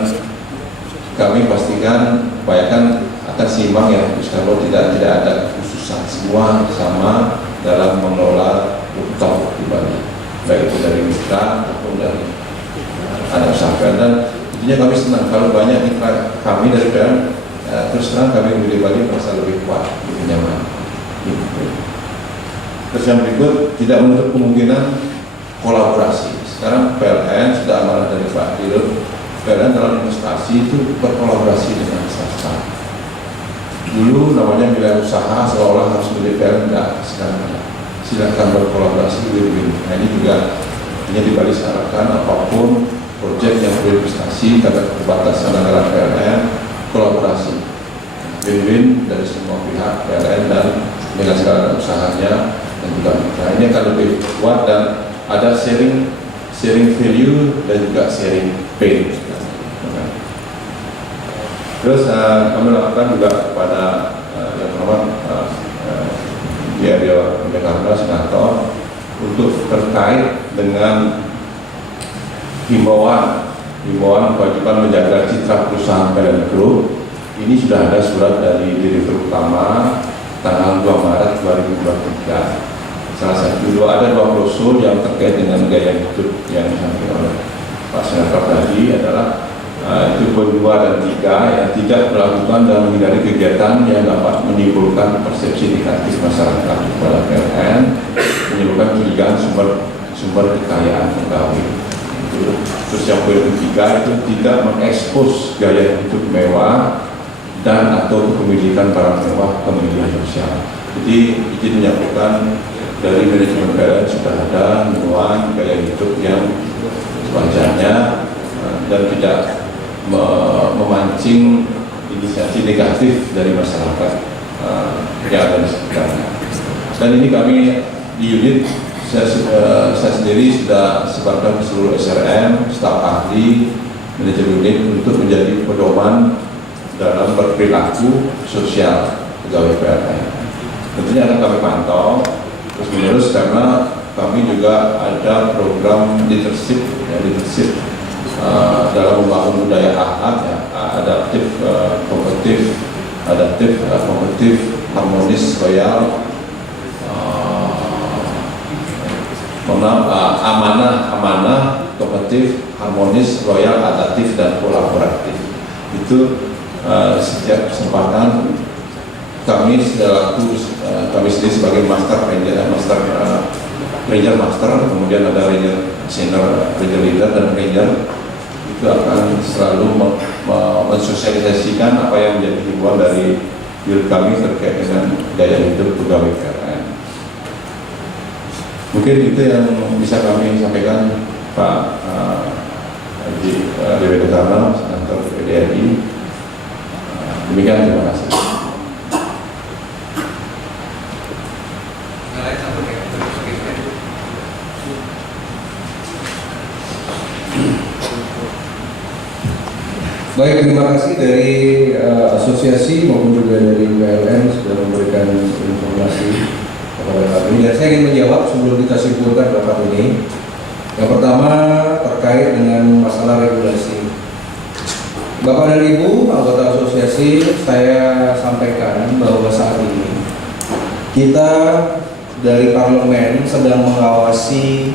kami pastikan upayakan akan seimbang ya, kalau tidak ada khususan, semua sama dalam mengelola rooftop di Bali, baik itu dari mitra maupun dari anak usaha. Dan intinya kami senang kalau banyak mitra kami dari PLN, terus terang kami di Bali merasa lebih kuat, lebih nyaman. Terus yang berikut, tidak menutup kemungkinan kolaborasi. Sekarang PLN sudah amanah dari Pak Dirut. PLN dalam investasi itu berkolaborasi dengan swasta. Dulu namanya wilayah usaha seolah harus milik PLN, enggak. Sekarang silakan berkolaborasi win-win. Nah ini juga di Bali sarankan apapun proyek yang berinvestasi karena keterbatasan anggaran PLN, kolaborasi win-win dari semua pihak PLN dan dengan segala usahanya dan juga mitra. Ini akan lebih kuat dan ada sharing value dan juga sharing pain. Terus kami lakukan juga kepada yang terhormat Dewa Mekarta Senator untuk terkait dengan himbauan kewajiban menjaga citra perusahaan PLN Group. Ini sudah ada surat dari Direktur Utama tanggal 2 Maret 2023. Salah satu ada 2 klausul yang terkait dengan gaya hidup yang disampaikan oleh Pak Senator tadi adalah itu poin 2 dan 3 yang tidak melakukan dan menghindari kegiatan yang dapat menimbulkan persepsi negatif masyarakat kepada PLN, menimbulkan curigaan sumber kekayaan pegawai. Terus yang poin 3 itu tidak mengekspos gaya hidup mewah dan atau kepemilikan barang mewah ke media sosial. Jadi izin menyampaikan dari manajemen PLN sudah ada himbauan gaya hidup yang sewajarnya dan tidak memancing inisiasi negatif dari masyarakat yang ada di sekitarnya. Dan ini kami di unit saya sendiri sudah sebarkan ke seluruh SRM, staf ahli, manajemen unit untuk menjadi pedoman dalam berperilaku sosial pegawai PLN. Tentunya akan kami pantau terus menerus karena kami juga ada program leadership dalam membangun budaya akhlak ya, adaptif, kompetitif, harmonis, loyal, amanah, kompetitif, harmonis, loyal, adaptif, dan kolaboratif. Itu setiap kesempatan kami kami sendiri sebagai ranger master, kemudian ada ranger senior, ranger leader, dan ranger itu akan selalu mensosialisasikan apa yang menjadi himbauan dari unit kami terkait dengan gaya hidup pegawai PLN. Mungkin itu yang bisa kami sampaikan Pak Haji Dewi Detana, Senator PDRI. Demikian, terima kasih. Baik, terima kasih dari asosiasi maupun juga dari PLN sudah memberikan informasi kepada kami. Dan saya ingin menjawab sebelum kita simpulkan rapat ini. Yang pertama terkait dengan masalah regulasi. Bapak dan Ibu anggota asosiasi, saya sampaikan bahwa saat ini kita dari parlemen sedang mengawasi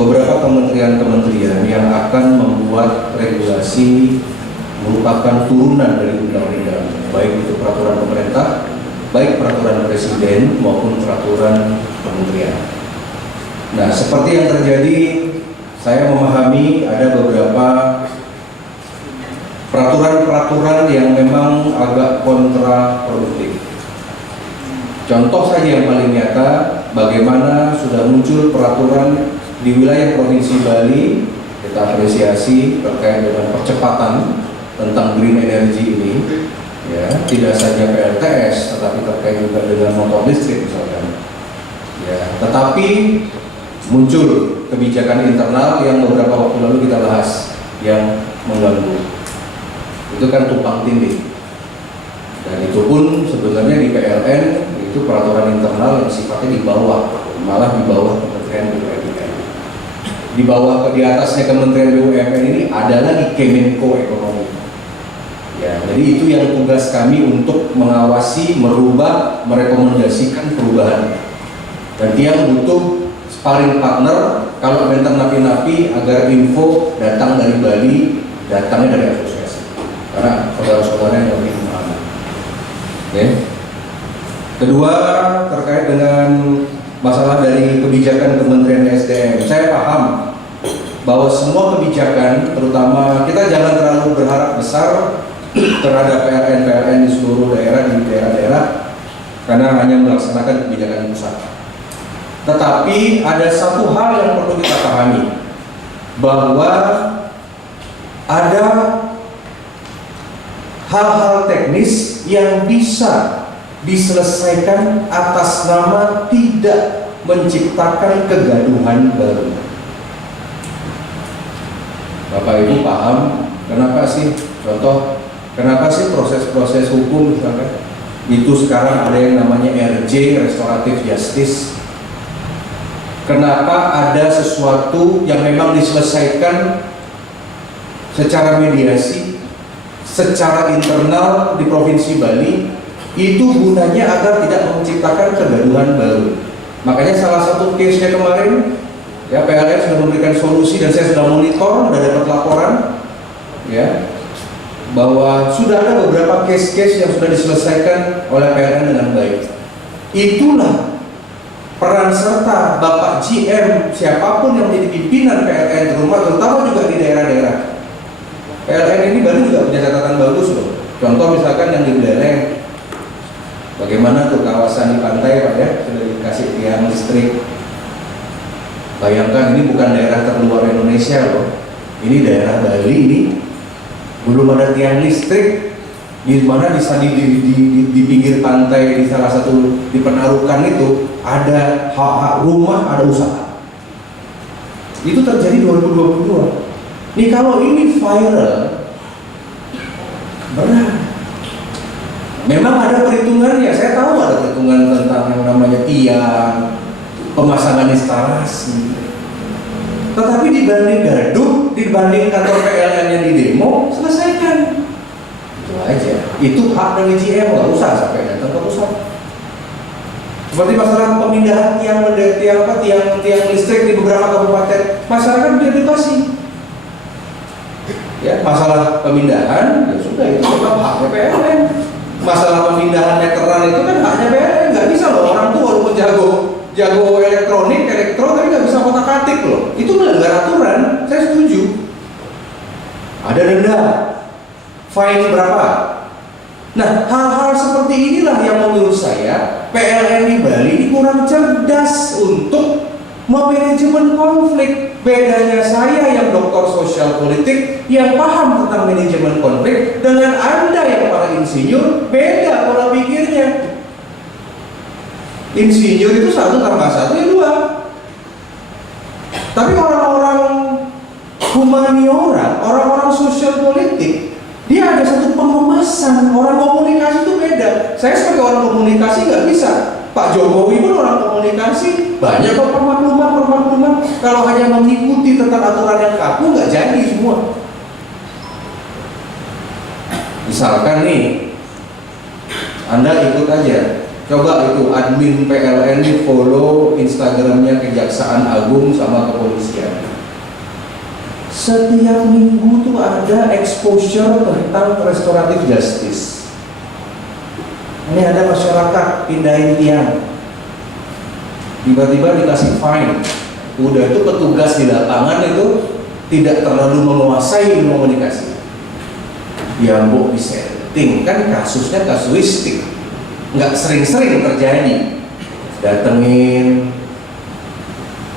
beberapa kementerian-kementerian yang akan membuat regulasi merupakan turunan dari undang-undang, baik itu peraturan pemerintah, baik peraturan presiden maupun peraturan kementerian. Nah, seperti yang terjadi, saya memahami ada beberapa peraturan-peraturan yang memang agak kontraproduktif. Contoh saja yang paling nyata, bagaimana sudah muncul peraturan di wilayah Provinsi Bali, kita apresiasi terkait dengan percepatan tentang green energy ini, ya, tidak saja PLTS, tetapi terkait juga dengan motor listrik misalkan. Ya, tetapi muncul kebijakan internal yang beberapa waktu lalu kita bahas yang mengganggu. Itu kan tumpang tindih. Dan itu pun sebenarnya di PLN itu peraturan internal yang sifatnya di bawah, malah di bawah Kementerian BUMN. Di bawah, di atasnya Kementerian BUMN ini ada lagi Kemenko Ekonomi. Ya, jadi itu yang tugas kami untuk mengawasi, merubah, merekomendasikan perubahan. Dan yang butuh sparring partner kalau mentan napi-napi agar info datang dari Bali, datangnya dari asosiasi. Karena saudara-saudara yang lebih memahami. Oke. Kedua, terkait dengan masalah dari kebijakan Kementerian SDM. Saya paham bahwa semua kebijakan, terutama kita jangan terlalu berharap besar terhadap PLN-PLN di seluruh daerah, di daerah-daerah, karena hanya melaksanakan kebijakan pusat. Tetapi ada satu hal yang perlu kita pahami, bahwa ada hal-hal teknis yang bisa diselesaikan atas nama tidak menciptakan kegaduhan baru. Bapak Ibu paham kenapa sih, contoh, kenapa sih proses-proses hukum misalkan itu sekarang ada yang namanya RJ, Restoratif Justice. Kenapa ada sesuatu yang memang diselesaikan secara mediasi, secara internal di Provinsi Bali, itu gunanya agar tidak menciptakan kegaduhan baru. Makanya salah satu case-nya kemarin, ya, PLN sudah memberikan solusi dan saya sudah monitor, sudah dapat laporan, ya, bahwa sudah ada beberapa case-case yang sudah diselesaikan oleh PLN dengan baik. Itulah peran serta Bapak GM, siapapun yang menjadi pimpinan PLN, terutama juga di daerah-daerah. PLN ini baru juga punya catatan bagus loh. Contoh misalkan yang di Beleleng, bagaimana tuh kawasan di pantai Pak ya, sudah dikasih tiang listrik. Bayangkan ini bukan daerah terluar Indonesia loh. Ini daerah Bali ini belum ada tiang listrik, di mana di pinggir pantai di salah satu di Penarukan itu ada rumah, ada usaha. Itu terjadi 2022. Nih kalau ini viral, berat. Memang ada perhitungannya, saya tahu ada perhitungan tentang yang namanya tiang, pemasangan instalasi. Tetapi dibanding gaduh, dibanding kantor PLN yang di demo, selesaikan. Itu aja. Itu hak dari GM, nggak usah sampai datang ke pusat. Seperti masalah pemindahan tiang listrik di beberapa kabupaten, masyarakat diedukasi. Ya, masalah pemindahan, ya sudah itu tetap haknya PLN. Masalah pemindahan meteran itu kan haknya PLN, nggak bisa loh orang tuh walaupun jago elektronik, tapi nggak bisa kotak-katik loh. Itu melanggar aturan, saya setuju. Ada denda, fine berapa? Nah, hal-hal seperti inilah yang menurut saya PLN di Bali ini kurang cerdas untuk memanajemen konflik. Bedanya saya yang doktor sosial politik yang paham tentang manajemen konflik dengan Anda yang para insinyur, beda pola pikirnya. Insinyur itu 1 tambah 1 ya 2. Tapi orang-orang humaniora, orang-orang sosial politik, dia ada satu pengemasan. Orang komunikasi itu beda. Saya sebagai orang komunikasi nggak bisa. Pak Jokowi pun orang komunikasi, banyak kok permakluman. Kalau hanya mengikuti tentang aturan yang kaku nggak jadi semua. Misalkan nih, Anda ikut aja Coba itu admin PLN di follow Instagramnya Kejaksaan Agung sama kepolisian. Setiap minggu tuh ada exposure tentang restoratif justice. Ini ada masyarakat pindahin tiang, tiba-tiba dikasih fine. Udah itu petugas di lapangan itu tidak terlalu menguasai komunikasi. Ya mbok disetting, kan kasusnya kasuistik, nggak sering-sering terjadi. Datengin,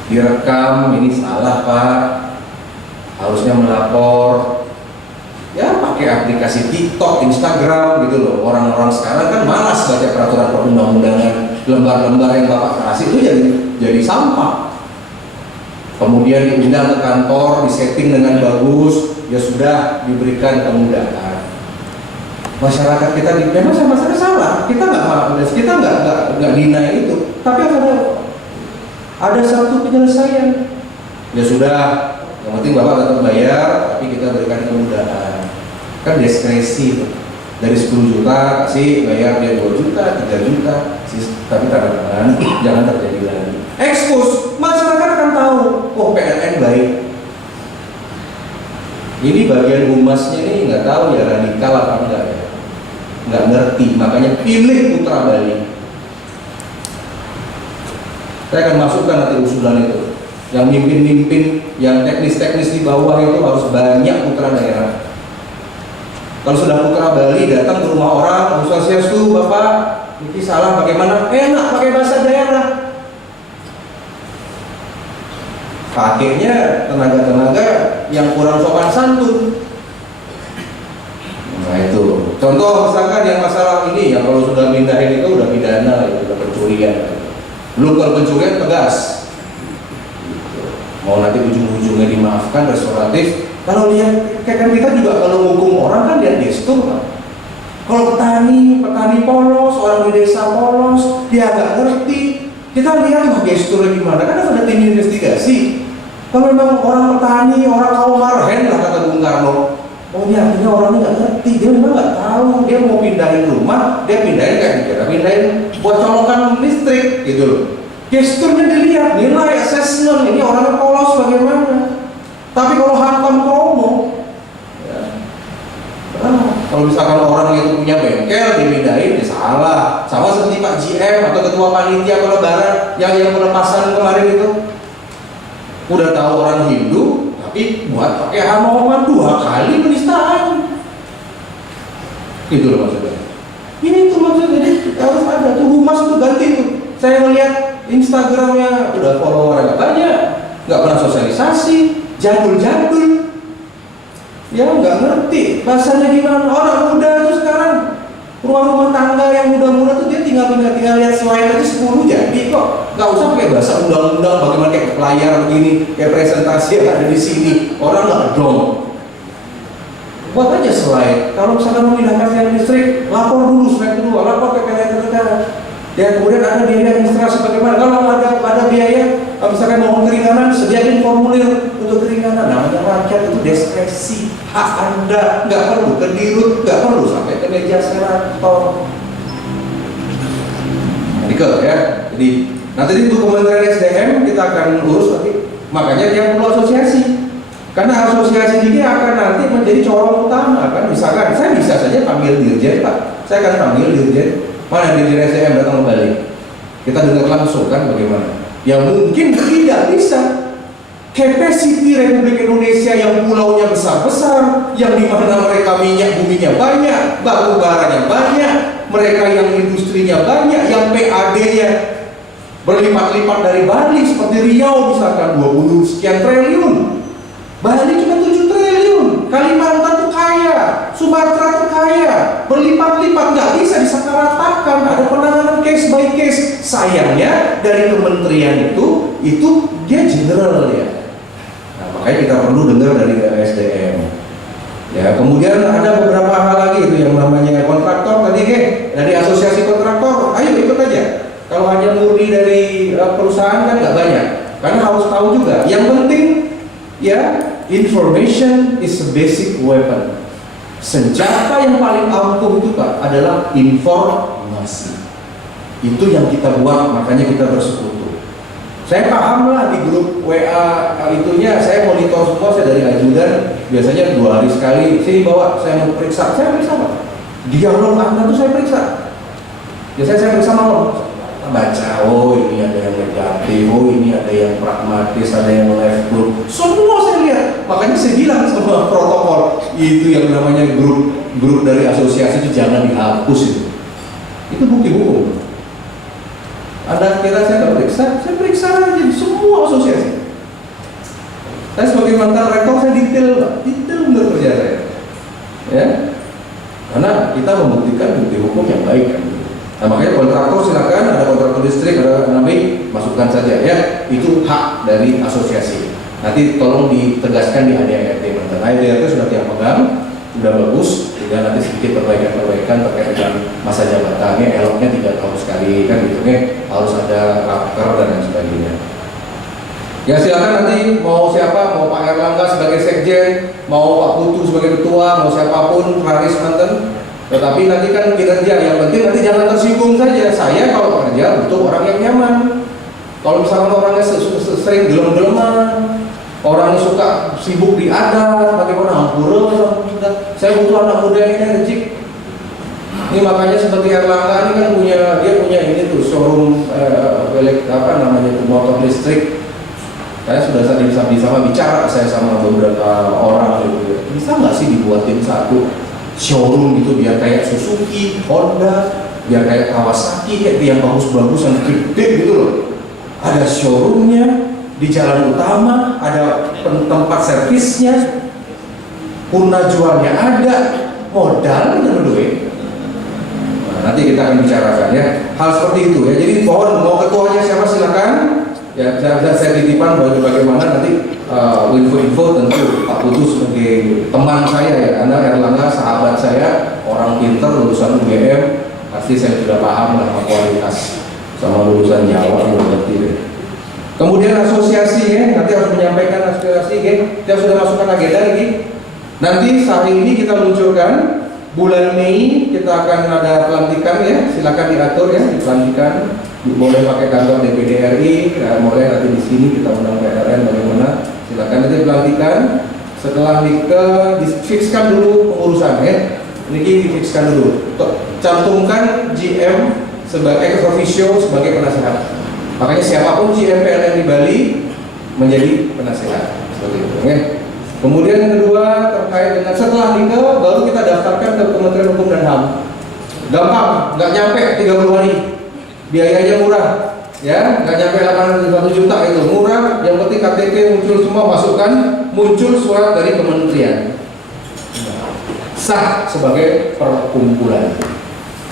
direkam, ini salah Pak, harusnya melapor. Ya pakai aplikasi TikTok, Instagram gitu loh. Orang-orang sekarang kan malas baca peraturan perundang-undangan, lembar-lembar yang Bapak kasih itu jadi sampah. Kemudian diundang ke kantor, disetting dengan bagus, ya sudah diberikan kemudahan. Masyarakat kita memang sama-sama salah, kita nggak deny itu, tapi ada satu penyelesaian. Ya sudah, yang penting Bapak tetap bayar, tapi kita berikan kemudahan. Kan diskresi itu. Dari 10 juta kasih bayar dia 2 juta, 3 juta, tapi tanda tangan jangan terjadi lagi. Expose, masyarakat akan tahu, oh PLN baik. Ini bagian humasnya ini nggak tahu ya radikal apa enggak ya, nggak ngerti, makanya pilih Putra Bali. Saya akan masukkan nanti usulan itu. Yang mimpin-mimpin, yang teknis-teknis di bawah itu harus banyak putra daerah. Kalau sudah Putra Bali datang ke rumah orang, Swastiastu Bapak, ini salah bagaimana? Enak pakai bahasa daerah. Pakainya tenaga-tenaga yang kurang sopan santun. Nah itu. Contoh misalkan yang masalah ini, yang kalau sudah pindahin itu udah pidana, itu udah pencurian. Belum kalau pencurian tegas. Mau nanti ujung-ujungnya dimaafkan restoratif. Kalau lihat kan kita juga kalau hukum orang kan lihat gestur kan. Kalau petani polos, orang di desa polos, dia agak ngerti. Kita lihat gesturnya gimana, kan ada tim investigasi. Kalau memang orang petani, orang kaum marhen lah kata Bung Karno. Oh ya, artinya orangnya nggak ngerti, dia memang nggak tahu. Dia mau pindahin rumah, dia pindahin kayak dikira pindahin buat colokan listrik gitu loh. Gesturnya dilihat, nilai assessment, ini orangnya polos bagaimana. Tapi kalau hantam promo, ya, kalau misalkan orang itu punya bengkel dipindahin, ya salah. Sama seperti Pak GM atau ketua panitia pelebaran yang pelepasan kemarin itu, udah tahu orang Hindu, tapi buat pakai Hanoman 2 kali penistaan. Itu loh maksudnya. Ini tuh maksudnya, jadi harus ada tuh humas itu ganti tuh. Saya melihat Instagramnya udah follower agak banyak, nggak pernah sosialisasi, jadul-jadul, ya nggak ngerti bahasanya gimana. Orang muda tuh sekarang rumah-rumah tangga yang muda-muda tuh dia tinggal lihat slide aja 10 jadi kok, nggak usah pakai bahasa undang-undang bagaimana kayak layar begini, kayak presentasi yang ada di sini, orang nggak dong. Buat aja slide. Kalau misalkan memindahkan tiang listrik, lapor dulu slide kedua, lapor ke PLN terdekat. Dan kemudian ada biaya administrasi bagaimana. Kalau ada biaya, misalkan mohon keringanan, sediakan formulir untuk keringanan. Namanya rakyat itu diskresi, hak Anda, nggak perlu ke dirut, nggak perlu sampai ke meja senator. Radical ya. Jadi nanti itu Kementerian SDM kita akan urus nanti. Makanya dia perlu asosiasi. Karena asosiasi ini akan nanti menjadi corong utama kan. Misalkan saya bisa saja panggil dirjen Pak, saya akan panggil dirjen. Mana dirjen SDM datang kembali, kita dengar langsung kan bagaimana. Yang mungkin tidak bisa. Capacity Republik Indonesia yang pulaunya besar-besar, yang dimana mereka minyak buminya banyak, batu baranya banyak, mereka yang industrinya banyak, yang PAD-nya berlipat-lipat dari Bali, seperti Riau misalkan 20 sekian triliun, Bali cuma 7 triliun, Kalimantan tuh kaya, Sumatera tuh kaya, berlipat-lipat, nggak bisa disamaratakan, ada penanganan case by case. Sayangnya dari kementerian itu dia general ya. Nah, makanya kita perlu dengar dari SDM. Ya, kemudian ada beberapa hal lagi itu yang namanya kontraktor tadi dari asosiasi kontraktor, ayo ikut aja. Kalau hanya murni dari perusahaan kan nggak banyak, karena harus tahu juga. Yang penting ya, information is a basic weapon. Senjata yang paling ampuh itu Pak adalah informasi. Itu yang kita buat, makanya kita bersekutu. Saya paham lah di grup WA itunya, saya monitor semua, saya dari ajudan, biasanya 2 hari sekali, sini bawa, saya mau periksa Pak. Dialog Anda tuh saya periksa. Biasanya saya periksa malam. Baca, oh ini ada yang negatif, oh ini ada yang pragmatis, ada yang left group, semua saya lihat. Makanya saya bilang sama protokol itu yang namanya grup dari asosiasi itu jangan dihapus itu. Itu bukti hukum. Anda kira saya nggak periksa? Saya periksa aja semua asosiasi. Saya sebagai mantan rektor saya detail benar kerja saya. Ya, karena kita membuktikan bukti hukum yang baik kan. Nah, makanya kontraktor silakan, ada kontraktor listrik, ada nabi, masukkan saja ya, itu hak dari asosiasi. Nanti tolong ditegaskan di ADART mantan. ADART sudah tiap pegang, sudah bagus, tinggal nanti sedikit perbaikan terkait dengan masa jabatannya, eloknya 3 tahun sekali kan gitu kan, harus ada raker dan lain sebagainya. Ya silakan nanti mau siapa, mau Pak Erlangga sebagai sekjen, mau Pak Putu sebagai ketua, mau siapapun, Raris mantan. Tetapi nanti kan kinerja, yang penting nanti jangan tersinggung saja. Saya kalau kerja butuh orang yang nyaman. Kalau misalkan orangnya sering gelem-geleman, orangnya suka sibuk di adat, bagaimana ampura, saya butuh anak muda yang energik. Ini makanya seperti Erlangga ini kan dia punya ini tuh showroom motor listrik. Saya sudah bisa bicara saya sama beberapa orang gitu. Bisa nggak sih dibuatin satu showroom gitu biar kayak Suzuki, Honda, biar kayak Kawasaki kayak yang bagus-bagus yang gede gitu loh. Ada showroomnya di jalan utama, ada tempat servisnya, purna jualnya ada, modal dan duit. Nah, nanti kita akan bicarakan ya hal seperti itu ya. Jadi mohon mau ketuanya siapa silakan. Ya saya titipan bagaimana nanti info-info tentu Pak Putu sebagai teman saya ya, Anda Erlangga sahabat saya, orang pintar lulusan UGM, pasti saya sudah paham lah kualitas sama lulusan Jawa ngerti deh. Kemudian asosiasi ya, nanti harus menyampaikan aspirasi ya, kita sudah masukkan agenda lagi. Nanti hari ini kita luncurkan bulan Mei kita akan ada pelantikan ya, silakan diatur ya, dipelantikan. Boleh pakai kantor DPD RI, ya, boleh nanti di sini kita undang PLN bagaimana, silakan nanti pelantikan. Setelah difikskan dulu pengurusan ya, ini difikskan dulu. Cantumkan GM sebagai ex officio sebagai penasehat. Makanya siapapun GM PLN di Bali menjadi penasehat seperti itu. Ya. Kemudian yang kedua terkait dengan setelah nikah baru kita daftarkan ke Kementerian Hukum dan HAM. Gampang, nggak nyampe 30 hari. Biayanya murah, ya nggak nyampe 8 juta itu murah. Yang penting KTP muncul semua, masukkan, muncul surat dari kementerian, sah sebagai perkumpulan.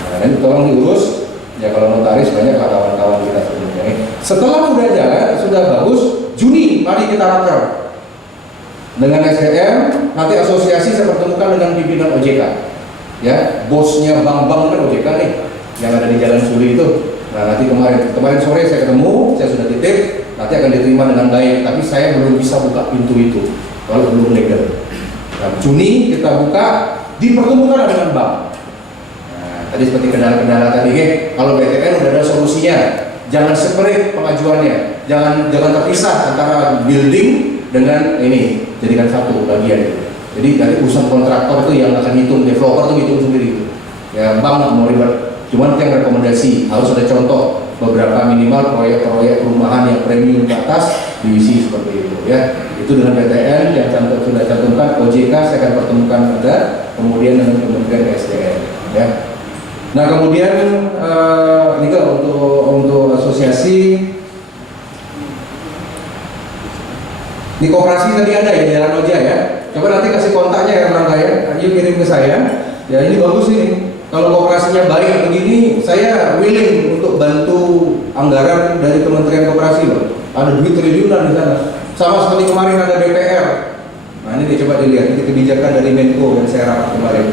Nah, ini tolong diurus ya, kalau notaris banyak kawan-kawan kita sebelumnya. Setelah sudah jalan, sudah bagus, Juni mari kita raker dengan SDM. Nanti asosiasi saya pertemukan dengan pimpinan OJK, ya bosnya bank-bank kan OJK nih, yang ada di Jalan Suli itu. Nah nanti kemarin sore saya ketemu, saya sudah titip, nanti akan diterima dengan baik. Tapi saya belum bisa buka pintu itu kalau belum legal. Nah, Juni kita buka, dipertemukan dengan bank. Nah, tadi seperti kendala-kendala tadi, kalau BTN udah ada solusinya. Jangan separate pengajuannya, jangan terpisah antara building dengan ini, jadikan satu bagian. Jadi dari urusan kontraktor itu yang akan hitung, developer itu hitung sendiri itu. Ya bank nggak mau ribet. Cuman yang rekomendasi harus ada contoh beberapa minimal proyek-proyek perumahan yang premium ke atas diisi seperti itu ya. Itu dengan BTN yang sudah cantumkan, OJK saya akan pertemukan ada, kemudian dengan Kementerian SDM ya. Nah kemudian ini kan untuk asosiasi di koperasi tadi ada ya Jalan Oja ya. Coba nanti kasih kontaknya ya Erlangga ya, ayo kirim ke saya. Ya ini bagus ini. Kalau kooperasinya baik begini, saya willing untuk bantu anggaran dari Kementerian Koperasi loh. Ada duit triliunan di sana. Sama seperti kemarin ada BPR. Nah ini coba dilihat, ini kebijakan dari Menko yang saya rapat kemarin.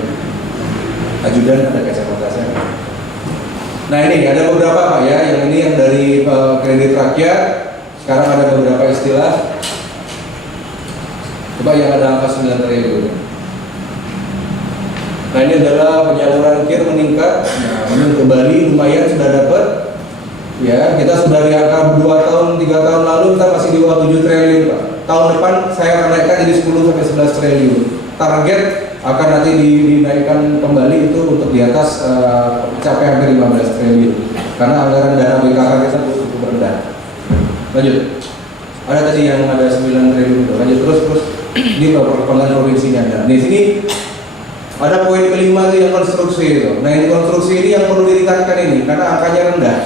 Ajudan ada kacamata saya. Nah ini ada beberapa Pak ya, yang ini yang dari kredit rakyat. Sekarang ada beberapa istilah. Coba yang ada angka 9 triliun. Nah ini adalah penyaluran KIR meningkat. Nah ini untuk Bali lumayan sudah dapat Ya, kita sudah di angka 2 tahun, 3 tahun lalu kita masih di bawah 7 triliun Pak. Tahun depan saya akan naikkan jadi 10 sampai 11 triliun. Target akan nanti dinaikkan kembali itu untuk di atas mencapai hampir 15 triliun. Karena anggaran dana BKK kita cukup rendah. Lanjut. Ada tadi yang ada 9 triliun itu. Lanjut terus. Ini perkembangan provinsinya ada. Di sini ada poin kelima itu yang konstruksi itu. Nah, ini konstruksi ini yang perlu ditingkatkan ini karena angkanya rendah.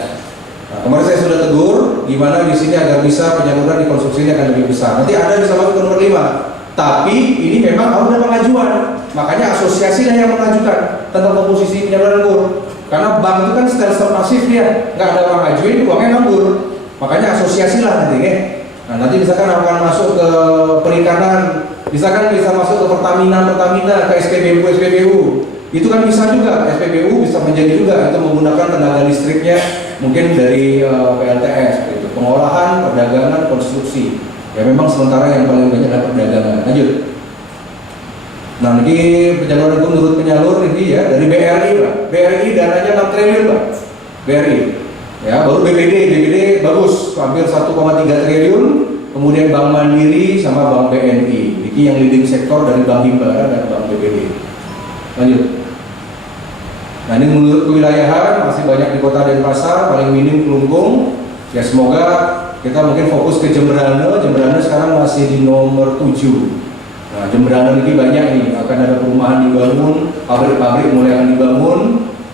Nah, kemarin saya sudah tegur gimana di sini agar bisa penyaluran di konstruksi ini akan lebih besar. Nanti ada bisa masuk ke nomor 5. Tapi ini memang harus ada pengajuan. Makanya asosiasi lah yang mengajukan tentang komposisi penyaluran KUR. Karena bank itu kan secara pasif dia, nggak ada orang ngajuin, uangnya nganggur. Makanya asosiasi lah nanti ya. Nah, nanti misalkan akan masuk ke perikanan, misalkan bisa masuk ke Pertamina, ke SPBU. Itu kan bisa juga, SPBU bisa menjadi juga itu menggunakan tenaga listriknya mungkin dari PLTS gitu. Pengolahan, perdagangan, konstruksi. Ya memang sementara yang paling banyak adalah perdagangan. Lanjut. Nah, ini penyaluran itu menurut penyalur ini ya dari BRI Pak. BRI dananya 6 triliun Pak. BRI. Ya, baru BPD bagus, hampir 1,3 triliun. Kemudian Bank Mandiri sama Bank BNI. Ini yang leading sektor dari Bank Himbara dan Bank BPD. Lanjut. Nah, ini menurut kewilayahan masih banyak di Kota Denpasar, paling minim Kelungkung. Ya semoga kita mungkin fokus ke Jemberana. Jemberana sekarang masih di nomor 7. Nah, Jemberana ini banyak nih, akan ada perumahan dibangun, pabrik-pabrik mulai akan dibangun.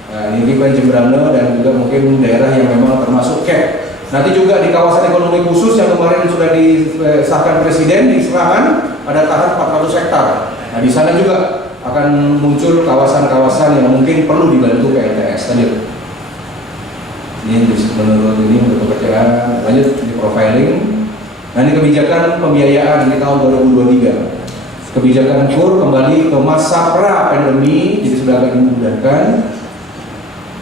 Nah, ini kan Jemberana dan juga mungkin daerah yang memang termasuk CAP. Nanti juga di kawasan ekonomi khusus yang kemarin sudah disahkan Presiden di Serangan ada tahan 400 hektar. Nah, di sana juga akan muncul kawasan-kawasan yang mungkin perlu dibantu PLTS. Lanjut. Ini menurut ini untuk pekerjaan. Lanjut di profiling. Nah, ini kebijakan pembiayaan di tahun 2023. Kebijakan KUR kembali ke masa pra pandemi, jadi sudah agak dimudahkan.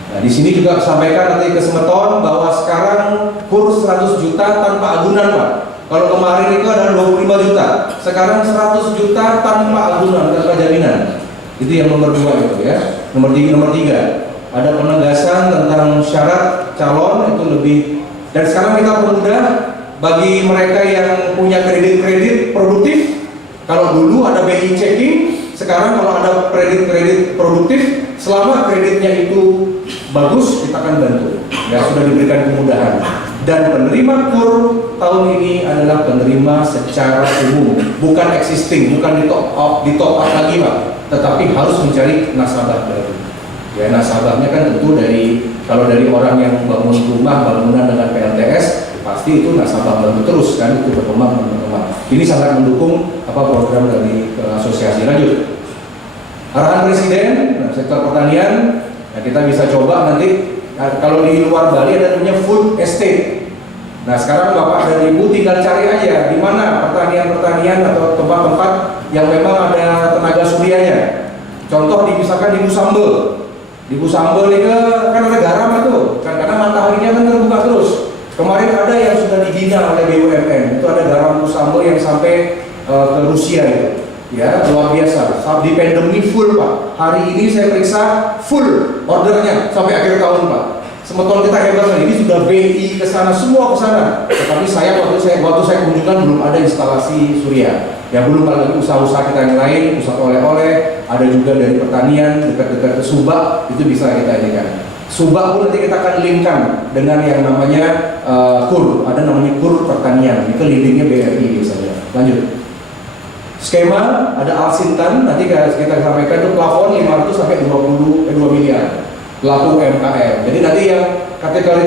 Nah, di sini juga sampaikan nanti ke Semeton bahwa sekarang KUR 100 juta tanpa agunan Pak. Kalau kemarin itu ada 25 juta, sekarang 100 juta tanpa agunan, tanpa jaminan. Itu yang nomor 2 itu ya. Nomor 3 ada penegasan tentang syarat calon itu lebih. Dan sekarang kita permudah bagi mereka yang punya kredit produktif. Kalau dulu ada BI checking, sekarang kalau ada kredit produktif, selama kreditnya itu bagus, kita akan bantu. Ya, sudah diberikan kemudahan. Dan penerima KUR tahun ini adalah penerima secara umum, bukan existing, bukan di top up lagi Pak, tetapi harus mencari nasabah baru. Ya, nasabahnya kan tentu kalau dari orang yang bangun rumah, bangunan dengan PLTS, pasti itu nasabah baru terus kan, itu berkembang. Ini sangat mendukung program dari asosiasi. Lanjut. Arahan Presiden, sektor pertanian, nah kita bisa coba nanti kalau di luar Bali ada namanya food estate. Nah, sekarang Bapak dan Ibu tinggal cari aja di mana pertanian atau tempat-tempat yang memang ada tenaga suryanya. Contoh misalkan di Busambel. Di Busambel itu kan ada garam itu, kan karena mataharinya kan terbuka terus. Kemarin ada yang sudah dibina oleh BUMN, itu ada garam Busambel yang sampai ke Rusia itu. Ya, luar biasa. Di pandemi full Pak. Hari ini saya periksa full ordernya sampai akhir tahun Pak. Semeton kita hebat, ini sudah BI ke sana, semua ke sana. Tetapi waktu saya kunjungan belum ada instalasi surya. Ya belum ada usaha-usaha kita yang lain, usaha oleh-oleh, ada juga dari pertanian dekat-dekat Subak, itu bisa kita jadikan. Subak pun nanti kita akan linkkan dengan yang namanya KUR, ada namanya KUR pertanian, itu leadingnya BRI biasanya. Lanjut. Skema ada Alsintan, nanti kita sampaikan itu plafon 500 sampai 2 miliar. Pelaku UMKM. Jadi nanti yang kategori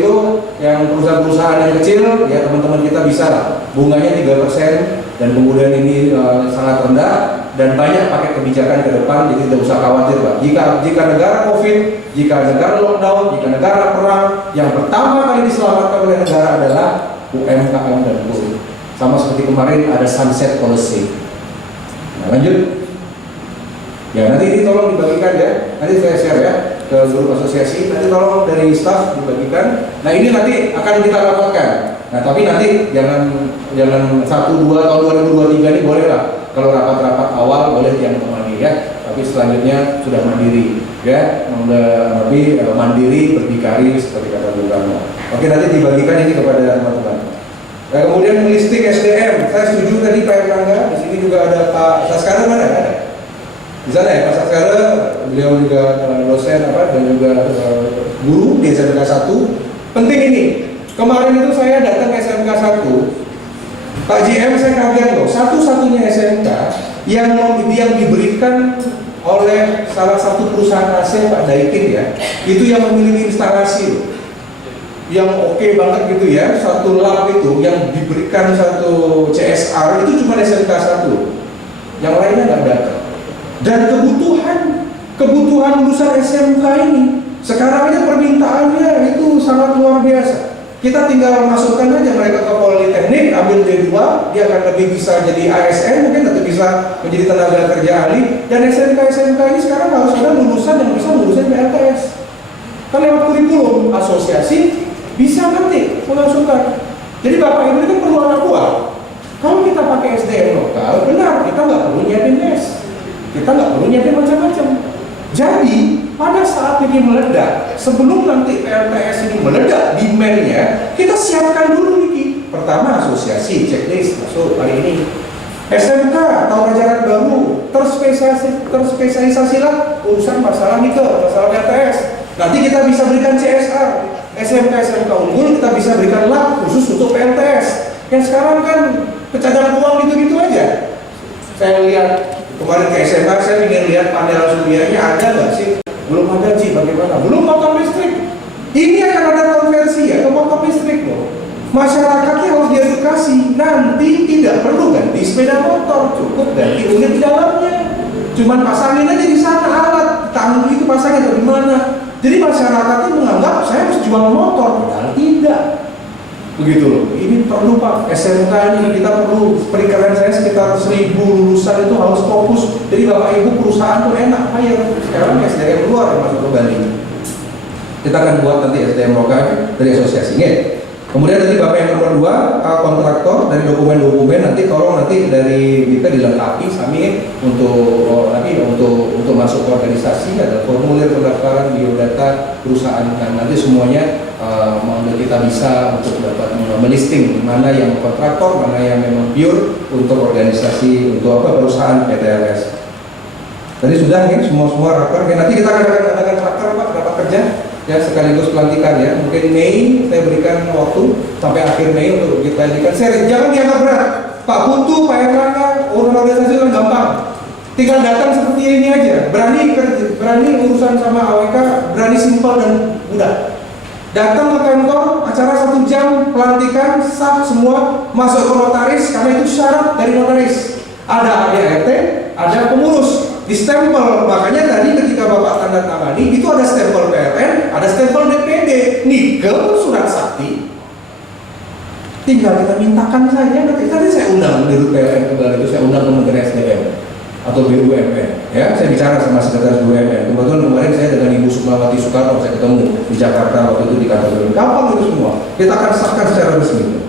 itu yang perusahaan-perusahaan yang kecil, ya teman-teman kita bisa lah. Bunganya 3% dan kemudian ini sangat rendah dan banyak paket kebijakan ke depan, jadi tidak usah khawatir Pak. Jika negara COVID, jika negara lockdown, jika negara perang, yang pertama kali diselamatkan oleh negara adalah UMKM dan KUR. Sama seperti kemarin ada sunset policy. Nah, lanjut. Ya, nanti ini tolong dibagikan ya. Nanti saya share ya ke grup asosiasi. Nanti tolong dari staf dibagikan. Nah, ini nanti akan kita dapatkan. Nah, tapi nanti jangan 1-2 tahun 2023 ini boleh lah. Kalau rapat-rapat awal boleh yang temani ya. Tapi selanjutnya sudah mandiri. ya, lebih mandiri, berdikari seperti kata Bung Karno. Oke, nanti dibagikan ini kepada teman-teman. Nah, kemudian listing SDM, saya setuju tadi Pak Erlangga. Di sini juga ada Pak Saskara, mana ada? Di sana ya Pak Saskara, beliau juga dosen dan juga guru di SMK 1. Penting ini. Kemarin itu saya datang ke SMK 1, Pak JM saya kaget loh, satu-satunya SMK yang diberikan oleh salah satu perusahaan AC Pak Daikin ya, itu yang memiliki instalasi loh, yang oke banget gitu ya, satu lab itu yang diberikan satu CSR itu cuma SMK 1, yang lainnya nggak datang. Dan kebutuhan lulusan SMK ini sekarang aja permintaannya itu sangat luar biasa. Kita tinggal masukkan aja mereka ke Politeknik, ambil D2, dia akan lebih bisa jadi ASN, mungkin atau bisa menjadi tenaga kerja ahli. Dan SMK ini sekarang harus ada lulusan yang bisa lulusan PLTS. Kan lewat kurikulum asosiasi bisa nanti memasukkan. Jadi Bapak Ibu ini kan perlu anak buah. Kalau kita pakai SDM lokal, benar kita nggak perlu nyiapin mes, kita nggak perlu nyiapin macam-macam. Jadi pada saat ini meledak, sebelum nanti PLTS ini meledak demand-nya, kita siapkan dulu nih. Pertama asosiasi, checklist masuk hari ini. SMK tahun ajaran baru, terspesialisasilah urusan masalah nikel, masalah PLTS. Nanti kita bisa berikan CSR. SMK unggul kita bisa berikan lab khusus untuk PLTS. Yang sekarang kan kecadangan uang gitu-gitu aja. Saya lihat kemarin ke SMK, saya ingin lihat panel surianya ada nggak sih? Belum ada sih, bagaimana? Belum motor listrik. Ini akan ada konversi ya ke motor listrik loh. Masyarakatnya harus diedukasi. Nanti tidak perlu ganti sepeda motor, cukup ganti unit di dalamnya. Cuman pasangin aja di sana alat, tanggung itu pasangnya dari mana. Jadi masyarakatnya menganggap saya harus jual motor, padahal tidak. Begitu loh. Ini perlu Pak, SMK ini kita perlu, perkiraan saya sekitar 1000 lulusan itu harus fokus. Jadi Bapak Ibu perusahaan tuh enak hire. Sekarang SDM luar yang masuk ke Bali. Kita akan buat nanti SDM lokal dari asosiasinya. Kemudian tadi Bapak yang nomor 2, kontraktor dari dokumen-dokumen nanti tolong nanti dari kita dilengkapi sami untuk untuk masuk ke organisasi, ada formulir pendaftaran biodata perusahaan dan nanti semuanya kita bisa untuk dapat melisting mana yang kontraktor, mana yang memang pure untuk organisasi untuk perusahaan PTLS. Tadi sudah nih semua raker. Nanti kita akan adakan raker Pak, rapat kerja ya sekaligus pelantikan ya. Mungkin Mei saya berikan waktu sampai akhir Mei untuk kita jadikan seri. Jangan dianggap berat. Pak Putu, Pak Erlangga, organisasi kan gampang. Tinggal datang seperti ini aja. Berani urusan sama AWK, berani simpel dan mudah. Datang ke kantor, acara 1 jam, pelantikan, sah semua, masuk ke notaris karena itu syarat dari notaris. Ada ADRT, ada pengurus. Di stempel, makanya tadi ketika Bapak tanda tangani itu ada stempel PLN, ada stempel DPD, nikel, surat sakti. Tinggal kita mintakan saja. Nanti tadi saya undang Dirut PLN kembali itu, saya undang Kementerian SDM atau BUMN. Ya, saya bicara sama Sekretaris BUMN. Kebetulan kemarin saya dengan Ibu Sukmawati Soekarno saya ketemu di Jakarta waktu itu di kantor BUMN. Gampang itu semua. Kita akan sahkan secara resmi.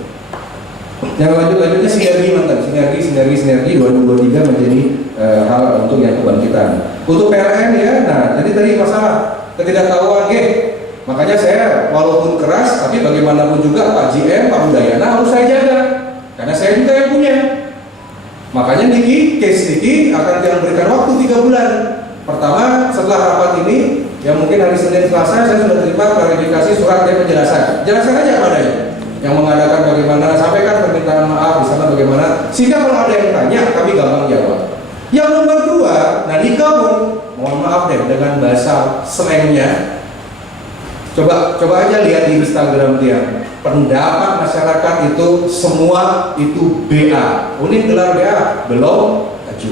Yang lanjutnya sinergi 2023 menjadi hal untuk yang kebangkitan. Untuk PLN ya, nah tadi masalah ketidaktahuan makanya saya walaupun keras tapi bagaimanapun juga Pak JM, Pak Udayana harus saya jaga karena saya juga yang punya. Makanya case Niki akan diberikan waktu 3 bulan. Pertama setelah rapat ini, yang mungkin hari Senin Selasa saya sudah terima klarifikasi surat dan penjelasan. Jelaskan aja padanya. Yang mengadakan bagaimana, sampaikan permintaan maaf di sana bagaimana, sehingga kalau ada yang tanya kami gampang jawab. Yang nomor 2, nah Nika pun mohon maaf deh dengan bahasa slangnya. Coba aja lihat di Instagram dia. Pendapat masyarakat itu semua itu BA. Unit gelar BA belum maju.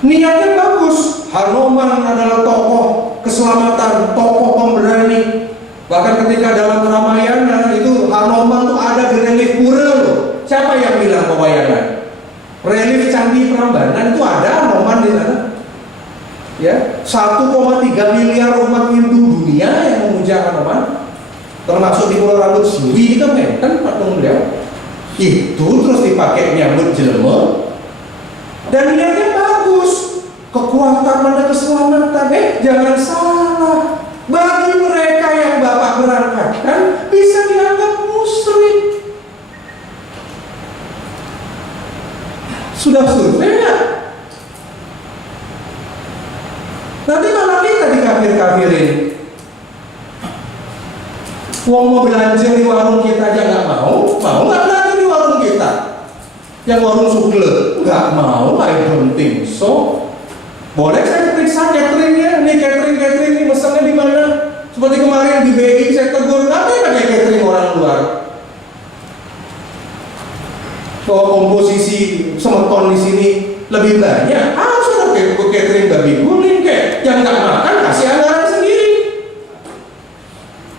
Niatnya bagus. Hanoman adalah tokoh keselamatan, tokoh pemberani. Bahkan ketika dalam Ramayana itu Hanoman tuh ada di relief pura loh. Siapa yang bilang pewayangan? Relief Candi Prambanan itu ada Hanoman di sana. Ya, 1,3 miliar umat Hindu dunia yang memuja Hanoman, termasuk di Pulau Rambut Siwi itu kan patung beliau. Itu terus dipakai nyambut jelema. Dan niatnya bagus. kekuatan, ada keselamatan. Jangan salah. Bagi mereka yang Bapak berangkatkan bisa dianggap musyrik. Sudah survei nggak? Nanti malah kita dikafir-kafirin. Wong mau belanja di warung kita aja nggak mau nggak belanja di warung kita? Yang warung sugle nggak mau, I don't think so. Boleh saya periksa cateringnya, nih catering ini mesennya di mana? Seperti kemarin di BI saya tegur, kenapa ya pakai catering orang luar? Bahwa komposisi semeton di sini lebih banyak, harus ada catering babi guling kayak yang nggak makan kasih anggaran sendiri.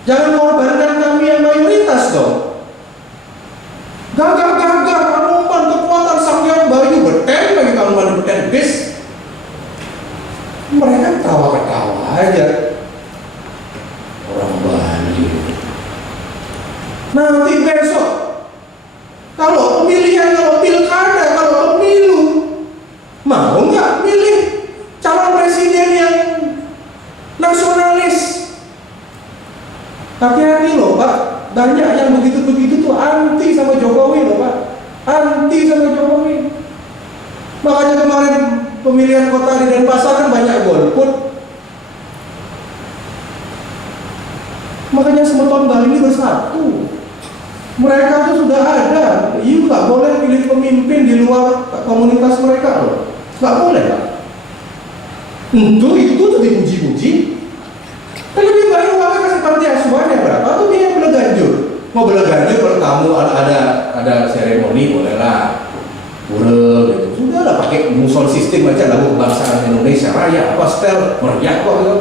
Jangan korbankan kami yang mayoritas dong. Gagah Kanuman kekuatan Sang Bayu beten bagi Kanuman beten bis. Mereka ketawa-ketawa aja. Orang Bali. Nanti besok kalau pemilihan, kalau pilkada, kalau pemilu, mau nggak milih calon presiden yang nasionalis? Hati-hati loh Pak, banyak yang begitu-begitu tuh anti sama Jokowi loh Pak, anti sama Jokowi. Makanya kemarin pemilihan kota di Denpasar kan banyak golput. Makanya semeton Bali ini bersatu. Mereka tuh sudah ada. You nggak boleh pilih pemimpin di luar komunitas mereka loh. Nggak boleh Pak. Itu tuh dipuji-puji. Kan lebih baik uangnya kasih panti asuhan ya berapa tuh dia belaganjur. Mau belaganjur bertamu ada seremoni bolehlah. Pura gitu. Sudah lah pakai muson sistem aja lagu kebangsaan Indonesia Raya apa setel meriah kok gitu.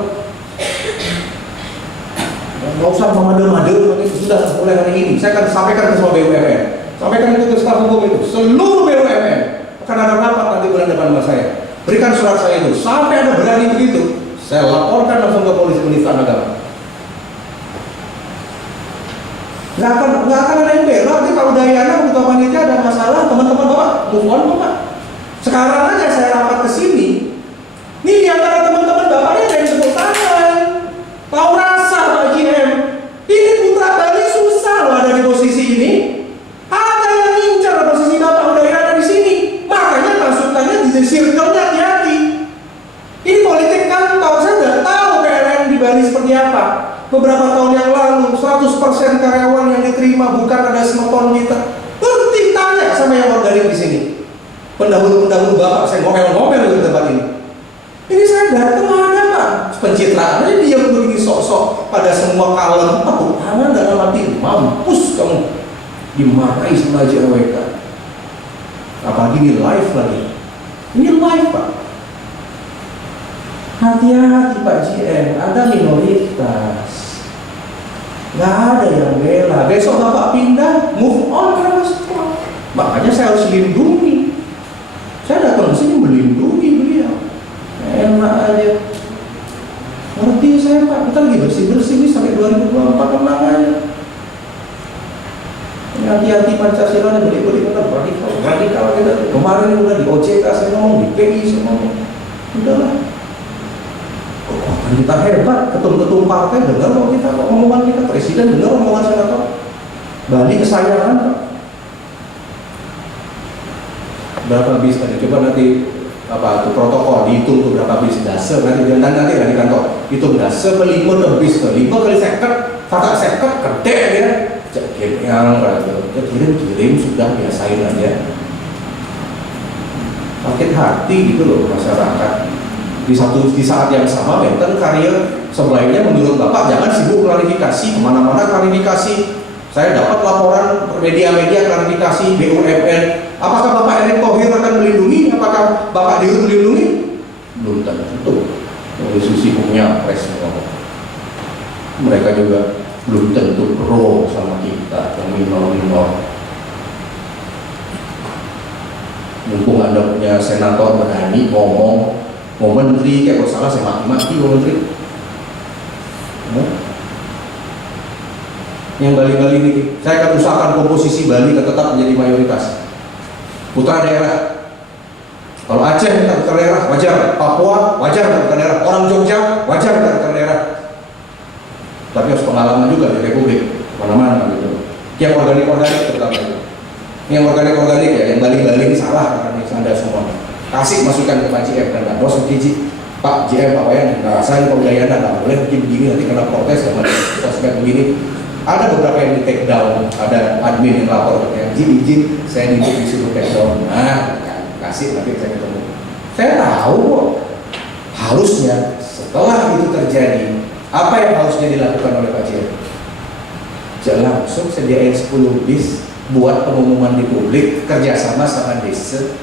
Nggak usah mengade-made, sudah mulai hari ini. Saya akan sampaikan ke semua BUMN, sampaikan itu ke staf hukum itu, seluruh BUMN akan ada rapat nanti bulan depan sama saya. Berikan surat saya itu, sampai ada berani begitu, saya laporkan langsung ke polisi penistaan agama. Nggak akan ada yang bela. Nanti kalau Dayana butuh panitia ada masalah, teman-teman Bapak move on Bapak. Sekarang aja saya rapat ke sini, nih di antara teman-teman Bapaknya ada yang tepuk tangan, tahu rasa Pak GM. Ini putra Bali susah loh ada di posisi ini. Ada yang ngincar posisi Bapak Dayana di sini. Makanya masukannya di circle-nya hati-hati. Ini politik kantor, saya udah tahu PLN di Bali seperti apa. Beberapa tahun yang lalu 100% karyawan yang diterima bukan ada semeton kita. Berarti tanya sama yang organik di sini. Pendahulu Bapak saya ngomel-ngomel di tempat ini. Ini saya datang ada Pak. Pencitraan aja dia begini sok-sok pada semua kalem. Tepuk tangan dalam hati, mampus kamu. Dimarahi sama JWK. Apalagi ini live lagi. Ini live Pak. Hati-hati Pak GM, ada minoritas. Nggak ada yang bela. Besok Bapak pindah, move on kan semua. Makanya saya harus lindungi. Saya datang ke sini melindungi beliau. Enak aja. Ngerti saya Pak, kita lagi bersih-bersih ini sampai 2024 tenang aja. Hati-hati Pancasila ini beli-beli kita radikal kita. Kemarin udah di OJK saya ngomong, di PI saya ngomong. Udahlah. Kita hebat, ketum-ketum partai dengar kok kita omongan kita, presiden dengar omongan senator. Bali kesayangan Pak. Berapa bis tadi? Coba nanti apa itu protokol dihitung tuh berapa bis dase nanti di kantor hitung dase pelimo tuh bis tuh 5 kali seket kata seket gede ya kirim sudah biasain aja. Sakit hati gitu loh masyarakat. Di saat yang sama benten karya sebaiknya menurut Bapak jangan sibuk klarifikasi kemana-mana klarifikasi. Saya dapat laporan media-media klarifikasi BUMN. Apakah Bapak Erick Thohir akan melindungi? Apakah Bapak Dirut melindungi? Belum tentu. Dari sisi punya pres mereka juga belum tentu pro sama kita yang minor-minor. Mumpung Anda punya senator berani ngomong, mau menteri kayak salah saya maki-maki mau menteri. Yang Bali-Bali ini, saya akan usahakan komposisi Bali tetap menjadi mayoritas. Putra daerah, Kalau Aceh minta ke daerah, wajar. Papua, wajar minta ke daerah. Orang Jogja, wajar minta ke daerah. Tapi harus pengalaman juga di Republik, mana-mana gitu. Yang organik-organik terutama itu. Yang organik-organik ya, yang baling-baling salah karena Anda semua. Kasih masukan ke Pak JM dan Pak Bos Pak JM, Pak Wayan, nggak rasain pemberdayaan, nggak boleh bikin begini, nanti kena protes sama sosmed begini. Ada beberapa yang di take down, ada admin yang lapor ke izin, saya disuruh take down. Nah, kasih nanti saya ketemu. Saya tahu kok, harusnya setelah itu terjadi, apa yang harusnya dilakukan oleh Pak JM? Jangan langsung sediain 10 bis buat pengumuman di publik kerjasama sama desa.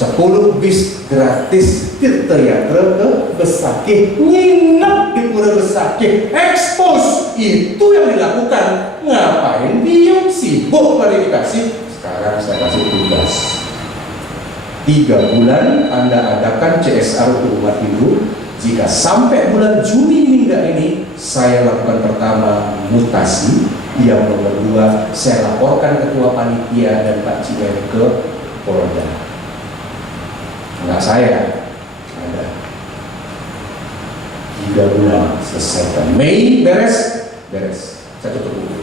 10 bis gratis tirta-yatra ke Besakih, nginep di Pura Besakih, expose, itu yang dilakukan. Ngapain diem, sibuk klarifikasi? Sekarang saya kasih tugas 3 bulan Anda adakan CSR untuk umat Hindu. Jika sampai bulan Juni hingga ini, saya lakukan pertama mutasi, yang nomor 2 saya laporkan ketua panitia dan Pak JM ke Polda. Enggak saya, ada 3 bulan selesaikan. Mei beres, saya tutup buku.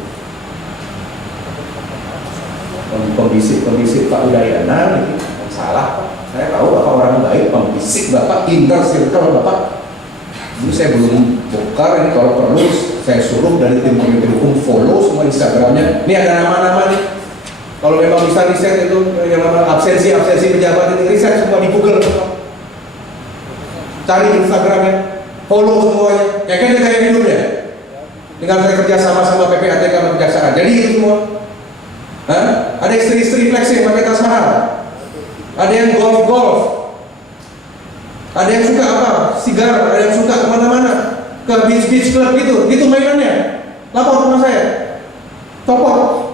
Kondisi Pak Udayana ini salah. Saya tahu Bapak orang baik, pembisik Bapak, inner circle Bapak. Ini saya belum bongkar, ini kalau perlu saya suruh dari tim komite hukum follow semua Instagramnya. Ini ada nama-nama nih. Kalau memang bisa riset itu yang nama absensi pejabat ini, riset semua di Google semua. Cari Instagramnya, follow semuanya. Ya kan dia kayak hidup ya. Tinggal saya kerja sama PPATK dan Kejaksaan. Jadi itu semua. Hah? Ada istri-istri flexing pakai tas mahal. Ada yang golf. Ada yang suka apa? Sigar. Ada yang suka kemana-mana. Ke beach club gitu. Itu mainannya. Lapor sama saya. Copot.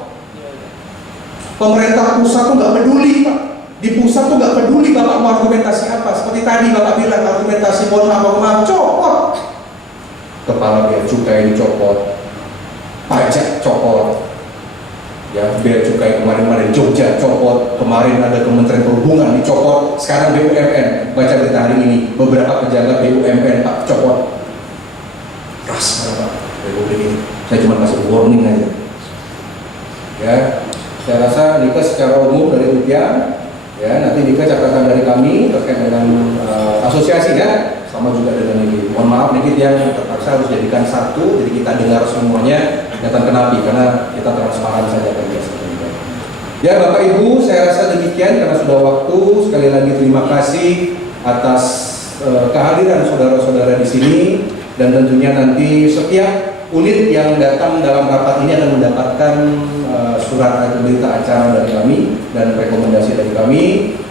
Pemerintah pusat tuh nggak peduli, Pak. Di pusat tuh nggak peduli Bapak mau argumentasi apa. Seperti tadi Bapak bilang argumentasi mohon maaf, copot. Kepala bea cukai dicopot, pajak copot, ya bea cukai kemarin Jogja copot, kemarin ada Kementerian Perhubungan dicopot, sekarang BUMN. Baca berita hari ini beberapa pejabat BUMN Pak copot. Keras Pak Republik ini. Saya cuma kasih warning aja. Ya. Saya rasa nikah secara umum dari rupiah, ya nanti nikah catatan dari kami terkait dengan asosiasi ya, sama juga dengan ini. Mohon maaf nih yang terpaksa harus jadikan satu, jadi kita dengar semuanya, datang kenapi karena kita transparan saja kerja seperti itu. Ya Bapak Ibu, saya rasa demikian karena sudah waktu. Sekali lagi terima kasih atas kehadiran saudara-saudara di sini dan tentunya nanti setiap unit yang datang dalam rapat ini akan mendapatkan surat berita acara dari kami dan rekomendasi dari kami.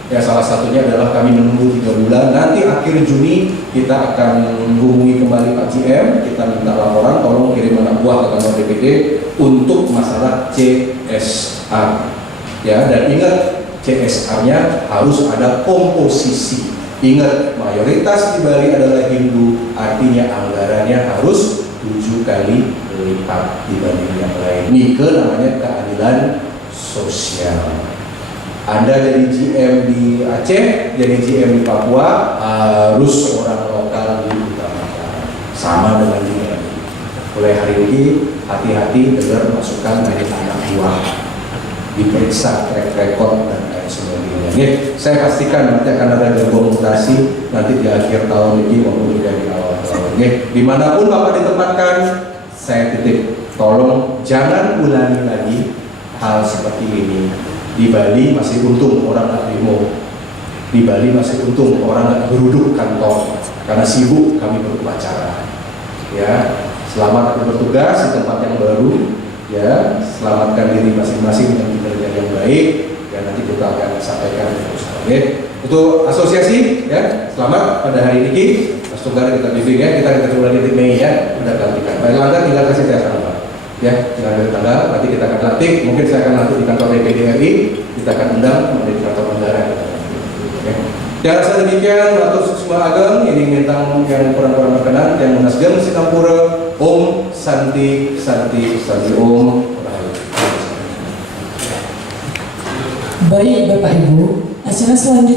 Ya salah satunya adalah kami menunggu 3 bulan. Nanti akhir Juni kita akan menghubungi kembali Pak JM. Kita minta laporan, tolong kirim anak buah ke kantor DPD untuk masalah CSR. Ya dan ingat CSR-nya harus ada komposisi. Ingat mayoritas di Bali adalah Hindu, artinya anggarannya harus 7 kali lipat dibanding yang lain. Nike namanya keadilan sosial. Anda jadi GM di Aceh, jadi GM di Papua, harus orang lokal diutamakan. Sama dengan GM. Mulai hari ini hati-hati dengar masukan dari anak buah, diperiksa track record dan lain sebagainya. Nih, saya pastikan nanti akan ada gerbong mutasi nanti di akhir tahun ini maupun di awal tahun. Nih, dimanapun Bapak ditempatkan, saya titip, tolong jangan ulangi lagi hal seperti ini. Di Bali masih untung orang nggak demo. Di Bali masih untung orang nggak geruduk kantor karena sibuk kami berupacara. Ya, selamat bertugas di tempat yang baru. Ya, selamatkan diri masing-masing dengan kinerja yang baik. Ya, nanti kita akan sampaikan terus. Oke, untuk asosiasi ya, selamat pada hari ini. Mas Tunggal kita bimbing ya, kita bulan di Mei ya, udah gantikan. Baik, Anda tinggal kasih saya saran. Ya, tinggal dari tanggal, nanti kita akan lantik, mungkin saya akan nanti di kantor DPD RI, kita akan undang di kantor negara. Ya. Yang rasa demikian, Batur Suksma Ageng, ini bintang yang kurang-kurang berkenan, yang menasgem Singapura, Om Santi Om. Baik Bapak Ibu, acara selanjutnya